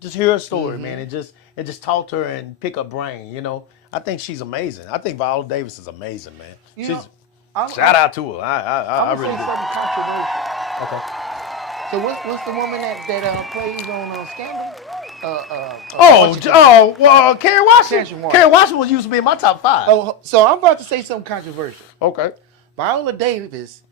just hear her story, man, and just talk to her and pick her brain. You know, I think she's amazing. I think Viola Davis is amazing, man. Shout out to her. I really do. Something controversial. Okay. So what's the woman that plays on Scandal? Kerry Washington. Kerry Washington used to be in my top 5. Oh, so I'm about to say something controversial. Okay. Viola Davis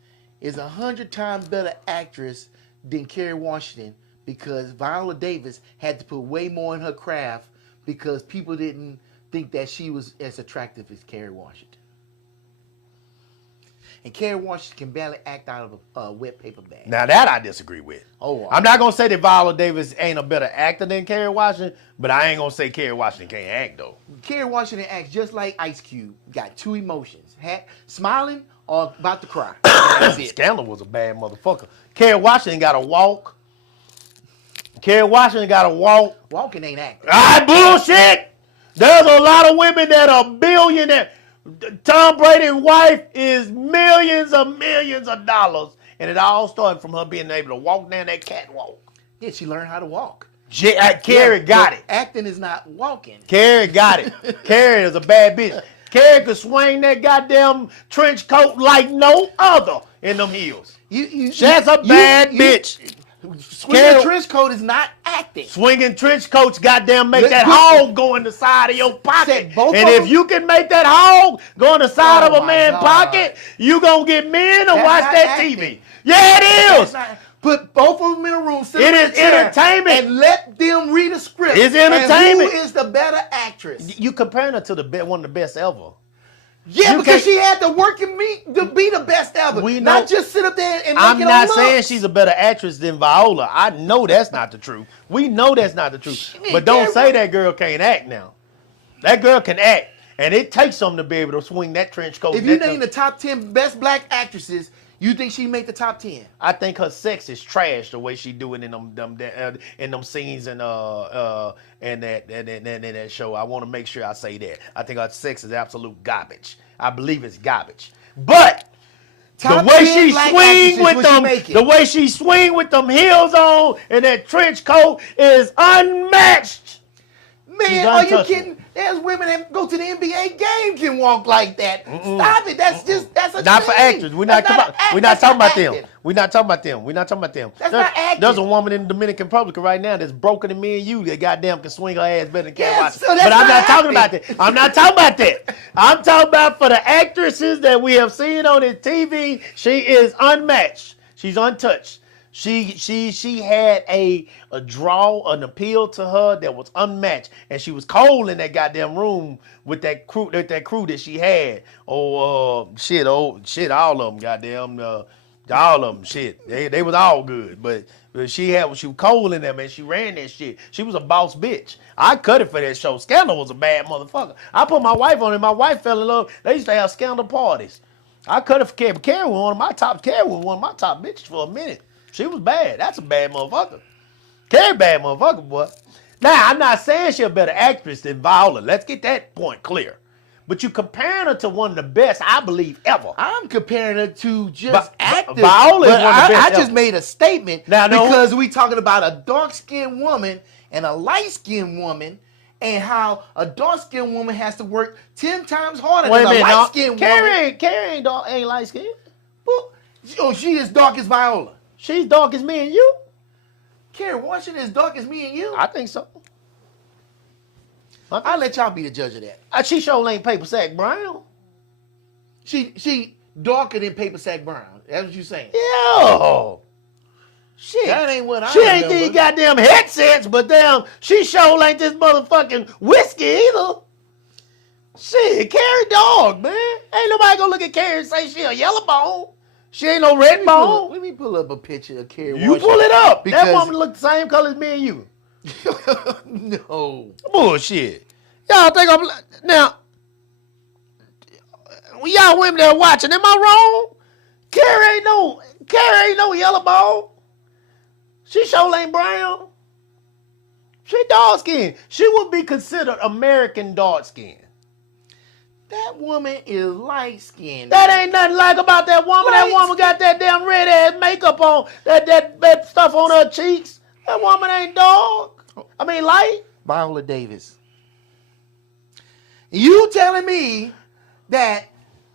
is 100 times better actress than Kerry Washington because Viola Davis had to put way more in her craft because people didn't think that she was as attractive as Kerry Washington. And Kerry Washington can barely act out of a wet paper bag. Now that I disagree with. Oh, I'm not gonna say that Viola Davis ain't a better actor than Kerry Washington, but I ain't gonna say Kerry Washington can't act though. Kerry Washington acts just like Ice Cube. Got 2 emotions: smiling or about to cry. That's it. Scandal was a bad motherfucker. Kerry Washington got to walk. Walking ain't acting. Bullshit. There's a lot of women that are billionaires. Tom Brady's wife is millions of dollars, and it all started from her being able to walk down that catwalk. Yeah, she learned how to walk. Kerry got it. Acting is not walking. Kerry got it. Kerry is a bad bitch. Kerry could swing that goddamn trench coat like no other in them heels. That's a bad bitch. Swinging trench coat is not acting. Swinging trench coats, goddamn, make that hog go in the side of your pocket. And if you can make that hog go in the side of a man's pocket, you gonna get men to watch that TV. Yeah, it is. Put both of them in a room. It is entertainment. And let them read a script. It's entertainment. And who is the better actress? You comparing her to one of the best ever. Yeah, because she had to work in me to be the best ever. Not just sit up there and make it I'm not saying looks. she's a better actress than Viola. I know that's not the truth. We know that's not the truth. But don't say that girl can't act now. That girl can act. And it takes something to be able to swing that trench coat. If you name the top 10 best black actresses, you think she make the top 10? I think her sex is trash the way she do it in them scenes and that show. I want to make sure I say that. I think her sex is absolute garbage. I believe it's garbage. But the way she swing with them heels on and that trench coat is unmatched. Man, are you kidding? There's women that go to the NBA game can walk like that. Stop it. That's a not thing. for actors. We're not talking about them. We're not talking about them. That's not acting. There's a woman in the Dominican Republic right now that's broken than me and you that goddamn can swing her ass better than Kerry Washington. So but I'm not talking about that. I'm not talking about that. I'm talking about for the actresses that we have seen on the TV, she is unmatched. She's untouched. She had a draw, an appeal to her that was unmatched, and she was cold in that goddamn room with that crew that she had. All of them, goddamn, all of them, shit. They was all good, but she was cold in them, and she ran that shit. She was a boss bitch. I cut it for that show. Scandal was a bad motherfucker. I put my wife on it. My wife fell in love. They used to have Scandal parties. I cut it for Kerry. Kerry was one of my top bitches for a minute. She was bad. That's a bad motherfucker. Kerry bad motherfucker, boy. Now, I'm not saying she's a better actress than Viola. Let's get that point clear. But you comparing her to one of the best, I believe, ever. I'm comparing her to just actors. Viola is one of the best I just made a statement because we talking about a dark-skinned woman and a light-skinned woman and how a dark-skinned woman has to work 10 times harder than a light-skinned woman. Kerry ain't light-skinned. Well, she is dark as Viola. She's dark as me and you. Kerry Washington as dark as me and you? I think so. I'll let y'all be the judge of that. She sure ain't paper sack brown. She darker than Paper Sack Brown. That's what you saying. Yeah. Shit. That ain't what I She ain't remember. these goddamn headsets, but damn, she sure ain't this motherfucking whiskey either. Shit, Carrie dog, man. Ain't nobody gonna look at Carrie and say she a yellow bone. She ain't no red bone. Let me pull up a picture of Kerry You Washington. pull it up. That Because- woman look the same color as me and you. No. Bullshit. Y'all think I'm now? Y'all women that are watching, am I wrong? Carrie ain't no yellow bone. She sure ain't brown. She dark skinned. She would be considered American dark skinned. That woman is light skinned. That ain't nothing like about that woman. That woman got that damn red ass makeup on. That stuff on her cheeks. That woman ain't dark. I mean light. Viola Davis. You telling me that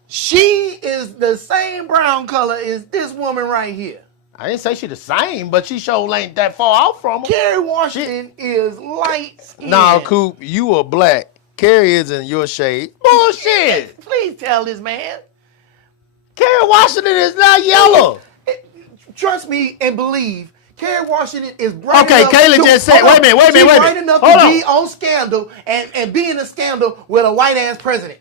she is the same brown color as this woman right here? I didn't say she the same, but she sure ain't that far off from her. Kerry Washington is light skinned. Nah, Coop, you are black. Carrie is in your shade. Bullshit. Please tell this man. Carrie Washington is not yellow. Trust me and believe. Kerry Washington is bright Okay, enough Kayla to- just said- hold on. wait a minute. She's bright enough Hold to on. be on Scandal and be in a scandal with a white ass president.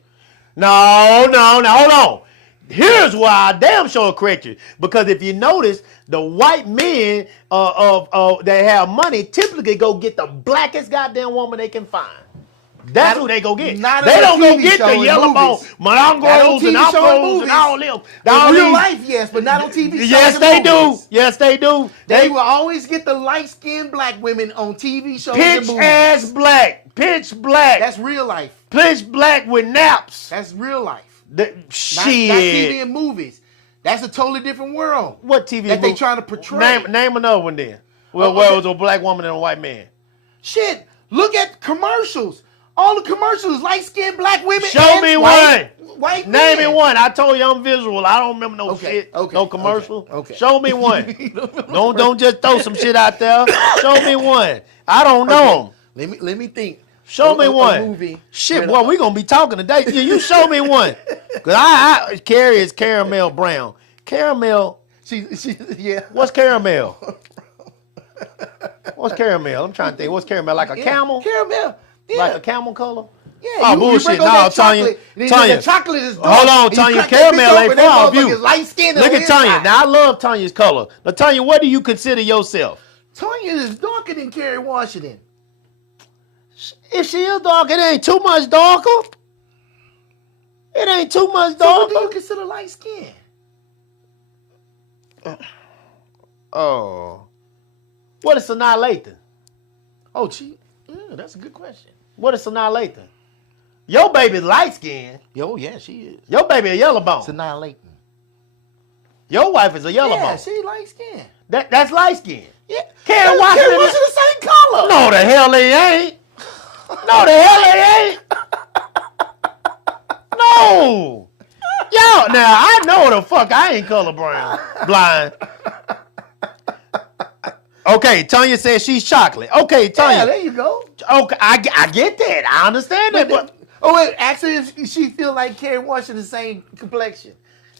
No, hold on. Here's why I damn sure correct you. Because if you notice, the white men that have money typically go get the blackest goddamn woman they can find. That's who they go get. Not They in a don't go TV get show the and yellow bone, movies. monongros and Not on TV show and afros and movies. all them. In real life, yes, but not on TV shows. Yes, and they do. movies. Yes, they do. They will always get the light-skinned black women on TV shows and pitch movies. ass black. Pitch black. That's real life. Pitch black with naps. That's real life. The, Not shit. TV and movies. That's a totally different world. What TV that they movie? trying to portray. Name another one then. Well, Oh, where okay. it was a black woman and a white man. Shit, look at commercials. All the commercials, light-skinned black women. Show and me white Name me men. one. I told you I'm visual. I don't remember no Okay, shit. okay, No commercial. okay. Show me one. don't just throw some shit out there. Show me one. I don't know them. Let me think. Show me A one. movie Shit, with boy, we gonna be talking today. Yeah, you show me one. Cause Carrie is caramel brown. Caramel. She, yeah. What's caramel? What's caramel? I'm trying to think. What's caramel? Like a Yeah, camel? Caramel. Yeah. Like a camel color? Yeah, Oh, you bullshit. break on No, that Tanya. chocolate, and then Tanya. the chocolate is dark, Hold on, and you Tanya. crack that Caramel bitch ain't open, that far off you. motherfucker's light-skinned Look on at the Tanya. inside. Now, I love Tanya's color. Now, Tanya, what do you consider yourself? Tanya is darker than Kerry Washington. If she is dark, it ain't too much darker. It ain't too much So what do you darker. consider light skin? Oh. What is Sanaa Lathan? Oh, that's a good question. What is Sanaa Lathan? Your baby light skin. Oh, yeah, she is. Your baby a yellow bone. Sanaa Lathan. Your wife is a yellow Yeah, bone. she light skin. That's light skin. Yeah. Carrie Washington. the same color. No, the hell they ain't. No, the hell they ain't. No. Yo, now I know the fuck I ain't colorblind. Blind. Okay, Tanya says she's chocolate. Okay, Yeah, Tanya. there you go. Okay, I get that. I understand that, but Oh, wait, ask her if she feel like Kerry Washington the same complexion.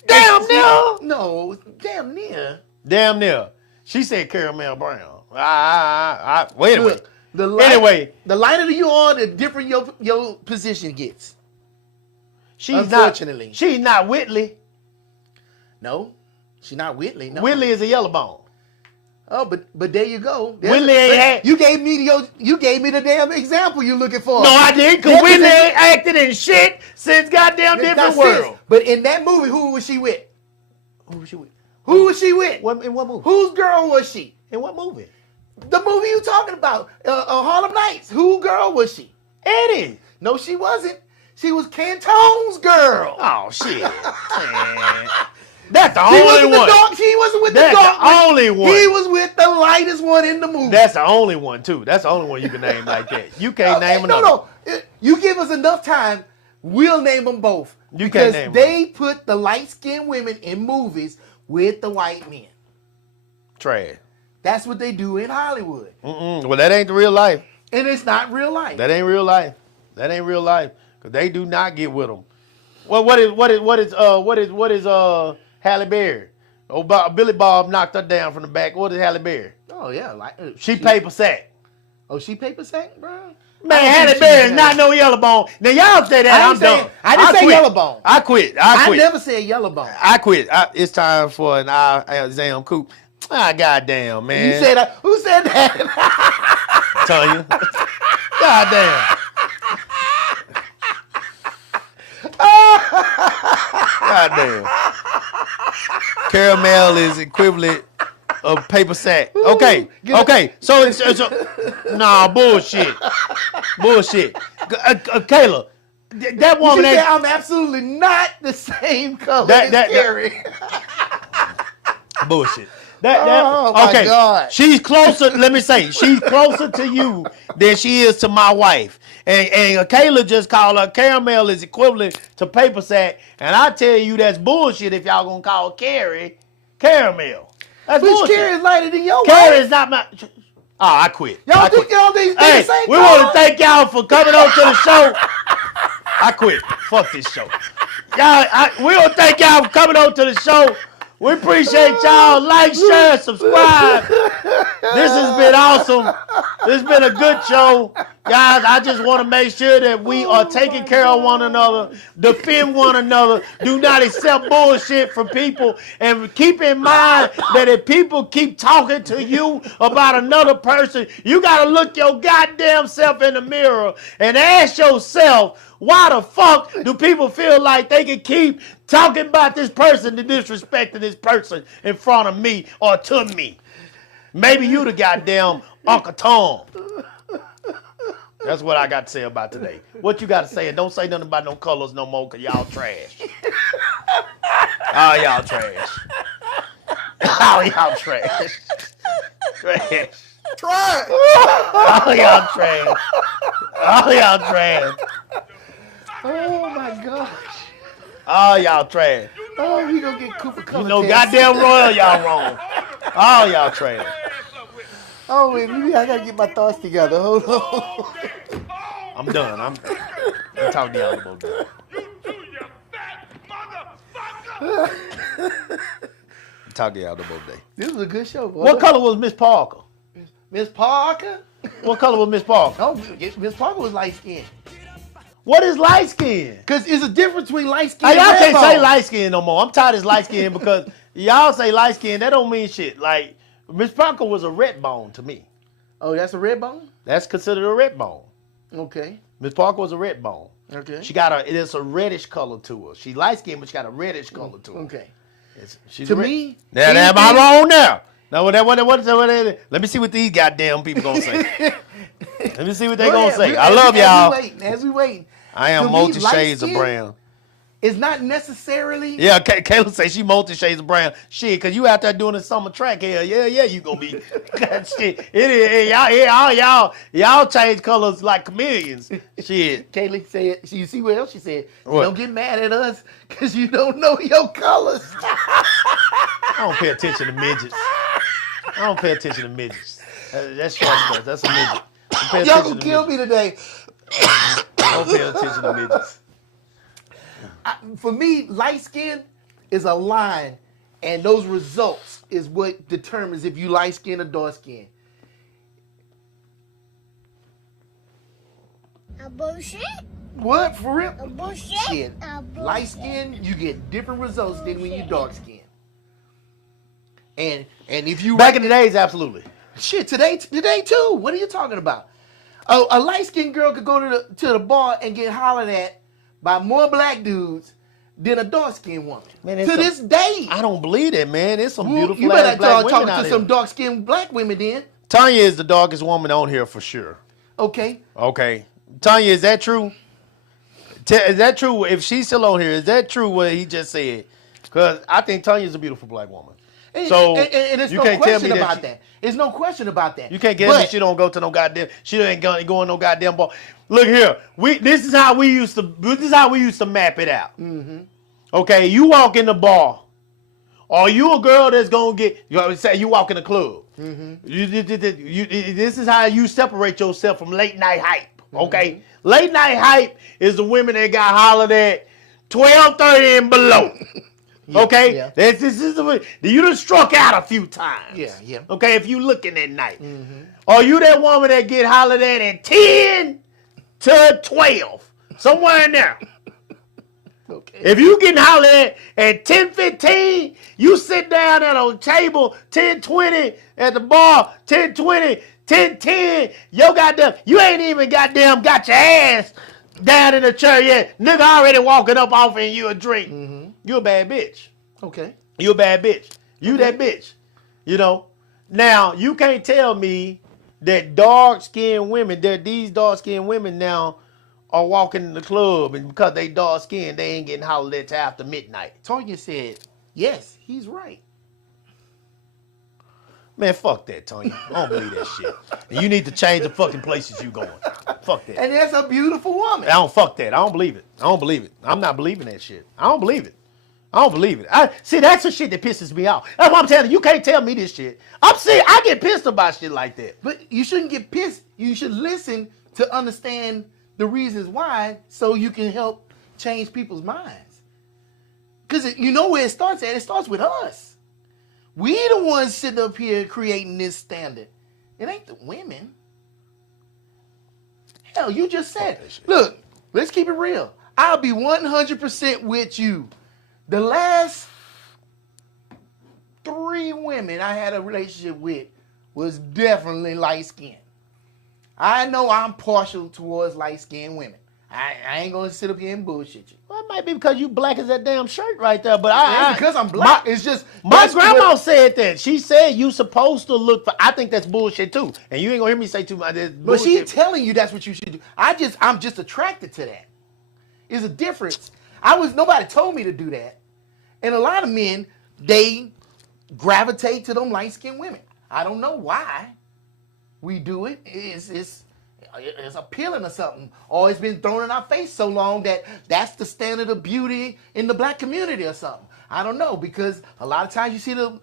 damn near. No, damn near. Damn near. She said caramel brown. Wait a minute. Look, Anyway. the lighter you are, the different your position gets. She's Unfortunately. not. She's not Whitley. No, she's not Whitley. No. Whitley is a yellow bone. Oh, but there you go. Whitley ain't had- You gave me the damn example you looking for. No, I didn't, because Yes, Whitley you did. ain't acted in shit since goddamn That's different it. world. But in that movie, who was she with? Who was she with? Who was she with? In what movie? Whose girl was she? In what movie? The movie you talking about, Harlem Nights. Who girl was she? Eddie. No, she wasn't. She was Cantone's girl. Oh shit. Man. That's the She only wasn't one. the dark. She wasn't with That's the dark. the only one. He was with the lightest one in the movie. That's the only one too. That's the only one you can name like that. You can't name another. No. You give us enough time, we'll name them both. You because can't name they put the light skinned women in movies with the white men. Trash. That's what they do in Hollywood. Well, that ain't the real life. And it's not real life. That ain't real life. That ain't real life. Cause they do not get with them. Well, what is Halle Berry? Oh, Billy Bob knocked her down from the back. What is Halle Berry? Oh, yeah. She paper sack. Oh, she paper sack, bro? Man, Halle Berry is not no yellow bone. Now y'all say that I'm done. I didn't say yellow bone. I quit. I never said yellow bone. I quit. It's time for an eye exam, Coop. Ah, goddamn, man. You said that? Who said that? Tanya. Goddamn. Goddamn. Caramel is equivalent of paper sack. Okay. So nah, bullshit. Kayla, that woman ain't. I'm absolutely not the same color as Carrie. Bullshit. Oh my God. She's closer. Let me say, she's closer to you than she is to my wife. And Kayla just called her Caramel is equivalent to paper sack. And I tell you that's bullshit if y'all gonna call Carrie Caramel. That's bullshit. Carrie is lighter than your Carrie wife. is not my. Oh, I quit. Y'all think they the same we color? want to thank y'all for coming on to the show. I quit. Fuck this show. We want to thank y'all for coming on to the show. We appreciate y'all. Like, share, subscribe. This has been awesome. This has been a good show. Guys, I just want to make sure that we are taking care of one another, defend one another, do not accept bullshit from people, and keep in mind that if people keep talking to you about another person, you got to look your goddamn self in the mirror and ask yourself, why the fuck do people feel like they can keep talking about this person and disrespecting this person in front of me or to me? Maybe you the goddamn Uncle Tom. That's what I got to say about today. What you got to say? And don't say nothing about no colors no more, because y'all trash. Oh, y'all trash. Oh, y'all trash. Trash. Try. Oh, y'all trash. Oh, y'all trash. Oh my gosh. Oh, y'all trash. Oh, we gonna get Cooper color. You know, test. goddamn royal, y'all wrong. Oh, y'all trash. Oh wait, maybe I gotta get my thoughts together. Hold on. I'm done. I'm talking to y'all about that. You do, you fat motherfucker! I'm talking to y'all about that. This was a good show, boy. What color was Miss Parker? Miss Parker? What color was Miss Parker? No, Miss Parker was light skinned. What is light skin? Cause it's a difference between light skin Hey, and y'all red can't bone. say light skin no more. I'm tired of this light skin because y'all say light skin. That don't mean shit. Like, Miss Parker was a red bone to me. Oh, that's a red bone? That's considered a red bone. Okay. Miss Parker was a red bone. Okay. It is a reddish color to her. She light skinned, but she got a reddish color to her. Okay. She's To red. me, Now, am I wrong now? Now, let me see what these goddamn people gonna say. Let me see what they gonna say. I love y'all. As we wait. I am To me, multi light shades of skin brown. It's not necessarily. Yeah, Kayla say she multi shades of brown. Shit, cause you out there doing the summer track here. Yeah, you gonna be. Shit, it is. Y'all change colors like chameleons. Shit. Kaylee said, you see what else she said? What? Don't get mad at us because you don't know your colors. I don't pay attention to midgets. I don't pay attention to midgets. That's short stuff. That's a midget. Don't pay Y'all attention gonna to kill midgets. me today. Don't pay attention to midgets. For me, light skin is a line, and those results is what determines if you light skin or dark skin. A bullshit? What? For real? A bullshit? Shit. A bullshit. Light skin, you get different results than when you dark skin. And if you Back in the days, absolutely. shit today too. What are you talking about? A light skinned girl could go to the bar and get hollered at by more black dudes than a dark skinned woman. Man, to it's this day. I don't believe that, man. There's some beautiful You ass better black start women talking out to here. some dark skinned black women then. Tanya is the darkest woman on here for sure. Okay. Okay. Tanya, is that true? Is that true? If she's still on here, is that true what he just said? Because I think Tanya's a beautiful black woman. So and there's you no can't tell me question that about she- that. There's no question about that. You can't get me. But She don't go to no goddamn. She ain't going no goddamn bar. Look here. This is how we used to map it out. Mm-hmm. Okay, you walk in the bar Are you a girl that's gonna get? Say you walk in the club. Mm-hmm. This is how you separate yourself from late night hype. Okay, late night hype is the women that got hollered at 12:30 and below. Okay, yeah. this is you done struck out a few times. Yeah. Okay, if you looking at night, are you that woman that get hollered at 10 to 12, somewhere in there? Okay. If you getting hollered at 10:15, you sit down at a table 10:20 at the bar 10:20, 10:10. You ain't even goddamn got your ass down in the chair yet. Nigga already walking up offering you a drink. You a bad bitch. Okay. You a bad bitch. You that bitch. You know. Now you can't tell me that these dark skinned women now are walking in the club, and because they dark skinned, they ain't getting hollered at till after midnight. Tonya said, yes, he's right. Man, fuck that, Tony. I don't believe that shit. And you need to change the fucking places you going. Fuck that. And that's a beautiful woman. Fuck that. I don't believe it. I'm not believing that shit. I don't believe it. See, that's the shit that pisses me off. That's what I'm telling you. You can't tell me this shit. I get pissed about shit like that. But you shouldn't get pissed. You should listen to understand the reasons why so you can help change people's minds. Because you know where it starts at? It starts with us. We the ones sitting up here creating this standard. It ain't the women. Hell, you just said, look, let's keep it real. I'll be 100% with you. The last 3 women I had a relationship with was definitely light-skinned. I know I'm partial towards light-skinned women. I ain't gonna sit up here and bullshit you. Well, it might be because you black as that damn shirt right there, but Because I'm black, it's just my grandma said that. She said you supposed to look for. I think that's bullshit too, and you ain't gonna hear me say too much. But she's telling you that's what you should do. I'm just attracted to that. It's a difference. Nobody told me to do that, and a lot of men they gravitate to them light-skinned women. I don't know why we do it. It's appealing or something, or it's been thrown in our face so long that that's the standard of beauty in the black community or something. I don't know, because a lot of times you see them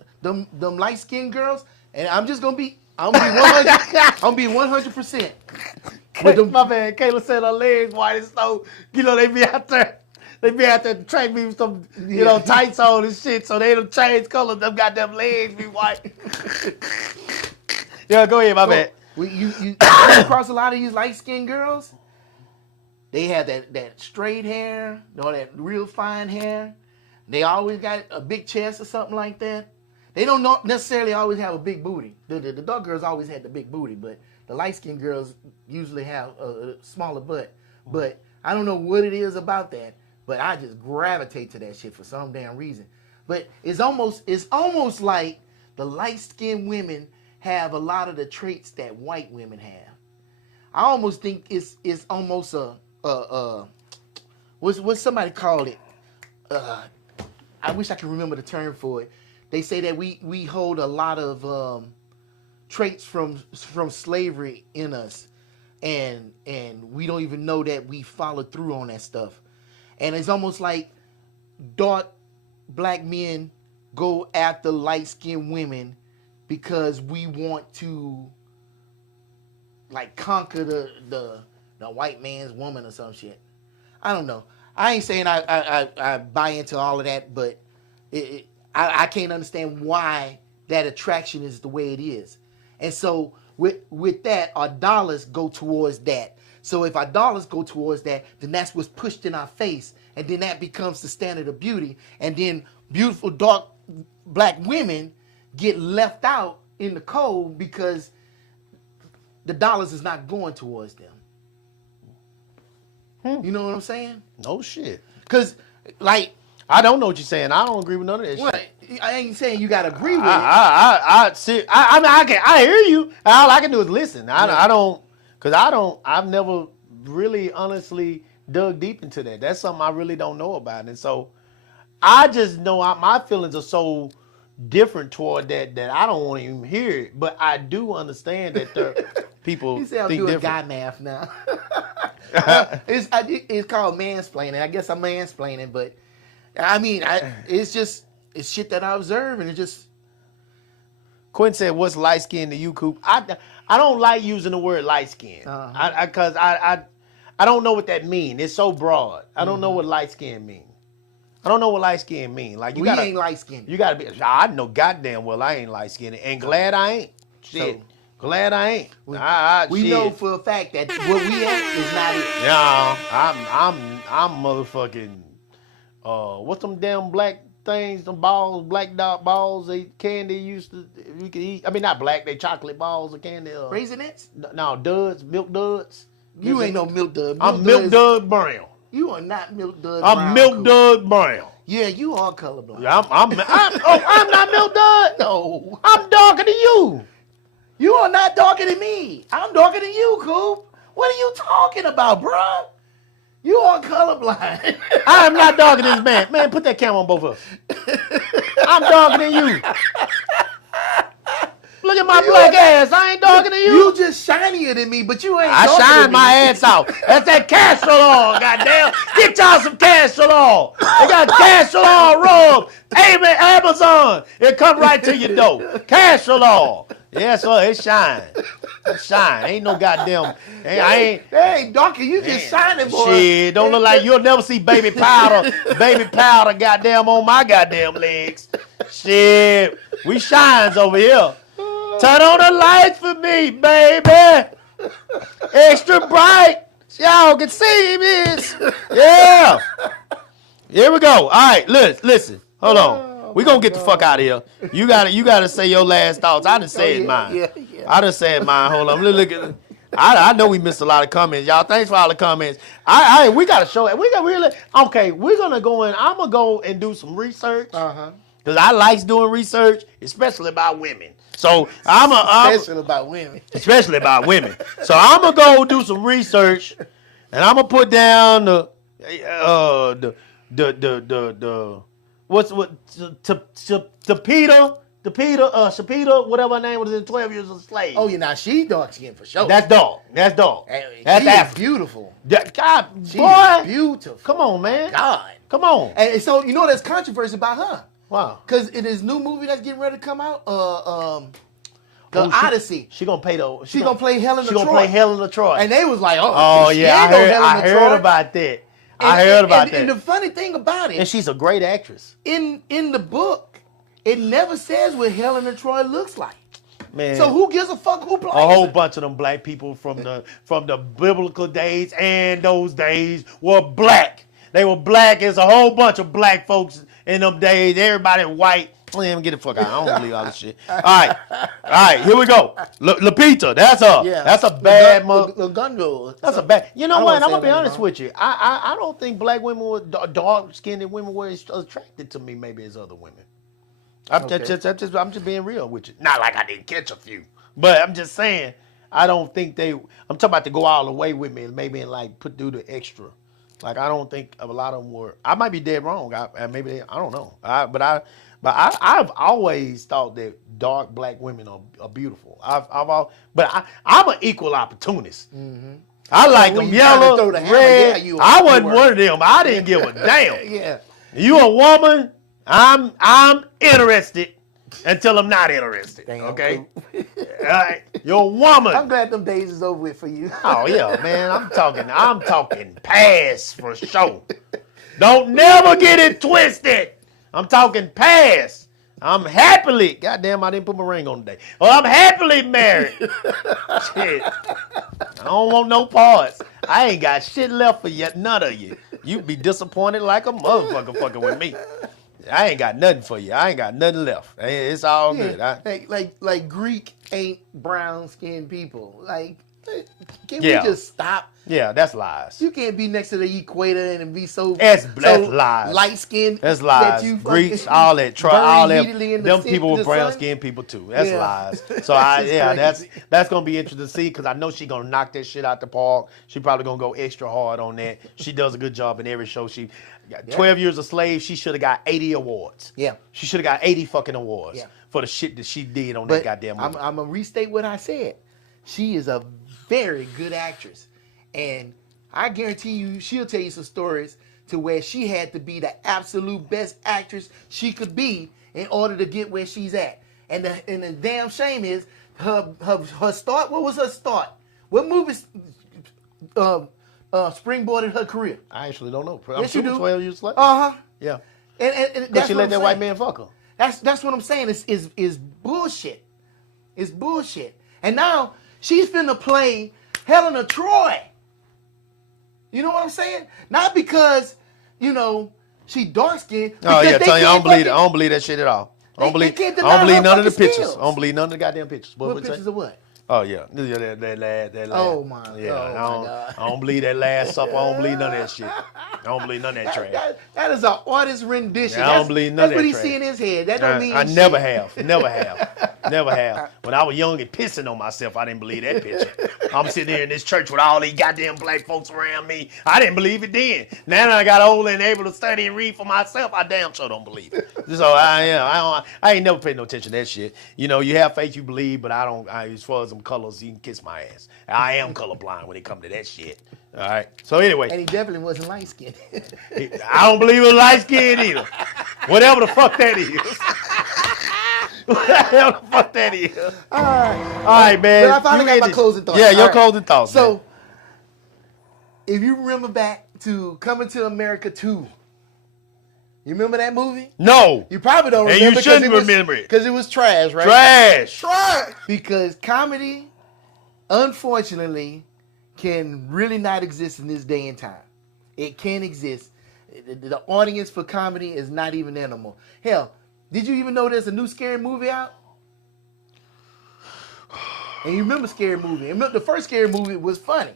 light-skinned girls, and I'm gonna be 100%. I'm be 100%. My man Kayla said her legs white as snow. You know they be out there. They be out there to train me with some, tights on and shit, so they don't change color. Them goddamn legs be white. Yeah, go ahead, my man. You come across a lot of these light-skinned girls, they have that straight hair, that real fine hair. They always got a big chest or something like that. They don't necessarily always have a big booty. The dark girls always had the big booty, but the light-skinned girls usually have a smaller butt. But I don't know what it is about that, but I just gravitate to that shit for some damn reason. But it's almost like the light-skinned women have a lot of the traits that white women have. I almost think it's almost what's somebody called it? I wish I could remember the term for it. They say that we hold a lot of traits from slavery in us, and we don't even know that we followed through on that stuff. And it's almost like dark black men go after light-skinned women because we want to conquer the white man's woman or some shit. I don't know. I ain't saying I buy into all of that, but I can't understand why that attraction is the way it is. And so with that, our dollars go towards that. So if our dollars go towards that, then that's what's pushed in our face, and then that becomes the standard of beauty, and then beautiful dark black women get left out in the cold because the dollars is not going towards them. You know what I'm saying? No shit. Because, I don't know what you're saying. I don't agree with none of that shit. I ain't saying you got to agree with it. I hear you. All I can do is listen. I've never really honestly dug deep into that. That's something I really don't know about. And so I just know my feelings are so different toward that I don't want to even hear it. But I do understand that there people He said I'm think doing different. guy math now. It's called mansplaining. I guess I'm mansplaining, but I mean, it's just it's shit that I observe, and it just. Quinn said, "What's light skin to you, Coop?" I don't like using the word light skin. Because I don't know what that means. It's so broad. I don't know what light skin mean. I don't know what light skin mean. Like you ain't light skinned. You gotta be. I know goddamn well I ain't light skinned, and glad I ain't. Shit, glad I ain't. We know for a fact that what we at is not it. Yeah, I'm motherfucking. What's them damn black things? Them balls, black dot balls. They candy used to you could eat. I mean, not black. They chocolate balls of candy. Raisinets? No, duds, milk duds. You ain't no milk dud. I'm milk dud brown. You are not milk dud. I'm milk dud brown. Yeah, you are colorblind. I'm not milk dud. No, I'm darker than you. you are not darker than me. I'm darker than you, Coop. What are you talking about, bruh? You are colorblind. I am not darker than this man. Man, put that camera on both of us. I'm darker than you. Look at my black ass. I ain't darker than you. You just shinier than me, but you ain't. I darker shine than my me. ass out. That's that castor oil, goddamn. Get y'all some castor oil. They got castor oil rub. Amen, Amazon. It come right to your door. Castor oil. Yes, sir. It shine. It shine. Ain't no goddamn. I ain't. They ain't darker. You just shining, boy. Shit, don't look like you'll never see baby powder, goddamn on my goddamn legs. Shit, we shines over here. Turn on the lights for me, baby. Extra bright. So y'all can see me. Yeah. Here we go. All right, listen. Hold on. We gonna get the fuck out of here. You gotta say your last thoughts. I done said mine. Yeah. I done said mine. Hold on. Look at. I know we missed a lot of comments, y'all. Thanks for all the comments. We gotta show it. We got really okay. We're gonna go in. I'm gonna go and do some research. Cause I like doing research, especially about women. So Especially about women. Especially about women. So I'm gonna go do some research, and I'm gonna put down the Shapita, whatever her name was in 12 Years a Slave. Oh, yeah, now she dark skin for sure. That's dog. That's She is beautiful. God, She boy, is beautiful. come on, man. God. Come on. And so, you know, there's controversy about her. Wow. Because in this new movie that's getting ready to come out, The Oh, Odyssey. She gonna play She gonna play Helena She Troy. gonna play Helena Troy. And they was like, oh she yeah, ain't no Helena Troy. I heard about that. I heard about that. And the funny thing about it, and she's a great actress. in the book, it never says what Helena Troy looks like. Man. So who gives a fuck who plays A whole her? bunch of them black people from the biblical days and those days were black. They were black. There's a whole bunch of black folks in them days. Everybody white. Let me get the fuck out. I don't believe all this shit. All right, here we go. Lupita, that's her. Yeah. That's a bad mother. Lagundo. That's a bad. You know I don't what? wanna I'm gonna say be her honest name with you. I don't think black women were dark-skinned women were as attracted to me maybe as other women. I'm just being real with you. Not like I didn't catch a few, but I'm just saying I don't think they. I'm talking about to go all the way with me and maybe like do the extra. Like I don't think a lot of them were. I might be dead wrong. I don't know. I've always thought that dark black women are beautiful. I'm an equal opportunist. Mm-hmm. I like when them you trying to yellow, throw the hammer, red. yeah, I wasn't one of them. I didn't give a damn. Yeah. You a woman? I'm interested until I'm not interested. Damn, okay. All right. You're a woman. I'm glad them days is over with for you. Oh yeah, man. I'm talking past for sure. Don't never get it twisted. I'm talking past. I'm happily. Goddamn, I didn't put my ring on today. Well, I'm happily married. Shit. I don't want no parts. I ain't got shit left for yet. None of you. You'd be disappointed like a motherfucker fucking with me. I ain't got nothing for you. I ain't got nothing left. It's all good. Like Greek ain't brown skinned people. Like, can Yeah. we just stop? Yeah, that's lies. You can't be next to the equator and be so That's lies. light skinned. That's lies. Greeks, all that, all that. Them people were brown skin. skinned people too. That's Yeah. lies. So That's crazy. that's gonna be interesting to see because I know she's gonna knock that shit out the park. She probably gonna go extra hard on that. She does a good job in every show. She got 12 Years a Slave. She should have got 80 awards. Yeah. She should have got 80 fucking awards Yeah. for the shit that she did on But that goddamn movie. I'm gonna restate what I said. She is a very good actress, and I guarantee you, she'll tell you some stories to where she had to be the absolute best actress she could be in order to get where she's at. And the damn shame is her start. What was her start? What movie springboarded her career? I actually don't know. Yes, you do. 12 years later. Yeah. And Because that's she what let I'm that saying. white man fuck her. That's what I'm saying. Is bullshit. It's bullshit. And now she's finna play Helena Troy. You know what I'm saying? Not because, she dark skinned. Oh yeah, tell you, I don't believe that shit at all. I don't They believe can't I deny don't believe her none of the fucking pictures. skills. I don't believe none of the goddamn pictures. What would pictures say? of what? Oh yeah, that Oh, my yeah, God. I don't believe that last supper. I don't believe none of that shit. I don't believe none of that trash. That is an artist rendition. Yeah, I don't believe none of That's what that he trash. see in his head. That don't mean I shit. never have. Never have. When I was young and pissing on myself, I didn't believe that picture. I'm sitting here in this church with all these goddamn black folks around me. I didn't believe it then. Now that I got older and able to study and read for myself, I damn sure don't believe it. So I ain't never paid no attention to that shit. You have faith, you believe, but I don't. As far as them colors, you can kiss my ass. I am colorblind when it comes to that shit. All right. So anyway. And he definitely wasn't light skinned. I don't believe it was light skin either. Whatever the fuck that is. Whatever the fuck that is. All right, man. But I finally You got my closing thoughts. Yeah, your All right. closing thoughts. So, man. if you remember back to Coming to America 2, you remember that movie? No. You probably don't And remember. you shouldn't remember it. Because it was trash, right? Trash. Trash. Because comedy, unfortunately, can really not exist in this day and time. It can't exist. The audience for comedy is not even animal. Hell, did you even know there's a new Scary Movie out? And you remember Scary Movie. And the first Scary Movie was funny.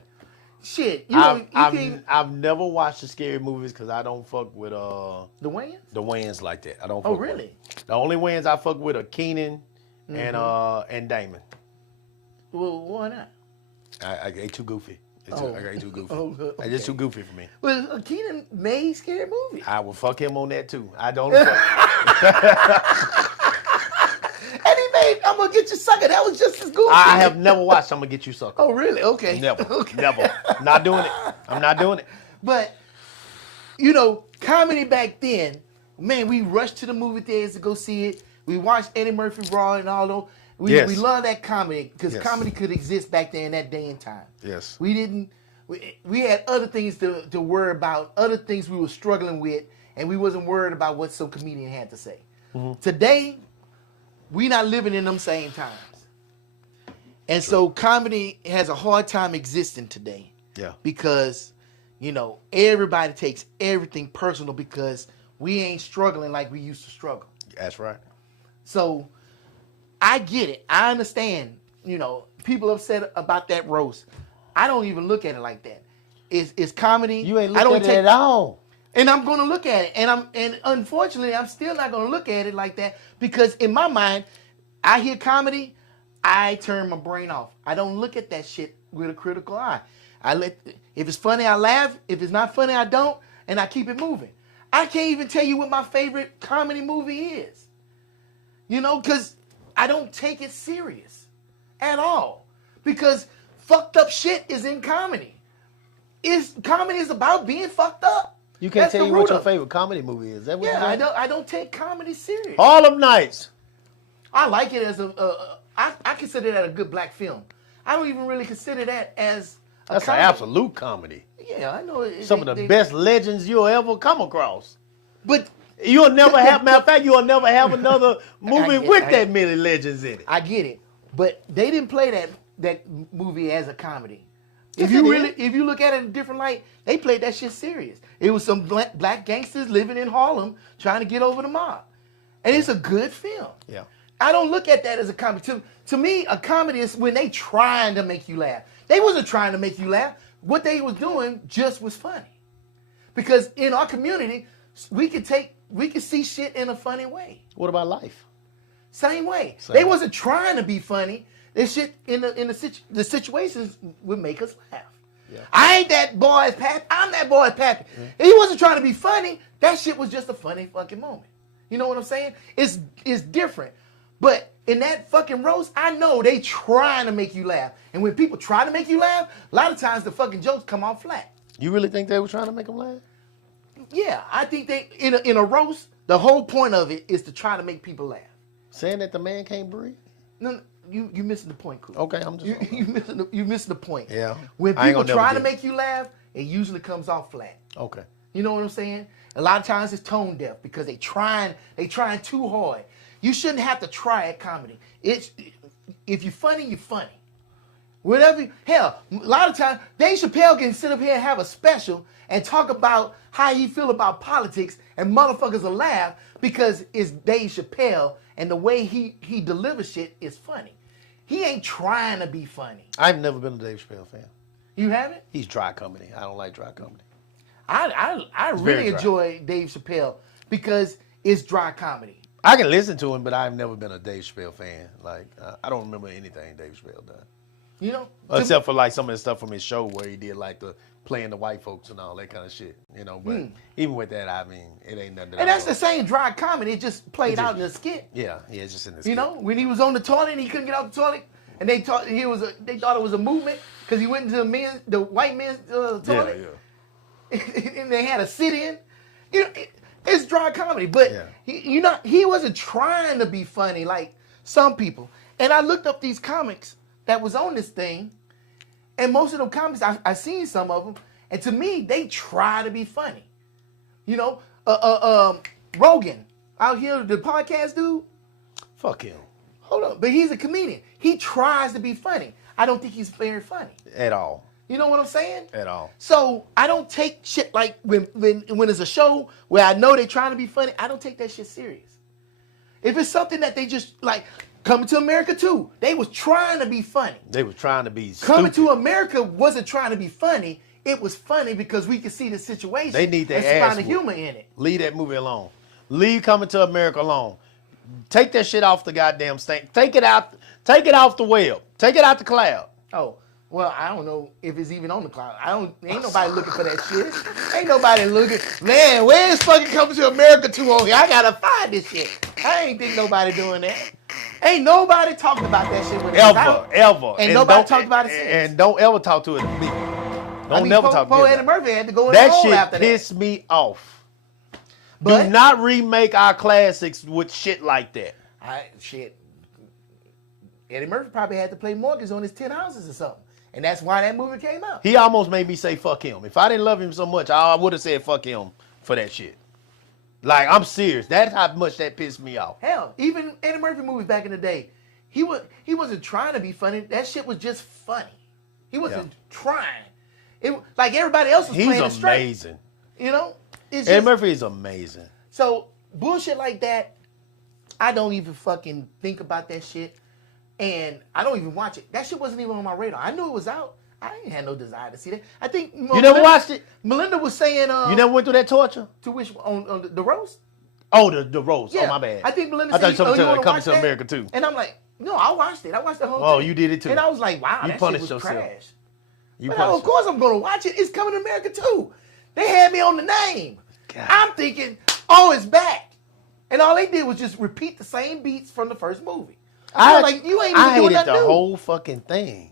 Shit. I've never watched the scary movies because I don't fuck with The Wayans? the Wayans like that. I don't fuck Oh, with really? them. The only Wayans I fuck with are Keenan and Damon. Well, why not? I ain't too goofy. I got too goofy. Oh, okay. It's just too goofy for me. Well, Keenan made Scary Movie. I will fuck him on that too. I don't. And he made I'm Gonna Get You Sucker. That was just as goofy. I have never watched I'm Gonna Get You Sucker. Oh, really? Okay. Never. Okay. Never. I'm not doing it. I'm not doing it. But, comedy back then, man, we rushed to the movie theaters to go see it. We watched Eddie Murphy Raw and all those. We love that comedy because comedy could exist back there in that day and time. Yes. We didn't. We had other things to worry about, other things we were struggling with, and we wasn't worried about what some comedian had to say. Mm-hmm. Today, we not living in them same times. And so comedy has a hard time existing today. Yeah. Because, everybody takes everything personal because we ain't struggling like we used to struggle. That's right. So I get it. I understand, people upset about that roast. I don't even look at it like that. It's comedy. You ain't I don't looking at it at all. And I'm gonna look at it. And unfortunately I'm still not gonna look at it like that because in my mind, I hear comedy, I turn my brain off. I don't look at that shit with a critical eye. If it's funny, I laugh. If it's not funny, I don't, and I keep it moving. I can't even tell you what my favorite comedy movie is. Because I don't take it serious at all. Because fucked up shit is in comedy. Comedy is about being fucked up. You can't That's tell the you root what your of it. favorite comedy movie is. Is that what Yeah, you're saying? I don't take comedy serious. All them nights. I like it as I consider that a good black film. I don't even really consider that as a That's an comedy. absolute comedy. Yeah, I know. Some of the best legends you'll ever come across. But You'll never have, matter of fact, you'll never have another movie get- with I- that many legends in it. I get it. But they didn't play that movie as a comedy. Yes, If you they did. if you look at it in a different light, they played that shit serious. It was some black gangsters living in Harlem trying to get over the mob, and it's a good film. Yeah. I don't look at that as a comedy. To me, a comedy is when they trying to make you laugh. They wasn't trying to make you laugh. What they was doing just was funny. Because in our community, we could see shit in a funny way. What about life? Same way. Same. They wasn't trying to be funny. This shit the situations would make us laugh. Yeah. I ain't that boy's pappy. I'm that boy's pappy. He wasn't trying to be funny. That shit was just a funny fucking moment. You know what I'm saying? It's different. But in that fucking roast, I know they trying to make you laugh. And when people try to make you laugh, a lot of times the fucking jokes come off flat. You really think they were trying to make them laugh? Yeah, I think they in a roast. The whole point of it is to try to make people laugh. Saying that the man can't breathe? No, you missing the point, Cool. Okay, I'm just. You missing the point. Yeah. When I ain't people gonna never try to get it. make you laugh, it usually comes off flat. Okay. You know what I'm saying? A lot of times it's tone deaf because they trying too hard. You shouldn't have to try at comedy. It's if you're funny, you're funny. Whatever. Hell, a lot of times Dave Chappelle can sit up here and have a special and talk about how he feel about politics, and motherfuckers will laugh because it's Dave Chappelle and the way he delivers shit is funny. He ain't trying to be funny. I've never been a Dave Chappelle fan. You haven't? He's dry comedy. I don't like dry comedy. I very really dry. enjoy Dave Chappelle because it's dry comedy. I can listen to him, but I've never been a Dave Chappelle fan. Like, I don't remember anything Dave Chappelle done. You know? Except for like some of the stuff from his show where he did like the playing the white folks and all that kind of shit. You know, but even with that, I mean, it ain't nothing. And that's the same dry comedy. It just played out in a skit. Yeah, it's just in the You skit. know, when he was on the toilet and he couldn't get off the toilet, and they thought it was a movement because he went into the white men's toilet, and they had a sit-in. You know, it's dry comedy, but he wasn't trying to be funny like some people. And I looked up these comics that was on this thing, and most of them comics I seen some of them, and to me they try to be funny. You know, Rogan out here, the podcast dude. Fuck him. Hold on, but he's a comedian. He tries to be funny. I don't think he's very funny. At all. You know what I'm saying? At all. So I don't take shit like when it's a show where I know they're trying to be funny, I don't take that shit serious. If it's something that they just like Coming to America 2, they was trying to be funny. They were trying to be Coming stupid. to America wasn't trying to be funny. It was funny because we could see the situation. They need their and ass find the whooped. humor in it. Leave that movie alone. Leave Coming to America alone. Take that shit off the goddamn thing. Take it out. Take it off the web. Take it out the cloud. Oh, well, I don't know if it's even on the cloud. Ain't nobody looking for that shit. Ain't nobody looking. Man, where's fucking Coming to America 2 on here? I gotta find this shit. I ain't think nobody doing that. Ain't nobody talking about that shit when it was out. Ever. And nobody talked about it since. And don't ever talk to it to me. Don't never talk to me. Poe about Eddie it. Murphy had to go in That the hole shit after that. pissed me off. But Do not remake our classics with shit like that. Eddie Murphy probably had to play mortgage on his 10 houses or something. And that's why that movie came out. He almost made me say fuck him. If I didn't love him so much, I would have said fuck him for that shit. Like, I'm serious. That's how much that pissed me off. Hell, even Eddie Murphy movies back in the day, he wasn't trying to be funny. That shit was just funny. He wasn't trying. It like everybody else was He's playing it straight. amazing. You know? It's Eddie just, Murphy is amazing. so bullshit like that, I don't even fucking think about that shit. And I don't even watch it. That shit wasn't even on my radar. I knew it was out. I ain't had no desire to see that. I think You never watched it? Melinda was saying You never went through that torture? to which on the roast? Oh, the roast. Yeah. Oh, my bad. I think Melinda I thought said, you you wanna Coming watch to that? America too. And I'm like, no, I watched it. I watched the whole Oh, thing. you did it too. And I was like, wow, You that shit punished was yourself. trash. You But punished of course I'm going to watch it. It's Coming to America too. They had me on the name. God. I'm thinking, oh, it's back. And all they did was just repeat the same beats from the first movie. I was like, you ain't even doing hated nothing the new. whole fucking thing.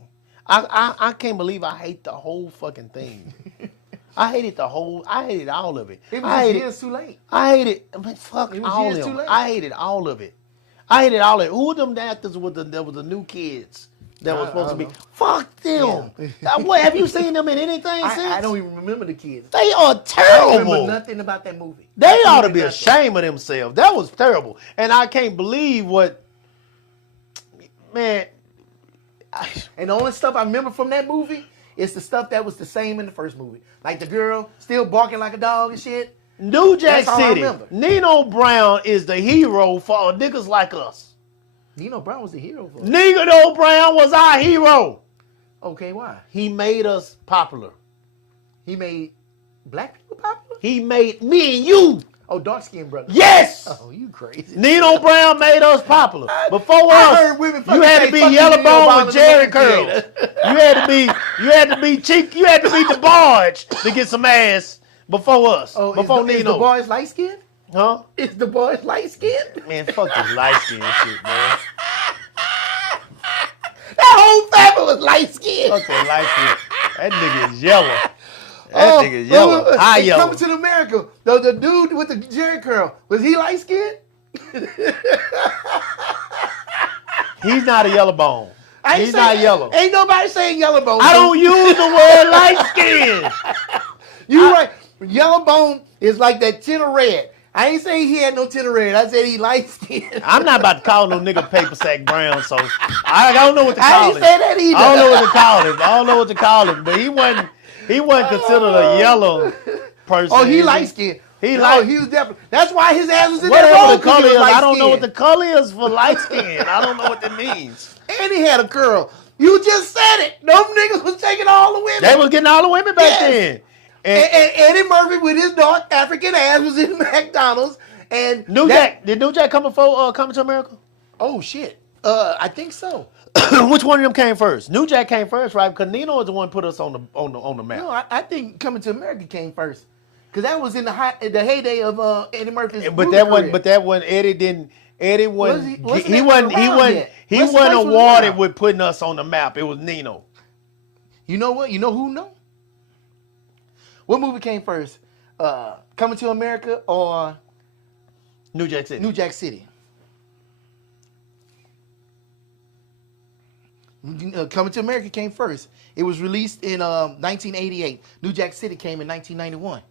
I can't believe I hate the whole fucking thing. I hated all of it. It I was hated, just years too late. I hated, I mean, fuck It was all of years too them. late. I hated all of it. I hated all of it. Who of them actors were the new kids that were supposed to be? don't know. Fuck them. What, have you seen them in anything since? I don't even remember the kids. They are I don't terrible. remember nothing about that movie. They ought to Absolutely be nothing. ashamed of themselves. That was terrible. And I can't believe what, man. And the only stuff I remember from that movie is the stuff that was the same in the first movie. Like the girl still barking like a dog and shit. New Jack That's all I City, remember. Nino Brown is the hero for niggas like us. Nino Brown was the hero for it. Nino Brown was our hero. Okay, why? He made us popular. He made black people popular? He made me and you. Oh, dark-skinned brother. Yes. Oh, you crazy. Nino Brown made us popular. Before I us, heard women you fucking had say, to be "Fuck you, yellow Nino bone Brown with is a Jerry movie curls. theater." You had to be cheek. You had to be the barge to get some ass before us. Oh, before is Nino. the boys light-skinned? Huh? Is the boys light-skinned? Man, fuck this light skin shit, man. That whole family was light-skinned. Fuck that light skin. That nigga is yellow. That nigga's yellow. High yellow. Coming to America. The dude with the Jerry curl, was he light skinned? He's not a yellow bone. He's not yellow. Ain't nobody saying yellow bone. I don't use the word light skin. You right. Yellow bone is like that tint of red. I ain't saying he had no tint of red. I said he light skinned. I'm not about to call no nigga paper sack brown, so I don't know what to I call ain't him. say that either. I don't know what to call him. But he wasn't considered a yellow person. Oh, he light skinned. He was definitely. That's why his ass was in whatever that role. the color is. I don't know what the. the color is for light skin. I don't know what that means. And he had a curl. You just said it. Them niggas was taking all the women. They was getting all the women back then. And Eddie Murphy with his dark African ass was in McDonald's. And Did New Jack come before Coming to America? Oh shit. I think so. Which one of them came first? New Jack came first, right? Because Nino is the one who put us on the map. No, I think Coming to America came first. Cause that was in the heyday of Eddie Murphy's But movie that career. wasn't. But that one Eddie didn't. Eddie wasn't. wasn't He even wasn't. He around wasn't. yet. He Wesley wasn't Snipes was awarded around. with putting us on the map. It was Nino. You know what? You know who know? What movie came first? Coming to America or New Jack City. New Jack City? Coming to America came first. It was released in 1988. New Jack City came in 1991.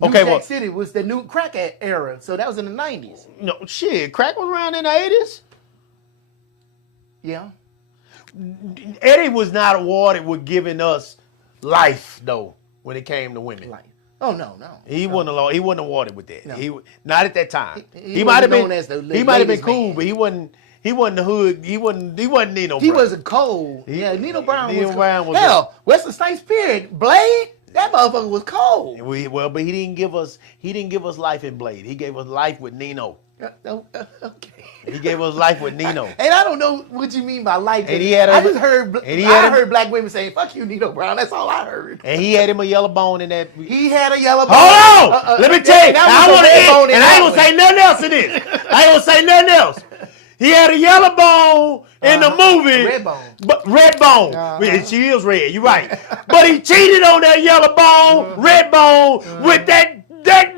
New Jack City was the new crack era, so that was in the 90s. No shit. Crack was around in the 80s. Yeah. Eddie was not awarded with giving us life though when it came to women. Like, oh no. He wasn't. He wasn't awarded with that. No. He not at that time. He might have wasn't been. known as the He might have been ladies' cool, man. but he wasn't. He wasn't the hood. He wasn't Nino. He Brown. wasn't cold. Yeah, Nino Brown Nino was Brown cold. was Hell, Wesley Snipes period. Blade, that motherfucker was cold. But he didn't give us. He didn't give us life in Blade. He gave us life with Nino. Okay. He gave us life with Nino. And I don't know what you mean by life. And he had I a- just heard. and he I had a- heard black women saying "fuck you, Nino Brown." That's all I heard. And he had him a yellow bone in that. He had a yellow bone. Hold on! Let me tell you. that I was a want to red bone end, in and I that ain't gonna one. say nothing else in this. I ain't gonna say nothing else. He had a yellow bone in the movie. Red bone. But red bone. She is red. You're right. But he cheated on that yellow bone, red bone, with that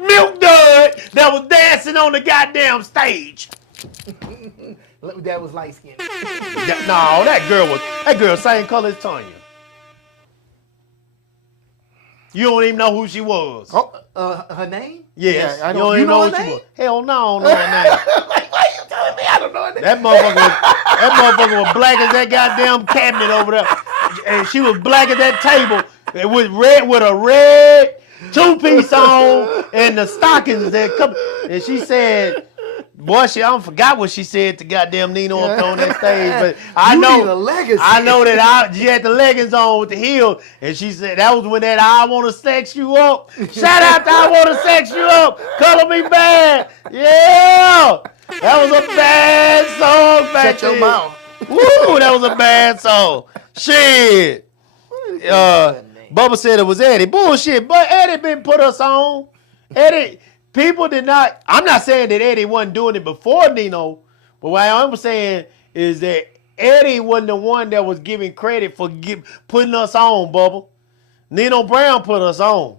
milk dud that was dancing on the goddamn stage. That was light skinned. No, that girl same color as Tanya. You don't even know who she was. Oh, her name? Yes. Yeah, I you don't. don't You even know know her who she name? was. Hell no, I don't know her name. Like, why you telling me I don't know her name? That motherfucker was black as that goddamn cabinet over there. And she was black as that table. It was red with a red two-piece on and the stockings that come. And she said, boy, I forgot what she said to goddamn Nino up on that stage. But I You know need a legacy. I know that she had the leggings on with the heel. And she said that was when that I want to sex you up. Shout out to I want to sex you up. Color me bad. Yeah. That was a bad song back Shut your then. mouth. Woo, that was a bad song. Shit. Bubba said it was Eddie. Bullshit, but Eddie been put us on. Eddie, people did not. I'm not saying that Eddie wasn't doing it before Nino, but what I'm saying is that Eddie wasn't the one that was giving credit for putting us on, Bubba. Nino Brown put us on.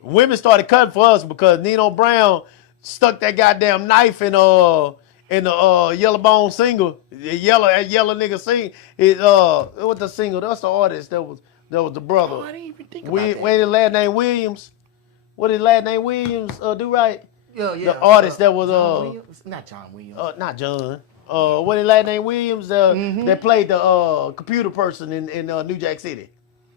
Women started cutting for us because Nino Brown stuck that goddamn knife in the Yellow Bone single. That yellow nigga sing. What the single? That's the artist that was the brother. Oh, I didn't even think about Wait, that. his last name Williams. What his last name Williams do right? Yeah. The artist that was John Williams? Not John Williams. not John. What his last name Williams that played the computer person in New Jack City.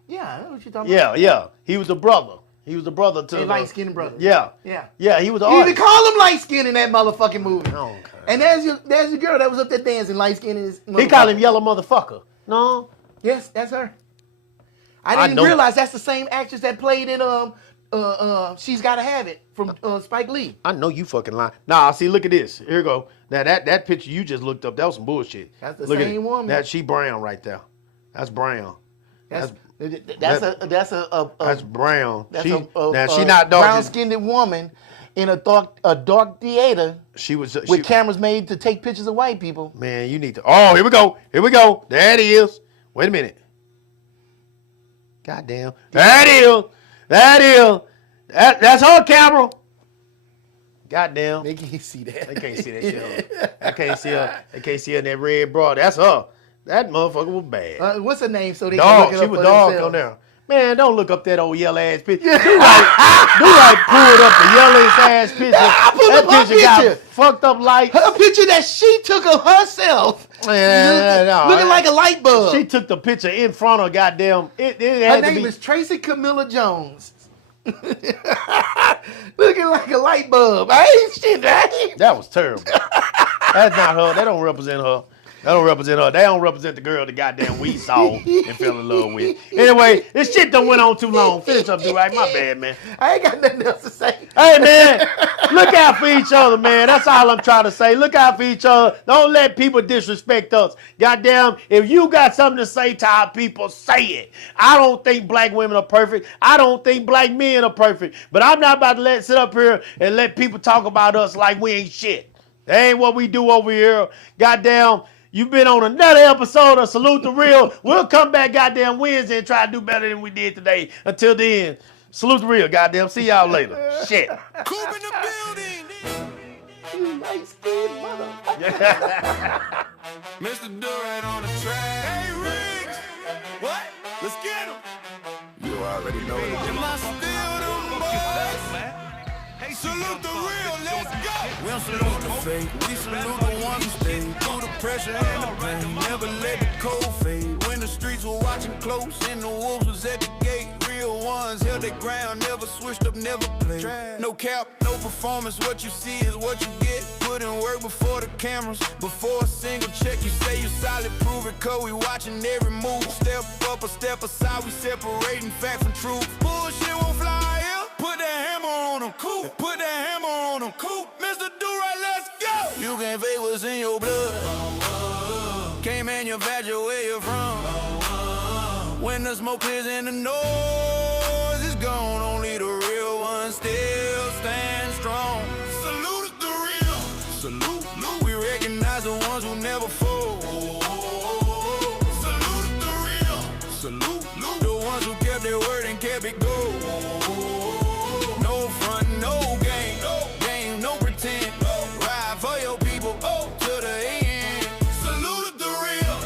Yeah, I know what you're talking about. Yeah. He was the brother. He was the brother to A light-skinned brother. Yeah. Yeah. Yeah, he was the You even artist. call him light skinned in that motherfucking movie. Okay. And there's your girl that was up there dancing light skinned. He called him yellow motherfucker. No. Yes, that's her. I I didn't know. realize that's the same actress that played in She's Gotta Have It from Spike Lee. I know you fucking lying. Nah, see, look at this. Here you go. Now that picture you just looked up, that was some bullshit. That's the Look at same it. woman. That she brown right there. That's brown. That's That's a brown. that's She a she not dark. brown skinned woman in a dark theater She was with cameras made to take pictures of white people. man. You need to. Oh, here we go. Here we go. There it is. Wait a minute. Goddamn. There it is. That's her camera. Goddamn. They can't see that. They can't see that shit. I can't see her. They can't see her in that red bra. That's her. That motherfucker was bad. What's her name? So they Dog. can look it She up was for dog themselves. on there. Man, don't look up that old yellow ass picture. Do like pulled up the yellowest ass picture. I pulled That up her picture got picture. fucked up like. Her picture that she took of herself. Looking like a light bulb. She took the picture in front of goddamn. It Her had to name be. is Tracy Camilla Jones. Looking like a light bulb. I ain't shit, right? That was terrible. That's not her. That don't represent her. That don't represent her. They don't represent the girl that goddamn we saw and fell in love with. Anyway, this shit done went on too long. Finish up, dude. Right? My bad, man. I ain't got nothing else to say. Hey, man, look out for each other, man. That's all I'm trying to say. Look out for each other. Don't let people disrespect us. Goddamn, if you got something to say to our people, say it. I don't think black women are perfect. I don't think black men are perfect. But I'm not about to sit up here and let people talk about us like we ain't shit. That ain't what we do over here. Goddamn. You've been on another episode of Salute the Real. We'll come back goddamn Wednesday and try to do better than we did today. Until then, salute the real, goddamn. See y'all later. Shit. Coop in the building. You light-skinned motherfucker. Mr. Durant on the track. Hey, Riggs. What? Let's get him. You already know it. Am I still them boys? Salute the real. Let's go. We don't salute the fake. We salute the ones who stay through the pressure and the pain. Never let the cold fade. When the streets were watching close and the wolves was at the gate. Real ones held their ground, never switched up, never played. No cap, no performance. What you see is what you get. Put in work before the cameras. Before a single check, you say you solid, prove it. Cause we watching every move. Step up or step aside, we separating fact from truth. Bullshit won't fly here. Put that hammer on them, Coop. Put that hammer on them, Coop. Mr. Do-Right, let's go. You can't fake what's in your blood. Can't manufacture where you're from. When the smoke clears and the noise is gone, only the real ones still stand strong. Salute is the real. Salute. We recognize the ones who never fold. Salute is the real. Salute. The ones who kept their word and kept it gold. No front, no game. No game, no pretend. Ride for your people to the end. Salute is the real.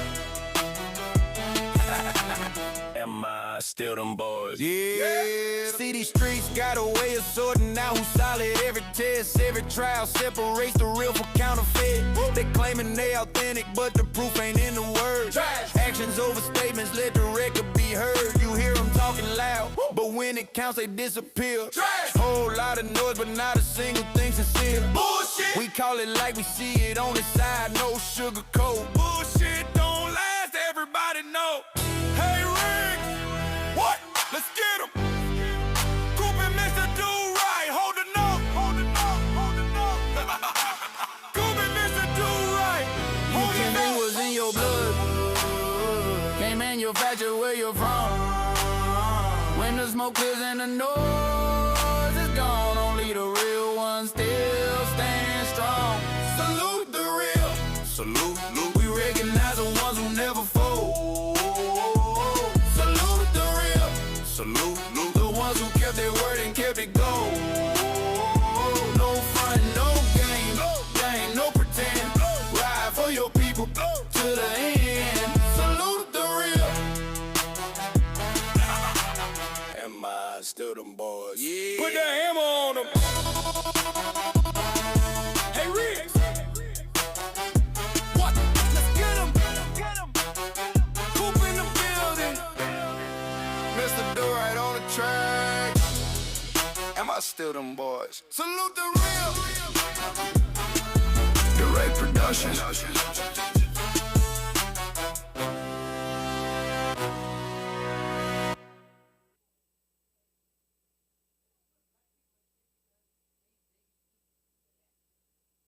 Am I still them boys? Yeah. See, these streets got a way of sorting out who's solid. Every test, every trial separates the real from counterfeit. They claiming they authentic, but the proof ain't in the words. Actions over statements, let the record be heard. You hear them talking loud, but when it counts, they disappear. Whole lot of noise, but not a single thing sincere. Bullshit. We call it like we see it on the side, no sugar coat. Bullshit don't last, everybody know. Hey, Rick, what? Let's get him. Coop and Mr. Do-Right, hold the note, hold the note, hold the note. Coop and Mr. Do-Right, hold the note. Was in your blood. Can't manufacture where you're from. When the smoke clears and the noise is gone, only the real ones still stand strong. Salute the real. Salute. We recognize the ones who never fold. Salute the real. Salute. The ones who kept their word and kept it gold. No front, no game. No pretend. Ride for your people to the end. Salute the real. Am I still them boys? Yeah. Put the hammer on them. Hey, Riggs. What? Let's get him. Coop in the building. Mr. Do-Right on the track. Am I still them boys? Salute the real. The right production.